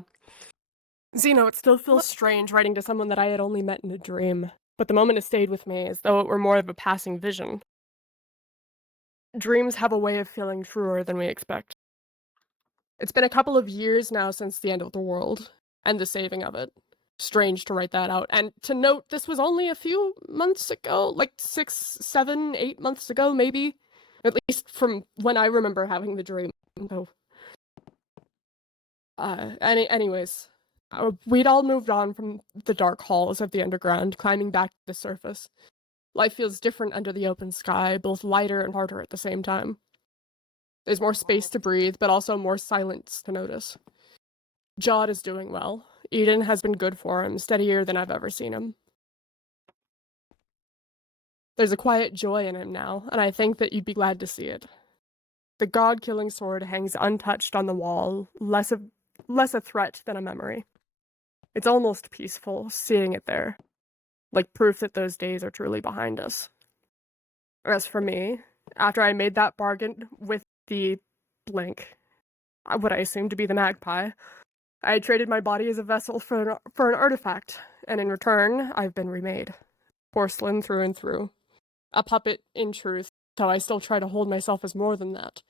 Zeno, it still feels strange writing to someone that I had only met in a dream, but the moment has stayed with me as though it were more of a passing vision. Dreams have a way of feeling truer than we expect. It's been a couple of years now since the end of the world, and the saving of it. Strange to write that out, and to note this was only a few months ago, like 6, 7, 8 months ago, maybe? At least from when I remember having the dream, though. Anyways, we'd all moved on from the dark halls of the underground, climbing back to the surface. Life feels different under the open sky, both lighter and harder at the same time. There's more space to breathe, but also more silence to notice. Jod is doing well. Eden has been good for him, steadier than I've ever seen him. There's a quiet joy in him now, and I think that you'd be glad to see it. The god-killing sword hangs untouched on the wall, less a threat than a memory. It's almost peaceful, seeing it there, like proof that those days are truly behind us. As for me, after I made that bargain with the blank, what I assumed to be the magpie, I had traded my body as a vessel for an artifact, and in return, I've been remade. Porcelain through and through. A puppet, in truth, though I still try to hold myself as more than that.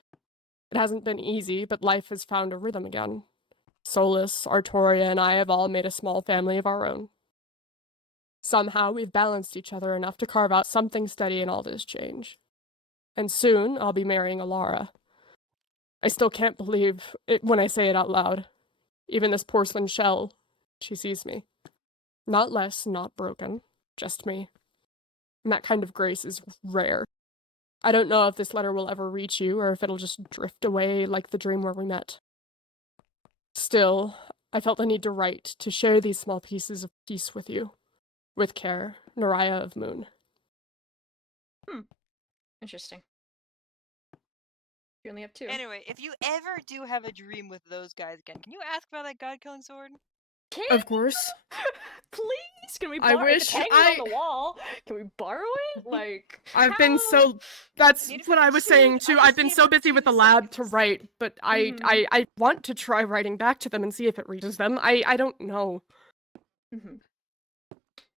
It hasn't been easy, but life has found a rhythm again. Solus, Artoria, and I have all made a small family of our own. Somehow we've balanced each other enough to carve out something steady in all this change. And soon I'll be marrying Alara. I still can't believe it when I say it out loud. Even this porcelain shell, she sees me. Not less, not broken, just me. And that kind of grace is rare. I don't know if this letter will ever reach you, or if it'll just drift away like the dream where we met. Still, I felt the need to write, to share these small pieces of peace with you. With care, Naraya of Moon. Interesting. You only have 2. Anyway, if you ever do have a dream with those guys again, can you ask about that god-killing sword? Can Of course. Please, can we I borrow? If it's wish hanging I- on the wall, can we borrow it? Like, I've been how- so... That's Need a what I was 52 saying too. I I've just been need so busy 52 with the lab to seconds. write, but I want to try writing back to them and see if it reaches them. I don't know. Mhm.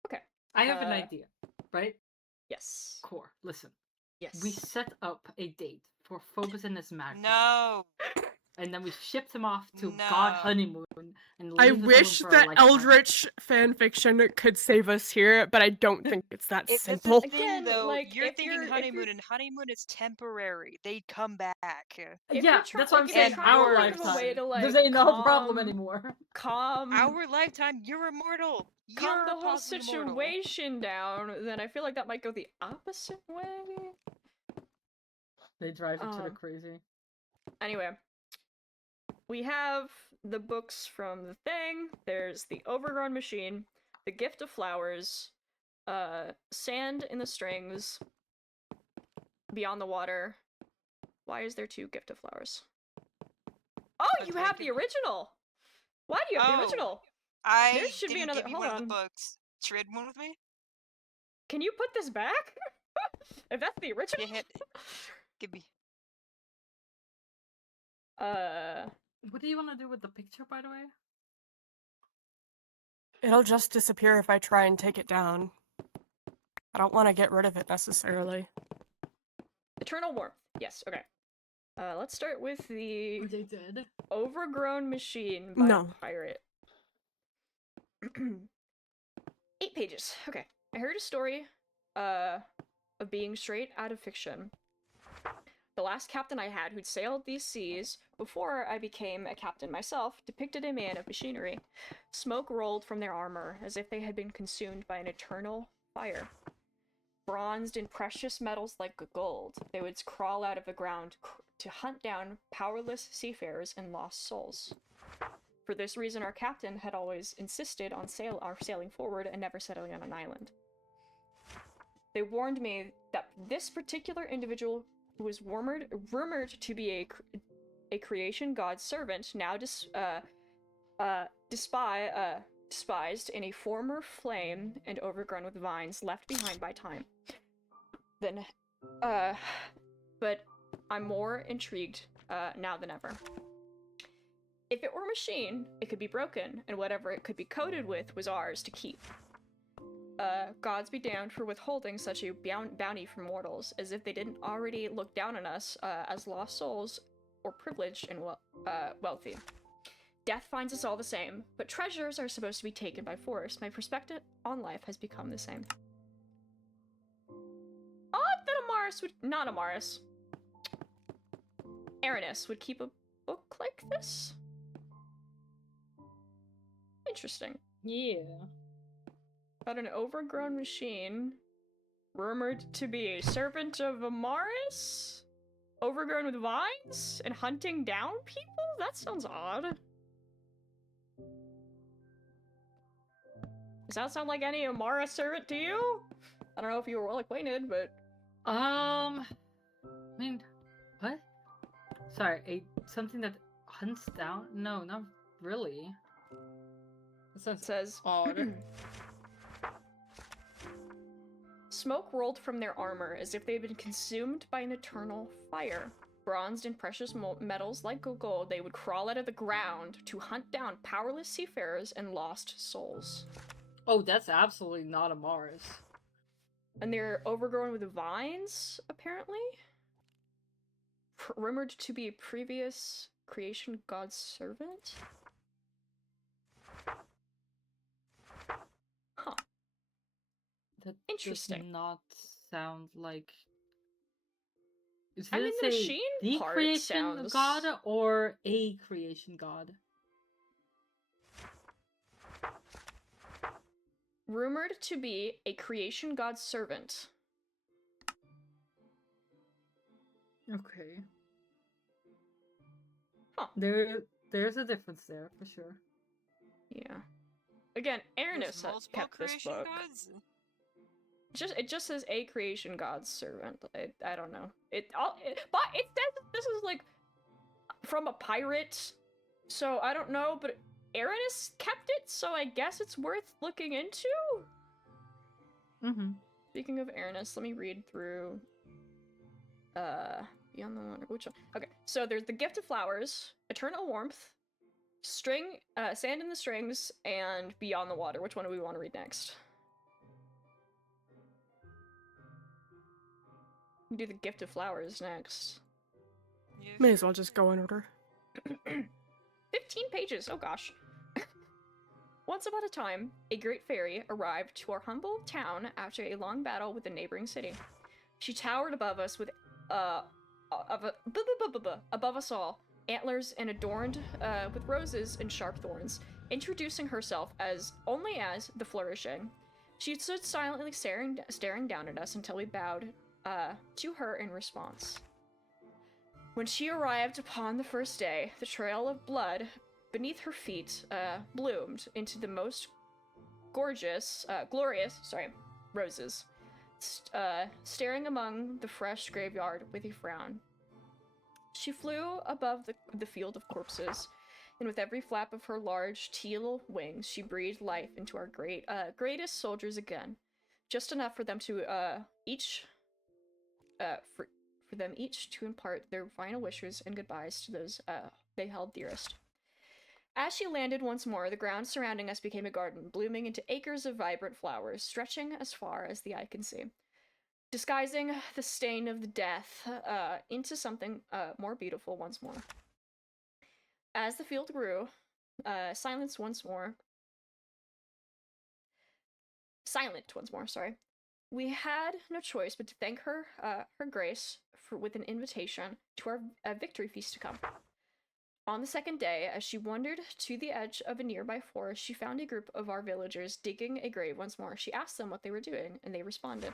Okay. I have an Uh, idea, right? Yes. Core, listen. Yes. We set up a date for Phobos and his magpie. No. And then we shipped him off to No. God honeymoon and I lived with him wish for a that lifetime. Eldritch fanfiction could save us here, but I don't think it's that If that's simple. the thing, Again, though, like, you're if thinking you're- if honeymoon, you're- and honeymoon is temporary. They'd come back. If Yeah, you're try- that's what I'm like, if you're saying. trying to Our think of a way lifetime. to, like, This ain't no problem calm- anymore. calm Our lifetime, you're immortal. calm You're the whole possibly immortal. situation down, then I feel like that might go the opposite way. They drive each other crazy. Anyway, we have the books from the thing. There's the Overgrown Machine, the Gift of Flowers, Sand in the Strings, Beyond the Water. Why is there 2 Gift of Flowers? Oh, you have the original. Why do you have the Oh. original? I There should be didn't another- give you hold one of on. the books. Trade one with me? Can you put this back? If that's the original. Yeah, give me. What do you want to do with the picture, by the way? It'll just disappear if I try and take it down. I don't want to get rid of it necessarily. Eternal Warmth. Yes, okay. Let's start with the They did. Overgrown Machine by No. a Pirate. 8 pages. Okay. I heard a story, of being straight out of fiction. The last captain I had who'd sailed these seas before I became a captain myself depicted a man of machinery. Smoke rolled from their armor as if they had been consumed by an eternal fire. Bronzed in precious metals like gold, they would crawl out of the ground to hunt down powerless seafarers and lost souls. For this reason, our captain had always insisted on sailing forward and never settling on an island. They warned me that this particular individual, who was rumored to be a creation god's servant, now despised in a former flame and overgrown with vines left behind by time. Then, but I'm more intrigued now than ever. If it were a machine, it could be broken, and whatever it could be coated with was ours to keep. Gods be damned for withholding such a bounty from mortals, as if they didn't already look down on us as lost souls or privileged and wealthy. Death finds us all the same, but treasures are supposed to be taken by force. My perspective on life has become the same. Odd that not Amaris. Aranis would keep a book like this? Interesting. Yeah. About an overgrown machine, rumored to be a servant of Amaris? Overgrown with vines? And hunting down people? That sounds odd. Does that sound like any Amaris servant to you? I don't know if you were well acquainted, but... I mean, what? Sorry, something that hunts down? No, not really. It says... odd. Smoke rolled from their armor as if they had been consumed by an eternal fire. Bronzed in precious metals like gold, they would crawl out of the ground to hunt down powerless seafarers and lost souls. Oh, that's absolutely not a Mars. And they're overgrown with vines, apparently? Rumored to be a previous creation god's servant? Huh. That Interesting. does not sound like... Is I mean, this the a machine the part creation sounds... god or a creation god? Rumored to be a creation god's servant. Okay. Huh. There's a difference there, for sure. Yeah. Again, Aranis There's multiple kept this creation book. gods? It just says a creation god's servant. I don't know. But it says this is like from a pirate, so I don't know. But Aranis kept it, so I guess it's worth looking into. Mm-hmm. Speaking of Aranis, let me read through. Beyond the Water. Which one? Okay, so there's the Gift of Flowers, Eternal Warmth, Sand in the Strings, and Beyond the Water. Which one do we want to read next? We can do the Gift of Flowers next. Yeah, May as sure. well just go in order. 15 pages, oh gosh. Once upon a time, a great fairy arrived to our humble town after a long battle with the neighboring city. She towered above us with, above us all, antlers and adorned with roses and sharp thorns, introducing herself only as the Flourishing. She stood silently staring down at us until we bowed to her in response. When she arrived upon the first day, the trail of blood beneath her feet bloomed into the most glorious roses, staring among the fresh graveyard with a frown. She flew above the field of corpses, and with every flap of her large teal wings, she breathed life into our greatest soldiers again, just enough for them to for them each to impart their final wishes and goodbyes to those they held dearest. As she landed once more, the ground surrounding us became a garden, blooming into acres of vibrant flowers, stretching as far as the eye can see, disguising the stain of the death into something more beautiful once more. As the field grew, silent once more, sorry. We had no choice but to thank her, her grace, with an invitation to our victory feast to come. On the second day, as she wandered to the edge of a nearby forest, she found a group of our villagers digging a grave once more. She asked them what they were doing, and they responded.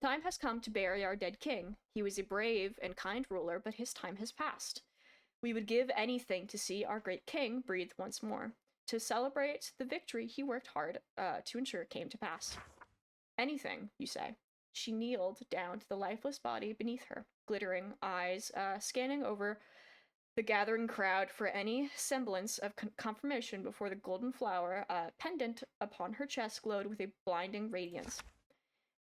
The time has come to bury our dead king. He was a brave and kind ruler, but his time has passed. We would give anything to see our great king breathe once more. To celebrate the victory he worked hard to ensure came to pass. Anything, you say. She kneeled down to the lifeless body beneath her, glittering eyes scanning over the gathering crowd for any semblance of confirmation before the golden flower pendant upon her chest glowed with a blinding radiance.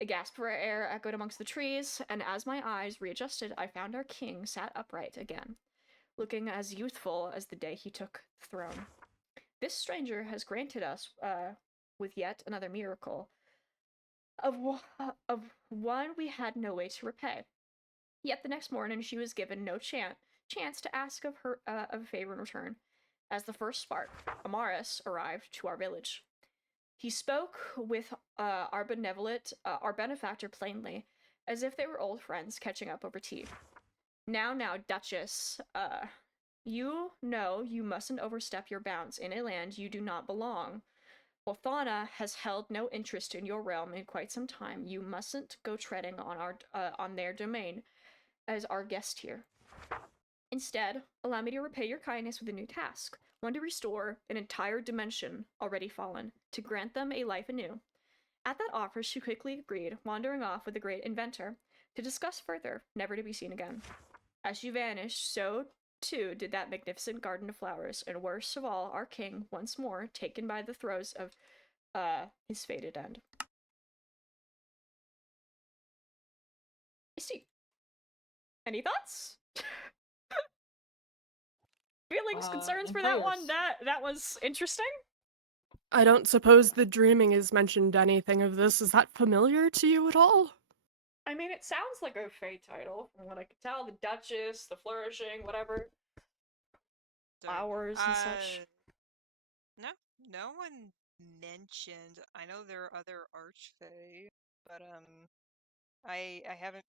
A gasp for air echoed amongst the trees, and as my eyes readjusted, I found our king sat upright again, looking as youthful as the day he took the throne. This stranger has granted us with yet another miracle, of one we had no way to repay. Yet the next morning she was given no chance to ask of her of a favor in return. As the first spark, Amaris arrived to our village. He spoke with our benefactor plainly, as if they were old friends catching up over tea. Now, Duchess, you know you mustn't overstep your bounds in a land you do not belong. While Thana has held no interest in your realm in quite some time, you mustn't go treading on their domain as our guest here. Instead, allow me to repay your kindness with a new task, one to restore an entire dimension already fallen, to grant them a life anew. At that offer, she quickly agreed, wandering off with the great inventor, to discuss further, never to be seen again. As she vanished, so too did that magnificent garden of flowers, and worst of all, our king, once more, taken by the throes of, his fated end. Misty, any thoughts? Feelings, concerns for that one? That was interesting. I don't suppose the dreaming has mentioned anything of this. Is that familiar to you at all? I mean, it sounds like a Fae title, from what I could tell. The Duchess, the Flourishing, whatever. Flowers and such. No one mentioned. I know there are other archfey, but I haven't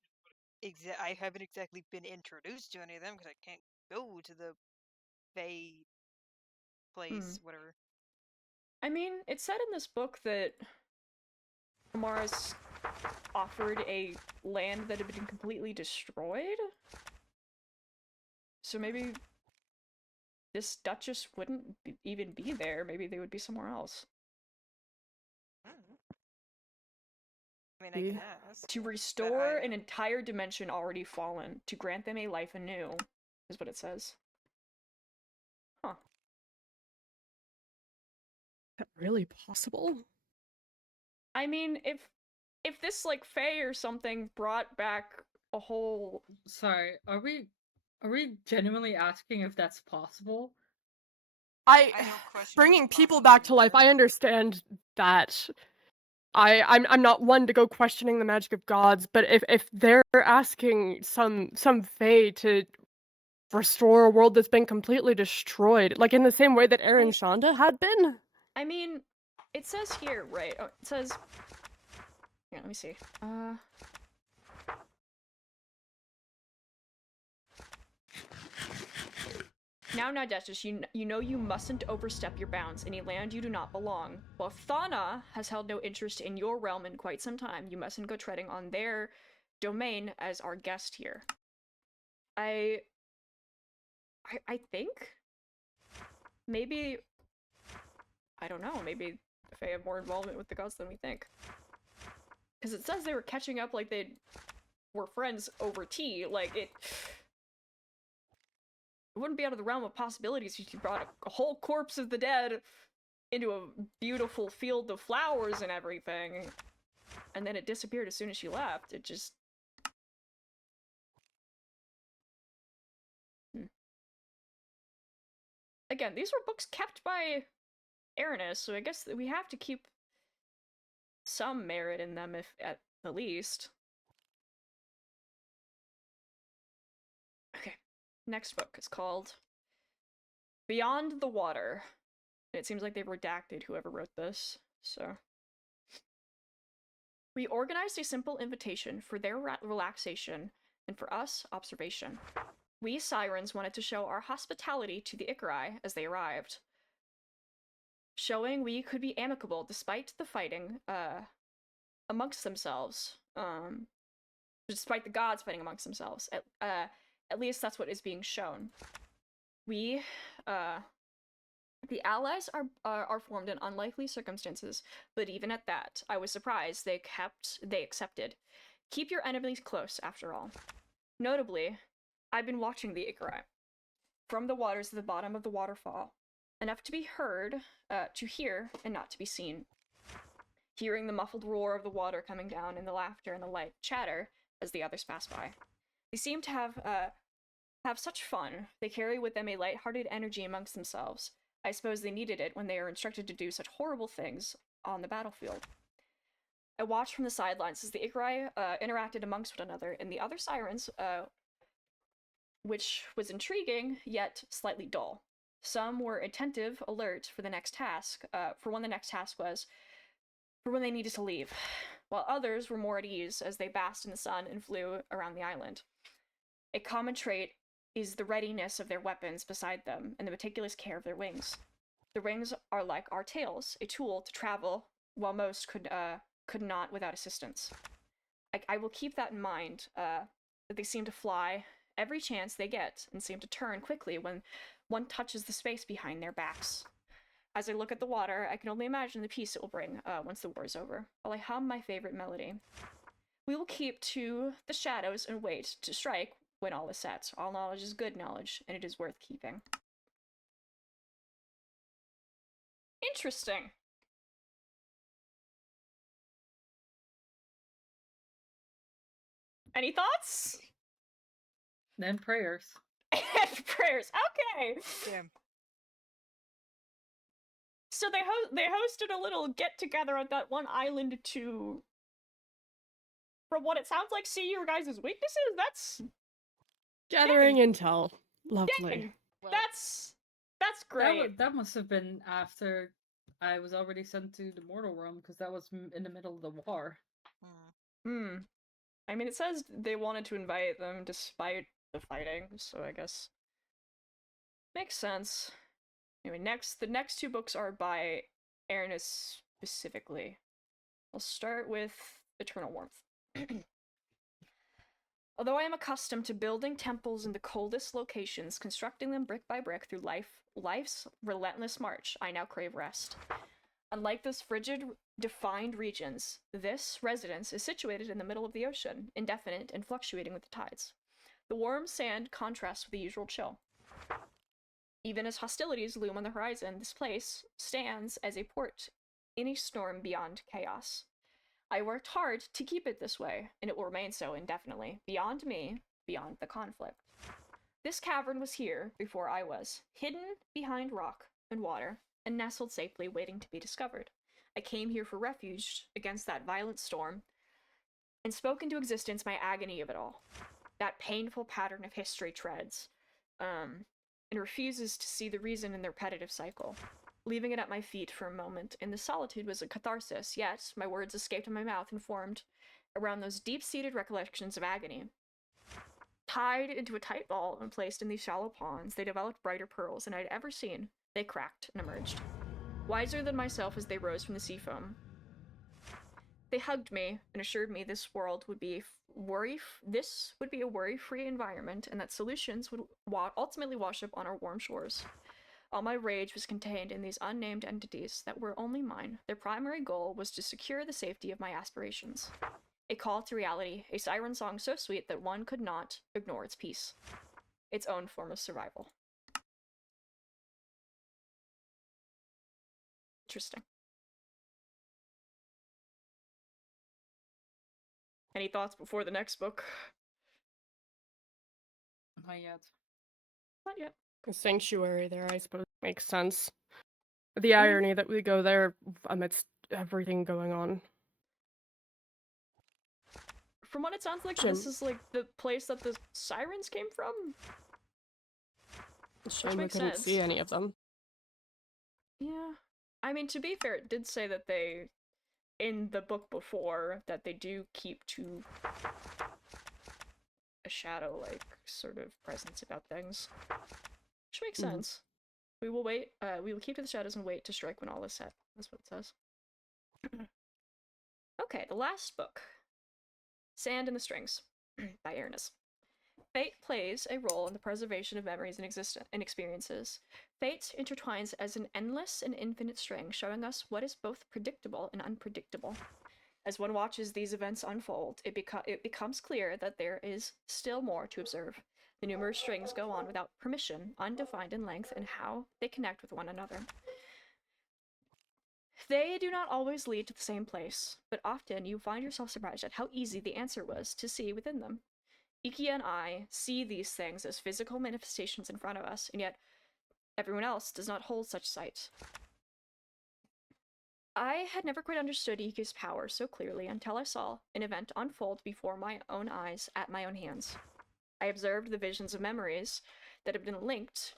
exactly been introduced to any of them because I can't go to the Fae place, whatever. I mean, it said in this book that Amaris offered a land that had been completely destroyed. So maybe this Duchess wouldn't even be there. Maybe they would be somewhere else. I mean, I can ask. To restore an entire dimension already fallen, to grant them a life anew, is what it says. Huh. Is that really possible? I mean, if this, like, Fae or something brought back a whole... Sorry, are we genuinely asking if that's possible? I don't question bringing people back to life, I understand that. I'm not one to go questioning the magic of gods, but if they're asking some Fae to restore a world that's been completely destroyed, like in the same way that Aaron Shonda had been. I mean, it says here, right? Oh, it says... Yeah, let me see. Now, Duchess, you know you mustn't overstep your bounds in a land you do not belong. While Thana has held no interest in your realm in quite some time, you mustn't go treading on their domain as our guest here. I think maybe, I don't know, maybe if they have more involvement with the gods than we think. Because it says they were catching up like they were friends over tea, like it wouldn't be out of the realm of possibilities if you brought a whole corpse of the dead into a beautiful field of flowers and everything, and then it disappeared as soon as she left. It just... Again, these were books kept by Aranis, so I guess that we have to keep some merit in them, if at the least. Okay, next book is called Beyond the Water. It seems like they've redacted whoever wrote this, so... We organized a simple invitation for their relaxation and for us, observation. We sirens wanted to show our hospitality to the Icarai as they arrived, showing we could be amicable despite the fighting amongst themselves, despite the gods fighting amongst themselves. At least that's what is being shown. We, the allies are formed in unlikely circumstances, but even at that, I was surprised they accepted. Keep your enemies close, after all. Notably, I've been watching the Icarai from the waters at the bottom of the waterfall, enough to be heard, to hear, and not to be seen. Hearing the muffled roar of the water coming down and the laughter and the light chatter as the others pass by. They seem to have such fun. They carry with them a light-hearted energy amongst themselves. I suppose they needed it when they are instructed to do such horrible things on the battlefield. I watched from the sidelines as the Icarai interacted amongst one another, and the other sirens, which was intriguing, yet slightly dull. Some were attentive, alert for the next task, for when the next task was, for when they needed to leave, while others were more at ease as they basked in the sun and flew around the island. A common trait is the readiness of their weapons beside them and the meticulous care of their wings. The wings are like our tails, a tool to travel, while most could not without assistance. I will keep that in mind, that they seem to fly every chance they get and seem to turn quickly when one touches the space behind their backs. As I look at the water, I can only imagine the peace it will bring once the war is over, while I hum my favorite melody. We will keep to the shadows and wait to strike when all is set. All knowledge is good knowledge, and it is worth keeping. Interesting. Any thoughts? Then prayers. And prayers. Okay. Damn. So they hosted a little get together at that one island to, from what it sounds like, see your guys' weaknesses. That's Gathering intel. Lovely. dang. Well, That's great. That must have been after I was already sent to the mortal realm, because that was in the middle of the war. I mean, it says they wanted to invite them despite the fighting, so I guess makes sense. Anyway, the next two books are by Ernest specifically. I'll start with Eternal Warmth. Although I am accustomed to building temples in the coldest locations, constructing them brick by brick through life's relentless march, I now crave rest. Unlike those frigid, defined regions, this residence is situated in the middle of the ocean, indefinite and fluctuating with the tides. The warm sand contrasts with the usual chill. Even as hostilities loom on the horizon, this place stands as a port in a storm beyond chaos. I worked hard to keep it this way, and it will remain so indefinitely, beyond me, beyond the conflict. This cavern was here before I was, hidden behind rock and water, and nestled safely, waiting to be discovered. I came here for refuge against that violent storm, and spoke into existence my agony of it all. That painful pattern of history treads, and refuses to see the reason in the repetitive cycle. Leaving it at my feet for a moment, in the solitude was a catharsis, yet my words escaped in my mouth and formed around those deep-seated recollections of agony. Tied into a tight ball and placed in these shallow ponds, they developed brighter pearls than I'd ever seen. They cracked and emerged. Wiser than myself as they rose from the sea foam. They hugged me and assured me this world would be a worry-free environment, and that solutions would ultimately wash up on our warm shores. All my rage was contained in these unnamed entities that were only mine. Their primary goal was to secure the safety of my aspirations. A call to reality, a siren song so sweet that one could not ignore its peace. Its own form of survival. Interesting. Any thoughts before the next book? Not yet. Not yet. A sanctuary there, I suppose, makes sense. The irony that we go there amidst everything going on. From what it sounds like, this is like the place that the sirens came from. Shame we makes couldn't sense. see any of them. Yeah. I mean, to be fair, it did say that they in the book before that they do keep to a shadow-like sort of presence about things. Which makes sense. We will wait, we will keep to the shadows and wait to strike when all is set. That's what it says. Okay, the last book. Sand in the Strings by Ernest. Fate plays a role in the preservation of memories and experiences. Fate intertwines as an endless and infinite string, showing us what is both predictable and unpredictable. As one watches these events unfold, it becomes clear that there is still more to observe. The numerous strings go on without permission, undefined in length and how they connect with one another. They do not always lead to the same place, but often you find yourself surprised at how easy the answer was to see within them. Ikia and I see these things as physical manifestations in front of us, and yet everyone else does not hold such sight. I had never quite understood Iki's power so clearly until I saw an event unfold before my own eyes at my own hands. I observed the visions of memories that had been linked,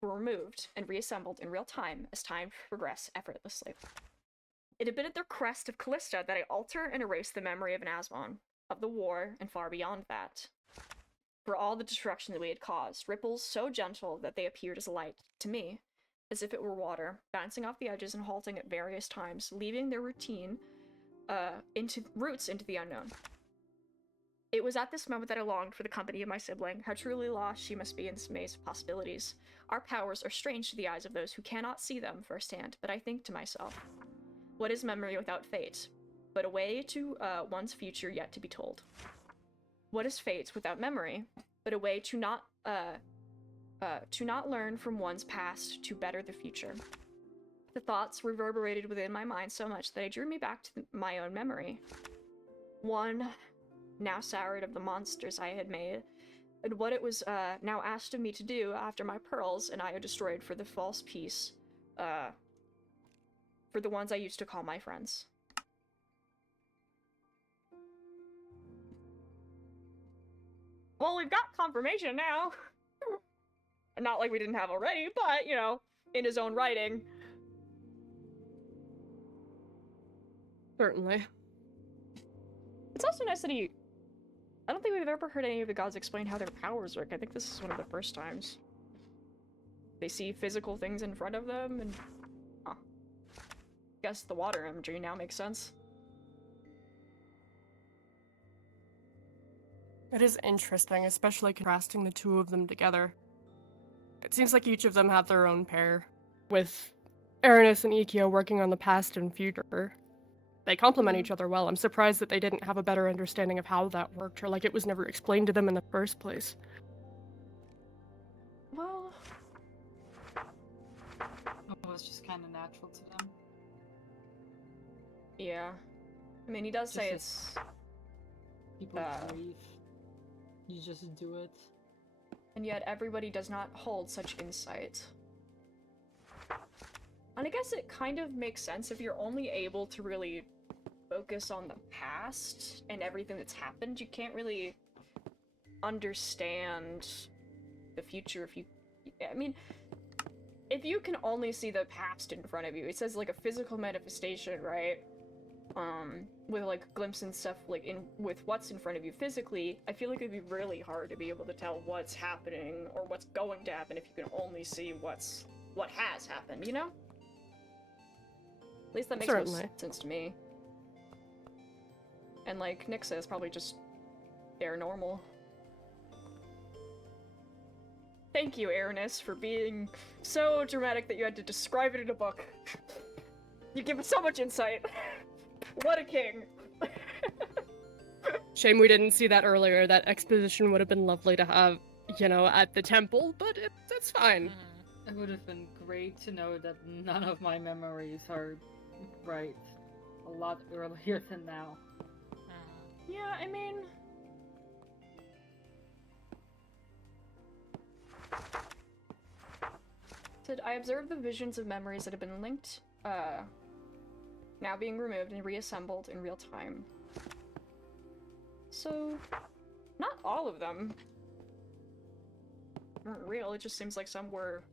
were removed, and reassembled in real time as time progressed effortlessly. It had been at the crest of Callista that I alter and erase the memory of an Asmon, of the war, and far beyond that. For all the destruction that we had caused, ripples so gentle that they appeared as light to me, as if it were water, bouncing off the edges and halting at various times, leaving their routine roots into the unknown. It was at this moment that I longed for the company of my sibling, how truly lost she must be in this maze of possibilities. Our powers are strange to the eyes of those who cannot see them firsthand, but I think to myself, what is memory without fate? But a way to one's future yet to be told. What is fate without memory? But a way to not learn from one's past to better the future. The thoughts reverberated within my mind so much that they drew me back to my own memory. One, now soured of the monsters I had made, and what it was now asked of me to do after my pearls and I had destroyed for the false peace, for the ones I used to call my friends. Well, we've got confirmation now. Not like we didn't have already, but, you know, in his own writing. Certainly. It's also nice that I don't think we've ever heard any of the gods explain how their powers work. I think this is one of the first times. They see physical things in front of them, and... Huh. Guess the water imagery now makes sense. It is interesting, especially contrasting the two of them together. It seems like each of them have their own pair, with Aranis and Ikea working on the past and future. They complement each other well. I'm surprised that they didn't have a better understanding of how that worked, or like it was never explained to them in the first place. Well... It was just kind of natural to them. Yeah. I mean, he does Just say as it's... People grieve. You just do it. And yet everybody does not hold such insight. And I guess it kind of makes sense if you're only able to really focus on the past and everything that's happened. You can't really understand the future if you... I mean, if you can only see the past in front of you, it says like a physical manifestation, right? With like glimpses and stuff like with what's in front of you physically, I feel like it'd be really hard to be able to tell what's happening or what's going to happen if you can only see what has happened, you know? At least that makes most sense to me. And like Nick says, probably just paranormal. Thank you, Aranis, for being so dramatic that you had to describe it in a book. You give it so much insight. What a king. Shame we didn't see that earlier. That exposition would have been lovely to have, you know, at the temple, but it's fine. It would have been great to know that none of my memories are right a lot earlier than now. Yeah, I mean... Said, I observed the visions of memories that have been linked, now being removed and reassembled in real time. So, not all of them weren't real, it just seems like some were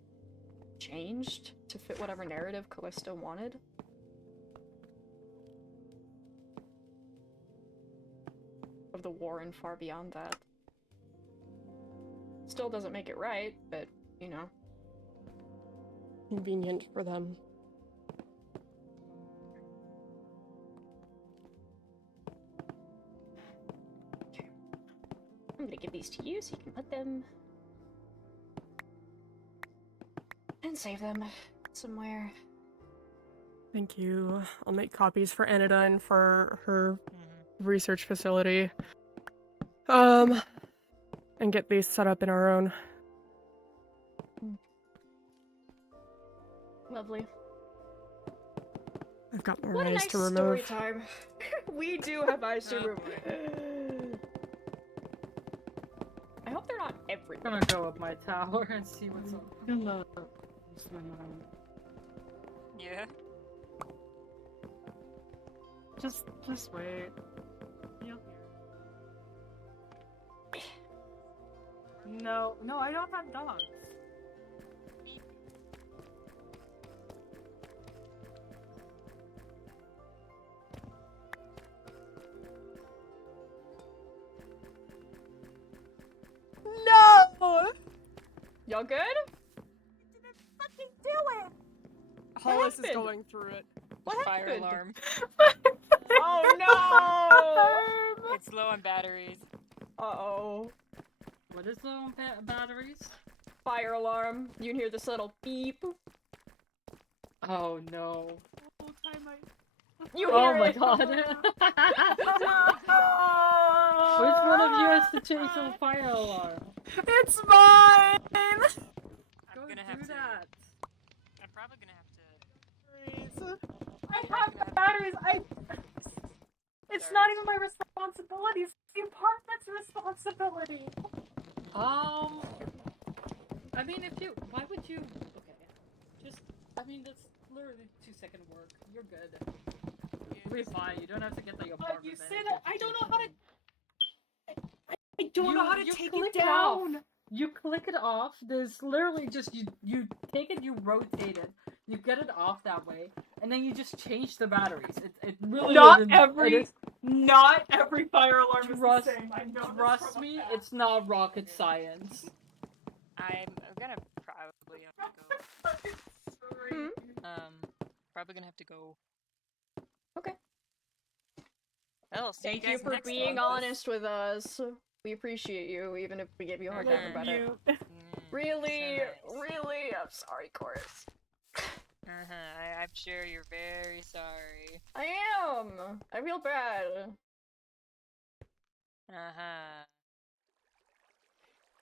changed to fit whatever narrative Callisto wanted. of the war and far beyond that. Still doesn't make it right, but, you know. Convenient for them. I'm gonna give these to you so you can put them and save them somewhere. Thank you. I'll make copies for Anida and for her research facility. And get these set up in our own. Lovely. I've got more What a eyes nice to remove. story time. We do have eyes to Oh, remove. boy. I hope they're not everywhere. I'm gonna go up my tower and see what's up. Yeah. Just wait. You'll hear. No, I don't have dogs. No! Y'all good? Hollis is happened? going through it. What Fire happened? alarm. Oh no! It's low on batteries. Uh-oh. What is low on batteries? Fire alarm. You can hear this little beep. Oh no. You Oh hear my it. god. Which one of you has to change the fire alarm? It's mine! I'm Go gonna do have to. that. I'm probably gonna have to. I have the batteries. It's Sorry. not even my responsibility. It's the apartment's responsibility. I mean, why would you? Okay, I mean, that's literally 2-second work. You're good. You'll be fine. You don't have to get the apartment. You say manager that. I don't know how to. I don't You- know how to you take click it it off. down. You click it off. There's literally just you take it, you rotate it, you get it off that way, and then you just change the batteries. It really Not isn't- every- it is- Not every fire alarm Trust- is the same. I know this Trust from a me, fact. it's not rocket science. I'm gonna probably have to Hmm? go. Probably gonna have to go. Okay. Well, see Thank you you guys for next being month. honest with us. We appreciate you, even if we gave you a hard time Mhm. about it. Mm, Really, so nice. really, I'm sorry, Chorus. I'm sure you're very sorry. I am. I feel bad.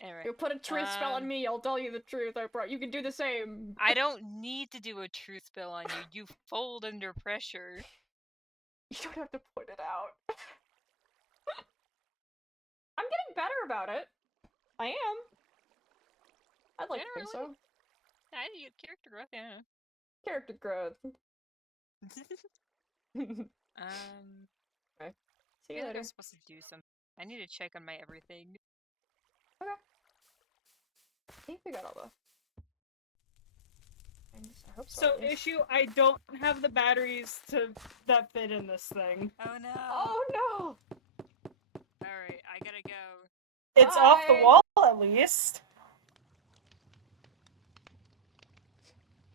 Anyway, You put a truth spell on Um, me, I'll tell you the truth. You can do the same. I don't need to do a truth spell on you. You fold under pressure. You don't have to put it out. I'm getting better about it. I am. I'd like to think so. I need character growth, yeah. Character growth. I See you feel like later. I'm supposed to do some. I need to check on my everything. Okay. I think we got all the things. I hope so. So at least. issue, I don't have the batteries that fit in this thing. Oh no! Oh no! Alright, I gotta go. It's off the Bye. wall at least.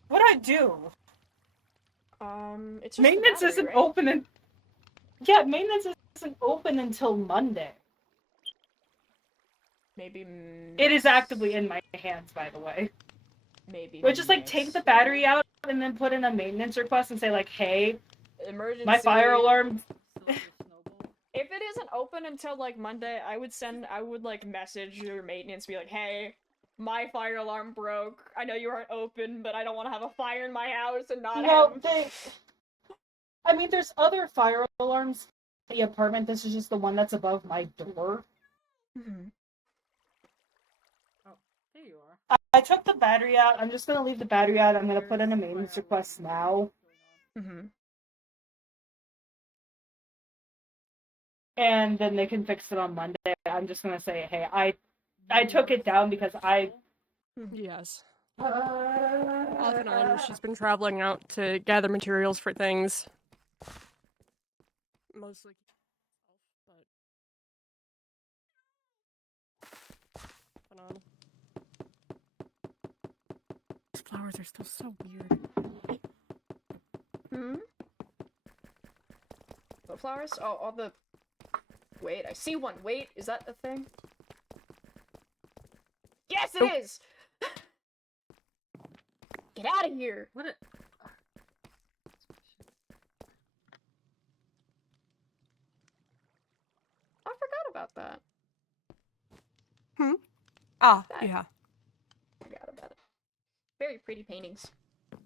What'd I do? It's just the Maintenance battery, isn't right? open and yeah, maintenance isn't open until Monday. Maybe. It is actively in my hands, by the way. Maybe. But just like take the battery out and then put in a maintenance request and say like, hey, Emergency. my fire alarm. If it isn't open until like Monday, I would like message your maintenance, be like, hey, my fire alarm broke. I know you aren't open, but I don't want to have a fire in my house and not No, have. I mean, there's other fire alarms in the apartment. This is just the one that's above my door. Mhm. Oh, there you are. I took the battery out. I'm just gonna leave the battery out. I'm gonna put in a maintenance request now. Mhm. And then they can fix it on Monday. I'm just gonna say, hey, I took it down because I. Yes. Off and on, she's been traveling out to gather materials for things. Mostly. flowers are still so weird. Hmm? What flowers? Oh, all the... Wait, I see one. Wait, is that a thing? Yes, it is! Get out of here! What? I forgot about that. Ah, That- yeah. Forgot about it. Very pretty paintings.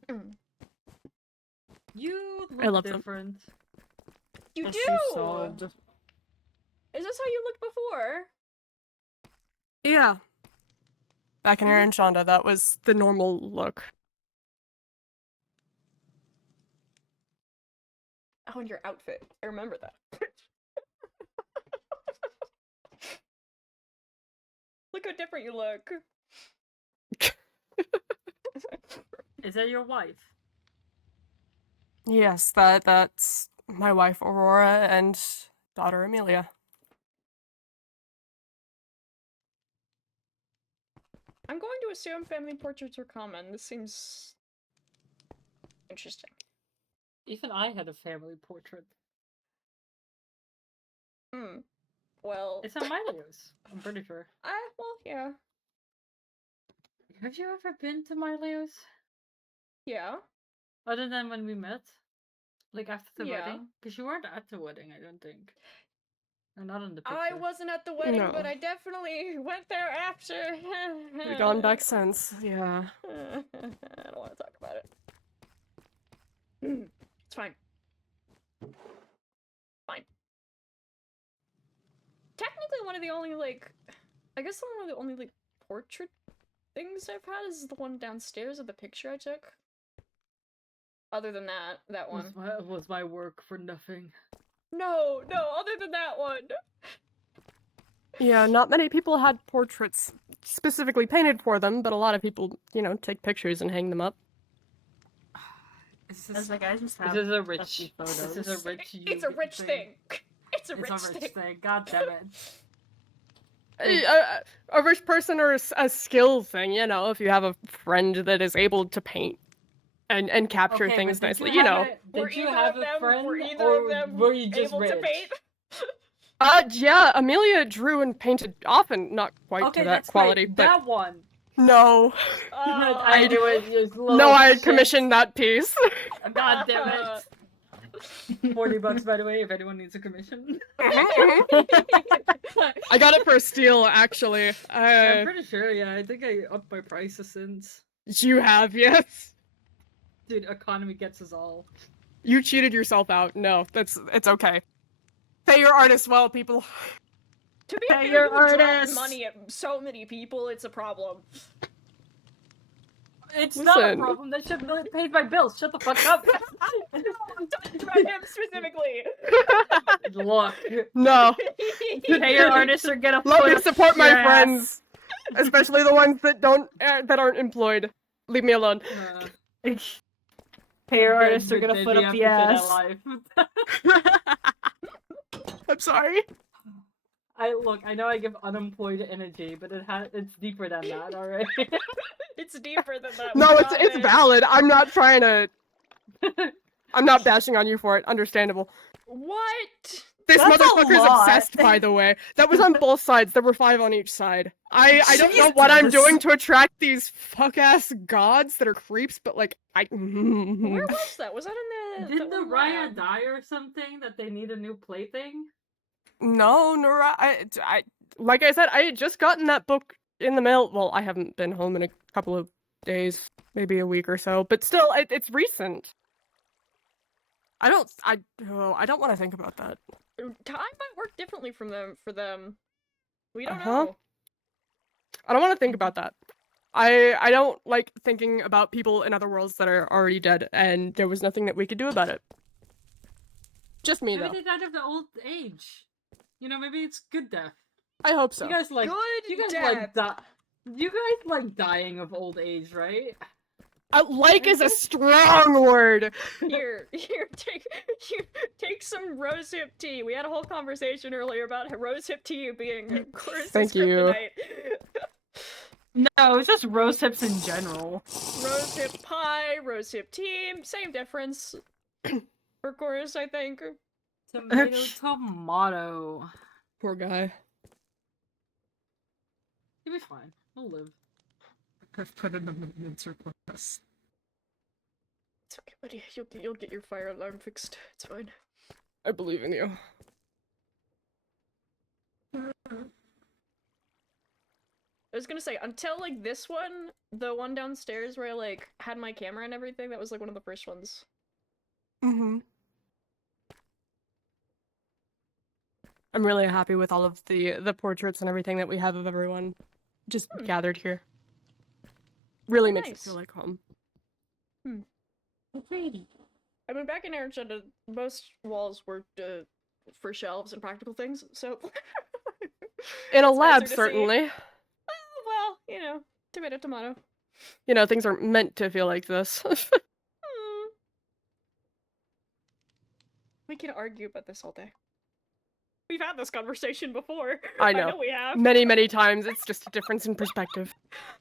Mm. You I look love them. different. You Yes, do! you sobbed. Is this how you looked before? Yeah. Back in here in Shonda, that was the normal look. Oh, and your outfit. I remember that. Look how different you look. Is that your wife? Yes, that's my wife Aurora and daughter Amelia. I'm going to assume family portraits are common. This seems... interesting. Even I had a family portrait. Hmm. Well... It's on Milo's, I'm pretty sure. well, yeah. Have you ever been to Milo's? Yeah. Other than when we met? Like after the Yeah. wedding? Because you weren't at the wedding, I don't think. Or not in the picture. I wasn't at the wedding, No. but I definitely went there after. We've gone back since, yeah. I don't want to talk about it. It's fine. Fine. Technically, one of the only, like... I guess one of the only, like, portrait things I've had is the one downstairs of the picture I took. Other than that one. Was my work for nothing? No, other than that one. Yeah, not many people had portraits specifically painted for them, but a lot of people, take pictures and hang them up. It's like I just This have is a rich dusty This is a photos. rich It's a rich thing. It's a It's rich a rich thing. thing. God damn it. A rich person or a skill thing, if you have a friend that is able to paint and capture Okay, things but nicely, Were Did you either have of a them- friend, were either or of them were you just able rich? to paint? Yeah, Amelia drew and painted often, not quite Okay, to that that's quality, great. but That one. no. I do it. You little No, I had shit. commissioned that piece. God damn it. $40 by the way, if anyone needs a commission. I got it for a steal, actually. I'm pretty sure, yeah. I think I upped my prices since. You have, yes. Dude, economy gets us all. You cheated yourself out. No, it's okay. Pay your artists well, people. To be Pay fair, your you dropped artists. money at so many people, it's a problem. It's not a Listen. problem. That should have paid my bills. Shut the fuck up. I'm talking about him specifically. Look. No. Pay your artists or get a Let foot me up support my your ass. friends, especially the ones that aren't employed. Leave me alone. Pay your artists or get a foot up the ass. I'm sorry. I know I give unemployed energy, but it's deeper than that, alright? It's deeper than that. No, we it's promise. valid. I'm not trying to. I'm not bashing on you for it. Understandable. What? This That's a motherfucker's lot. obsessed, by the way. That was on both sides. There were 5 on each side. I don't know what I'm Jesus. doing to attract these fuck-ass gods that are creeps, but like, Where was that? Was that in the... Didn't the Raya lab? die or something that they need a new plaything? No, Nora, I like I said, I had just gotten that book in the mail. Well, I haven't been home in a couple of days, maybe a week or so, but still, it's recent. I don't want to think about that. Time might work differently for them. We don't Uh-huh. know. I don't want to think about that. I don't like thinking about people in other worlds that are already dead, and there was nothing that we could do about it. Just me, Maybe though. they died of the old age. Maybe it's good death. I hope so. You guys like Good you guys like dying of old age, right? Like is a strong word. Here, take some rosehip tea. We had a whole conversation earlier about rosehip tea being, of course, Thank you. kryptonite. No, it's just rose hips in general. Rosehip pie, rosehip team, same difference. For chorus, I think. Tomato, tomato. Poor guy. He'll be fine. He'll live. I've put in a maintenance request. It's okay, buddy. You'll get your fire alarm fixed. It's fine. I believe in you. I was gonna say, until, like, this one, the one downstairs where I, like, had my camera and everything, that was, like, one of the first ones. Mm-hmm. I'm really happy with all of the portraits and everything that we have of everyone just gathered here. Really makes it Nice. feel like home. Pretty. I mean, back in Arizona, most walls were for shelves and practical things, so... In a It's nicer lab, to see. certainly. Oh, well, you know, tomato, tomato. You know, things aren't meant to feel like this. We can argue about this all day. We've had this conversation before. I know. we have. Many, many times. It's just a difference in perspective.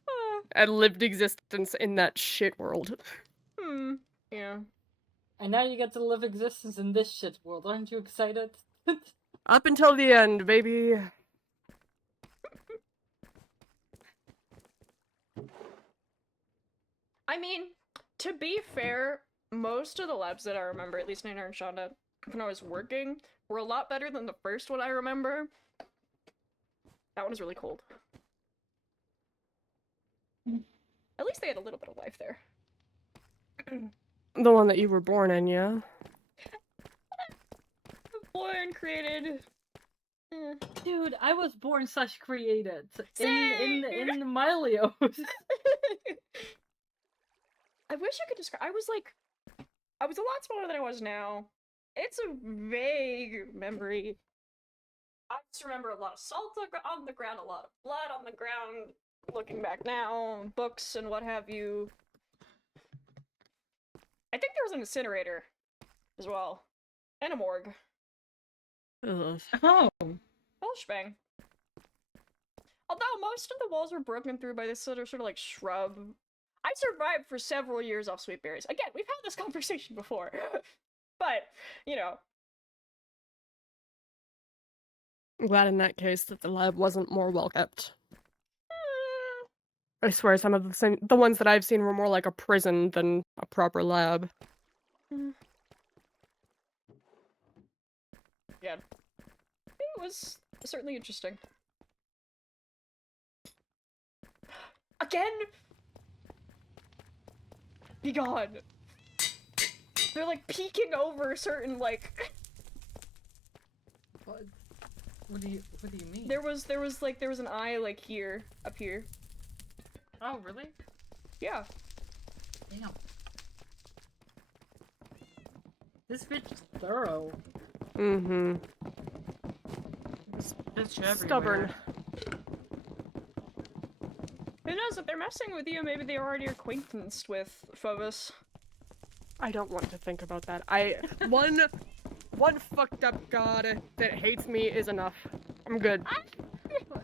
Ah, And lived existence in that shit world. yeah. And now you get to live existence in this shit world. Aren't you excited? Up until the end, baby. I mean, to be fair, most of the labs that I remember, at least in and Shonda, when I was working, were a lot better than the first one I remember. That one was really cold. At least they had a little bit of life there. The one that you were born in, yeah? Born, created. Dude, I was born / created Same! in Mylio's. I wish I could describe. I was a lot smaller than I was now. It's a vague memory. I just remember a lot of salt on the ground, a lot of blood on the ground. Looking back now, books and what have you. I think there was an incinerator as well, and a morgue. Ugh. Oh. Whole shebang. Although most of the walls were broken through by this sort of like shrub. I survived for several years off sweet berries. Again, we've had this conversation before. But, you know. I'm glad in that case that the lab wasn't more well kept. I swear some of the ones that I've seen were more like a prison than a proper lab. Yeah. It was certainly interesting. Again! Be gone! They're like peeking over certain like What do you mean? there was an eye like here, up here. Oh, really? Yeah. Damn. This bitch is thorough. Mm-hmm. It's Stubborn. Who knows, if they're messing with you, maybe they're already acquaintanced with Phobos. I don't want to think about that. One fucked up god that hates me is enough. I'm good.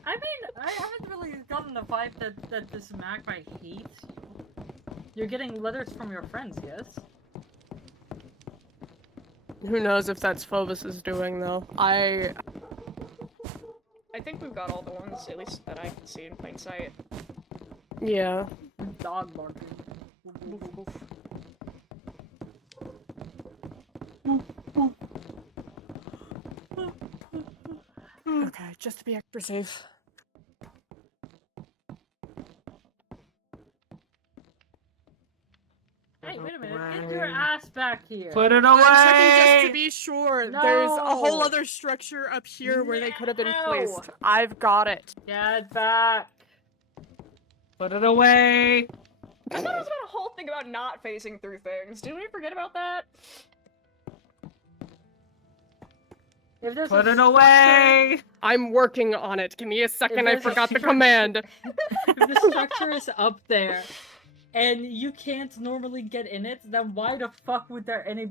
I mean, I haven't really gotten the vibe that this magpie hates you. You're getting letters from your friends, yes? Who knows if that's Phobos' doing, though. I think we've got all the ones, at least that I can see in plain sight. Yeah. Dog barking. Okay, just to be extra safe. Hey, wait a minute. Get your ass back here. Put it I'm checking just away! to be sure. There's a whole No. other structure up here where they could have been No. placed. I've got it. Get back. Put it away! I thought it was about a whole thing about not facing through things. Did we forget about that? If there's Put a it away! I'm working on it. Give me a second. I there's a forgot the structure- command. If the structure is up there, and you can't normally get in it, then why the fuck would there any...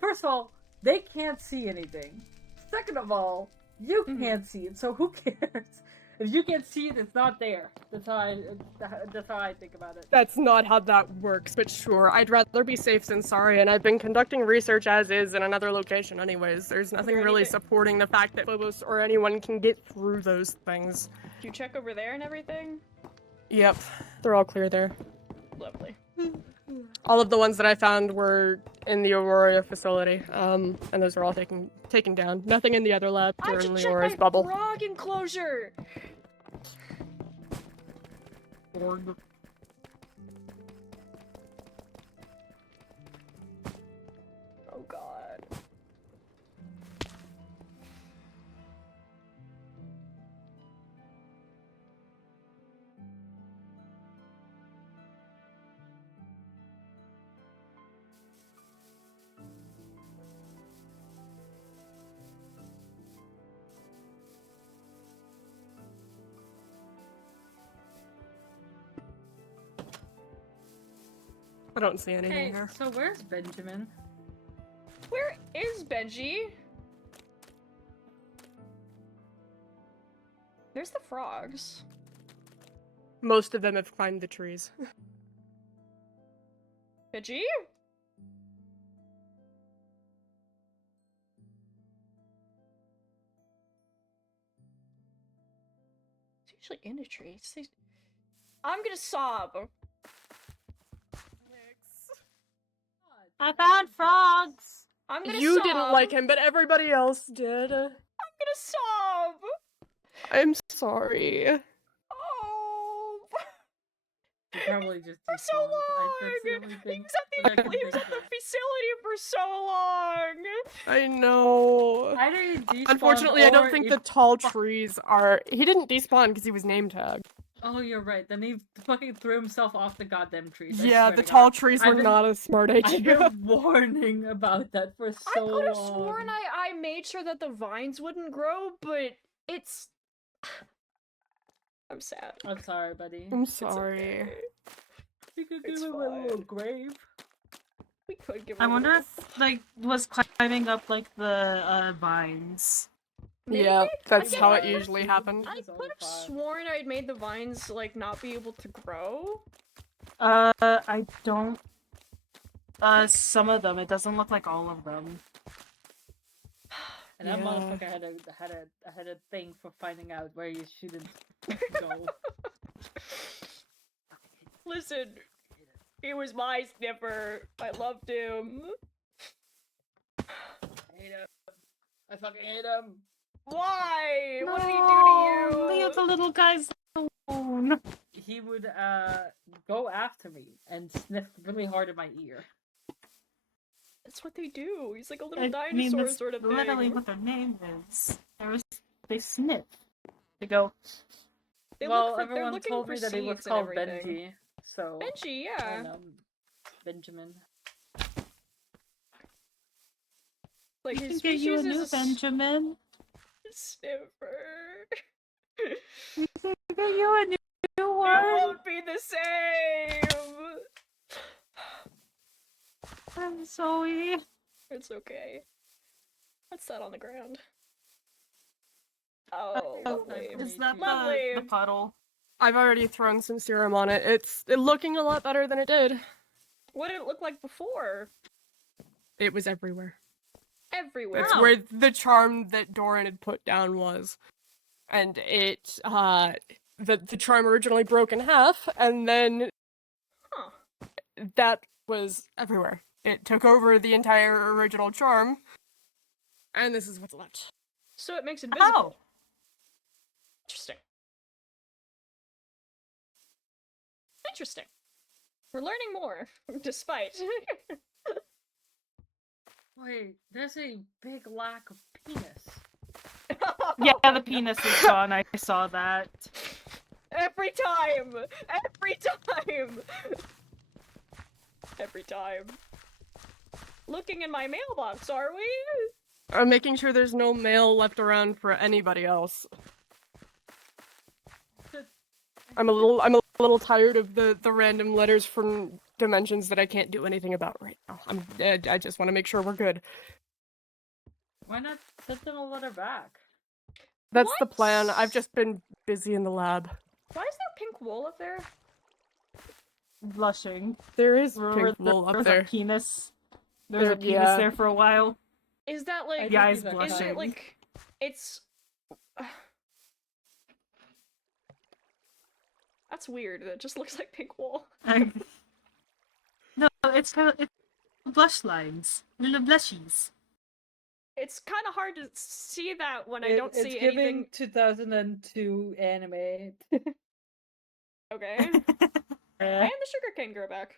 First of all, they can't see anything. Second of all, you can't see it, so who cares? If you can't see it, it's not there. That's how I think about it. That's not how that works, but sure. I'd rather be safe than sorry, and I've been conducting research as is in another location anyways. There's nothing there really anything- supporting the fact that Phobos or anyone can get through those things. Do you check over there and everything? Yep, they're all clear there. Lovely. All of the ones that I found were in the Aurora facility, and those are all taken down. Nothing in the other lab I or in should the check Aurora's my bubble. frog enclosure! Oh god. I don't see anything Hey, here. so where's Benjamin? Where is Benji? There's the frogs. Most of them have climbed the trees. Benji? It's usually in a tree. I'm gonna sob. I found frogs. I'm gonna You sob. didn't like him, but everybody else did. I'm gonna sob. I'm sorry. Oh. He probably just For so despawned. long. That's the only He thing was that I at can the think of. facility for so long. I know. Either he despawned Unfortunately, I don't or think it- the tall trees are. He didn't despawn because he was name tagged. Oh, you're right. Then he fucking threw himself off the goddamn trees. I Yeah, swear the to tall God. trees I've were been- not a smart I've idea. been warning about that for so I could have long. sworn I made sure that the vines wouldn't grow, but it's. I'm sad. I'm sorry, buddy. I'm It's sorry. okay. You could It's give him a little fine. grave. We could give. I him a wonder little- if like was climbing up like the vines. Maybe? Yeah, that's I how it can't- usually happened. I could have sworn I'd made the vines like not be able to grow. I don't. Some of them. It doesn't look like all of them. And that Yeah. motherfucker had a thing for finding out where you shouldn't go. Listen, he was my sniffer. I loved him. I hate him. I fucking hate him. Why? What did he do to you? Leave the little guys alone. He would go after me and sniff really hard in my ear. That's what they do. He's like a little I dinosaur mean, that's sort of thing. literally what their name is. They sniff. They go. They Well, look for, they're everyone looking told for me that he was seeds and called everything. Benji, so Benji, yeah. and, Benjamin. Like We his can get you a species new is Benjamin. sniffer. We can get you a new It one. won't be the same. I'm sorry. It's okay. What's that on the ground? Oh, Oh, lovely. me is that too. Lovely. the puddle? I've already thrown some serum on it. It's looking a lot better than it did. What did it look like before? It was everywhere. Everywhere. It's Oh. where the charm that Doran had put down was. And it, the charm originally broke in half, and then Huh. that was everywhere. It took over the entire original charm, and this is what's left. So it makes it visible. Oh, Interesting. Interesting. We're learning more, despite. Wait, there's a big lack of penis. yeah, the penis is gone. I saw that. Every time! Every time! Every time. Looking in my mailbox, are we? I'm making sure there's no mail left around for anybody else. I'm a little tired of the random letters from dimensions that I can't do anything about right now. I just want to make sure we're good. Why not send them a letter back? That's the plan. What? I've just been busy in the lab. Why is there pink wool up there? Blushing. There is Remember pink wool there up was there. a penis? There was a There- penis yeah. there for a while. Is that like... The eyes he's a Is blushing. it like... It's... That's weird. It just looks like pink wool. No, it's blush lines. Little blushies. It's kind of hard to see that when I don't It's see giving anything... 2002 anime. Okay. And the sugarcane grow back.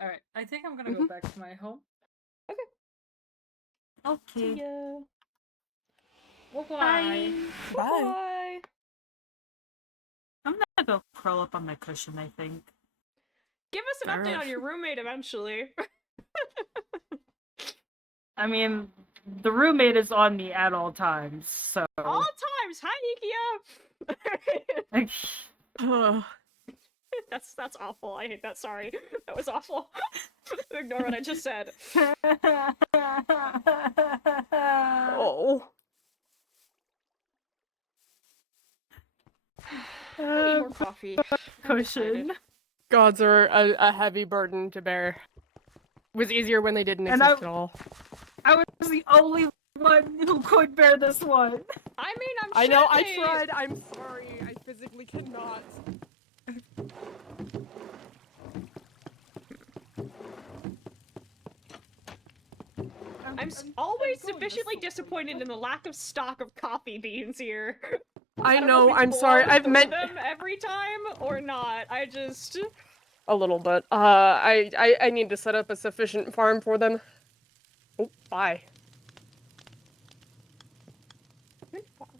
Alright, I think I'm gonna go back to my home. Okay. Yeah. Bye. Bye. I'm gonna go curl up on my cushion, I think. Give us an update on your roommate eventually. I mean, the roommate is on me at all times, so... All times. Hi, Ikia. Ugh. That's awful. I hate that. Sorry. That was awful. Ignore what I just said. Oh. I need more coffee. Cushion. Gods are a heavy burden to bear. It was easier when they didn't And exist at all. I was the only one who could bear this one. I mean, I'm I sure know, I they- tried. I'm sorry. I physically cannot. I'm always sufficiently disappointed in the lack of stock of coffee beans here. I don't know, if we I'm sorry. blow I've through meant them every time or not. I just... a little bit. I need to set up a sufficient farm for them. Oh, bye. Good farm.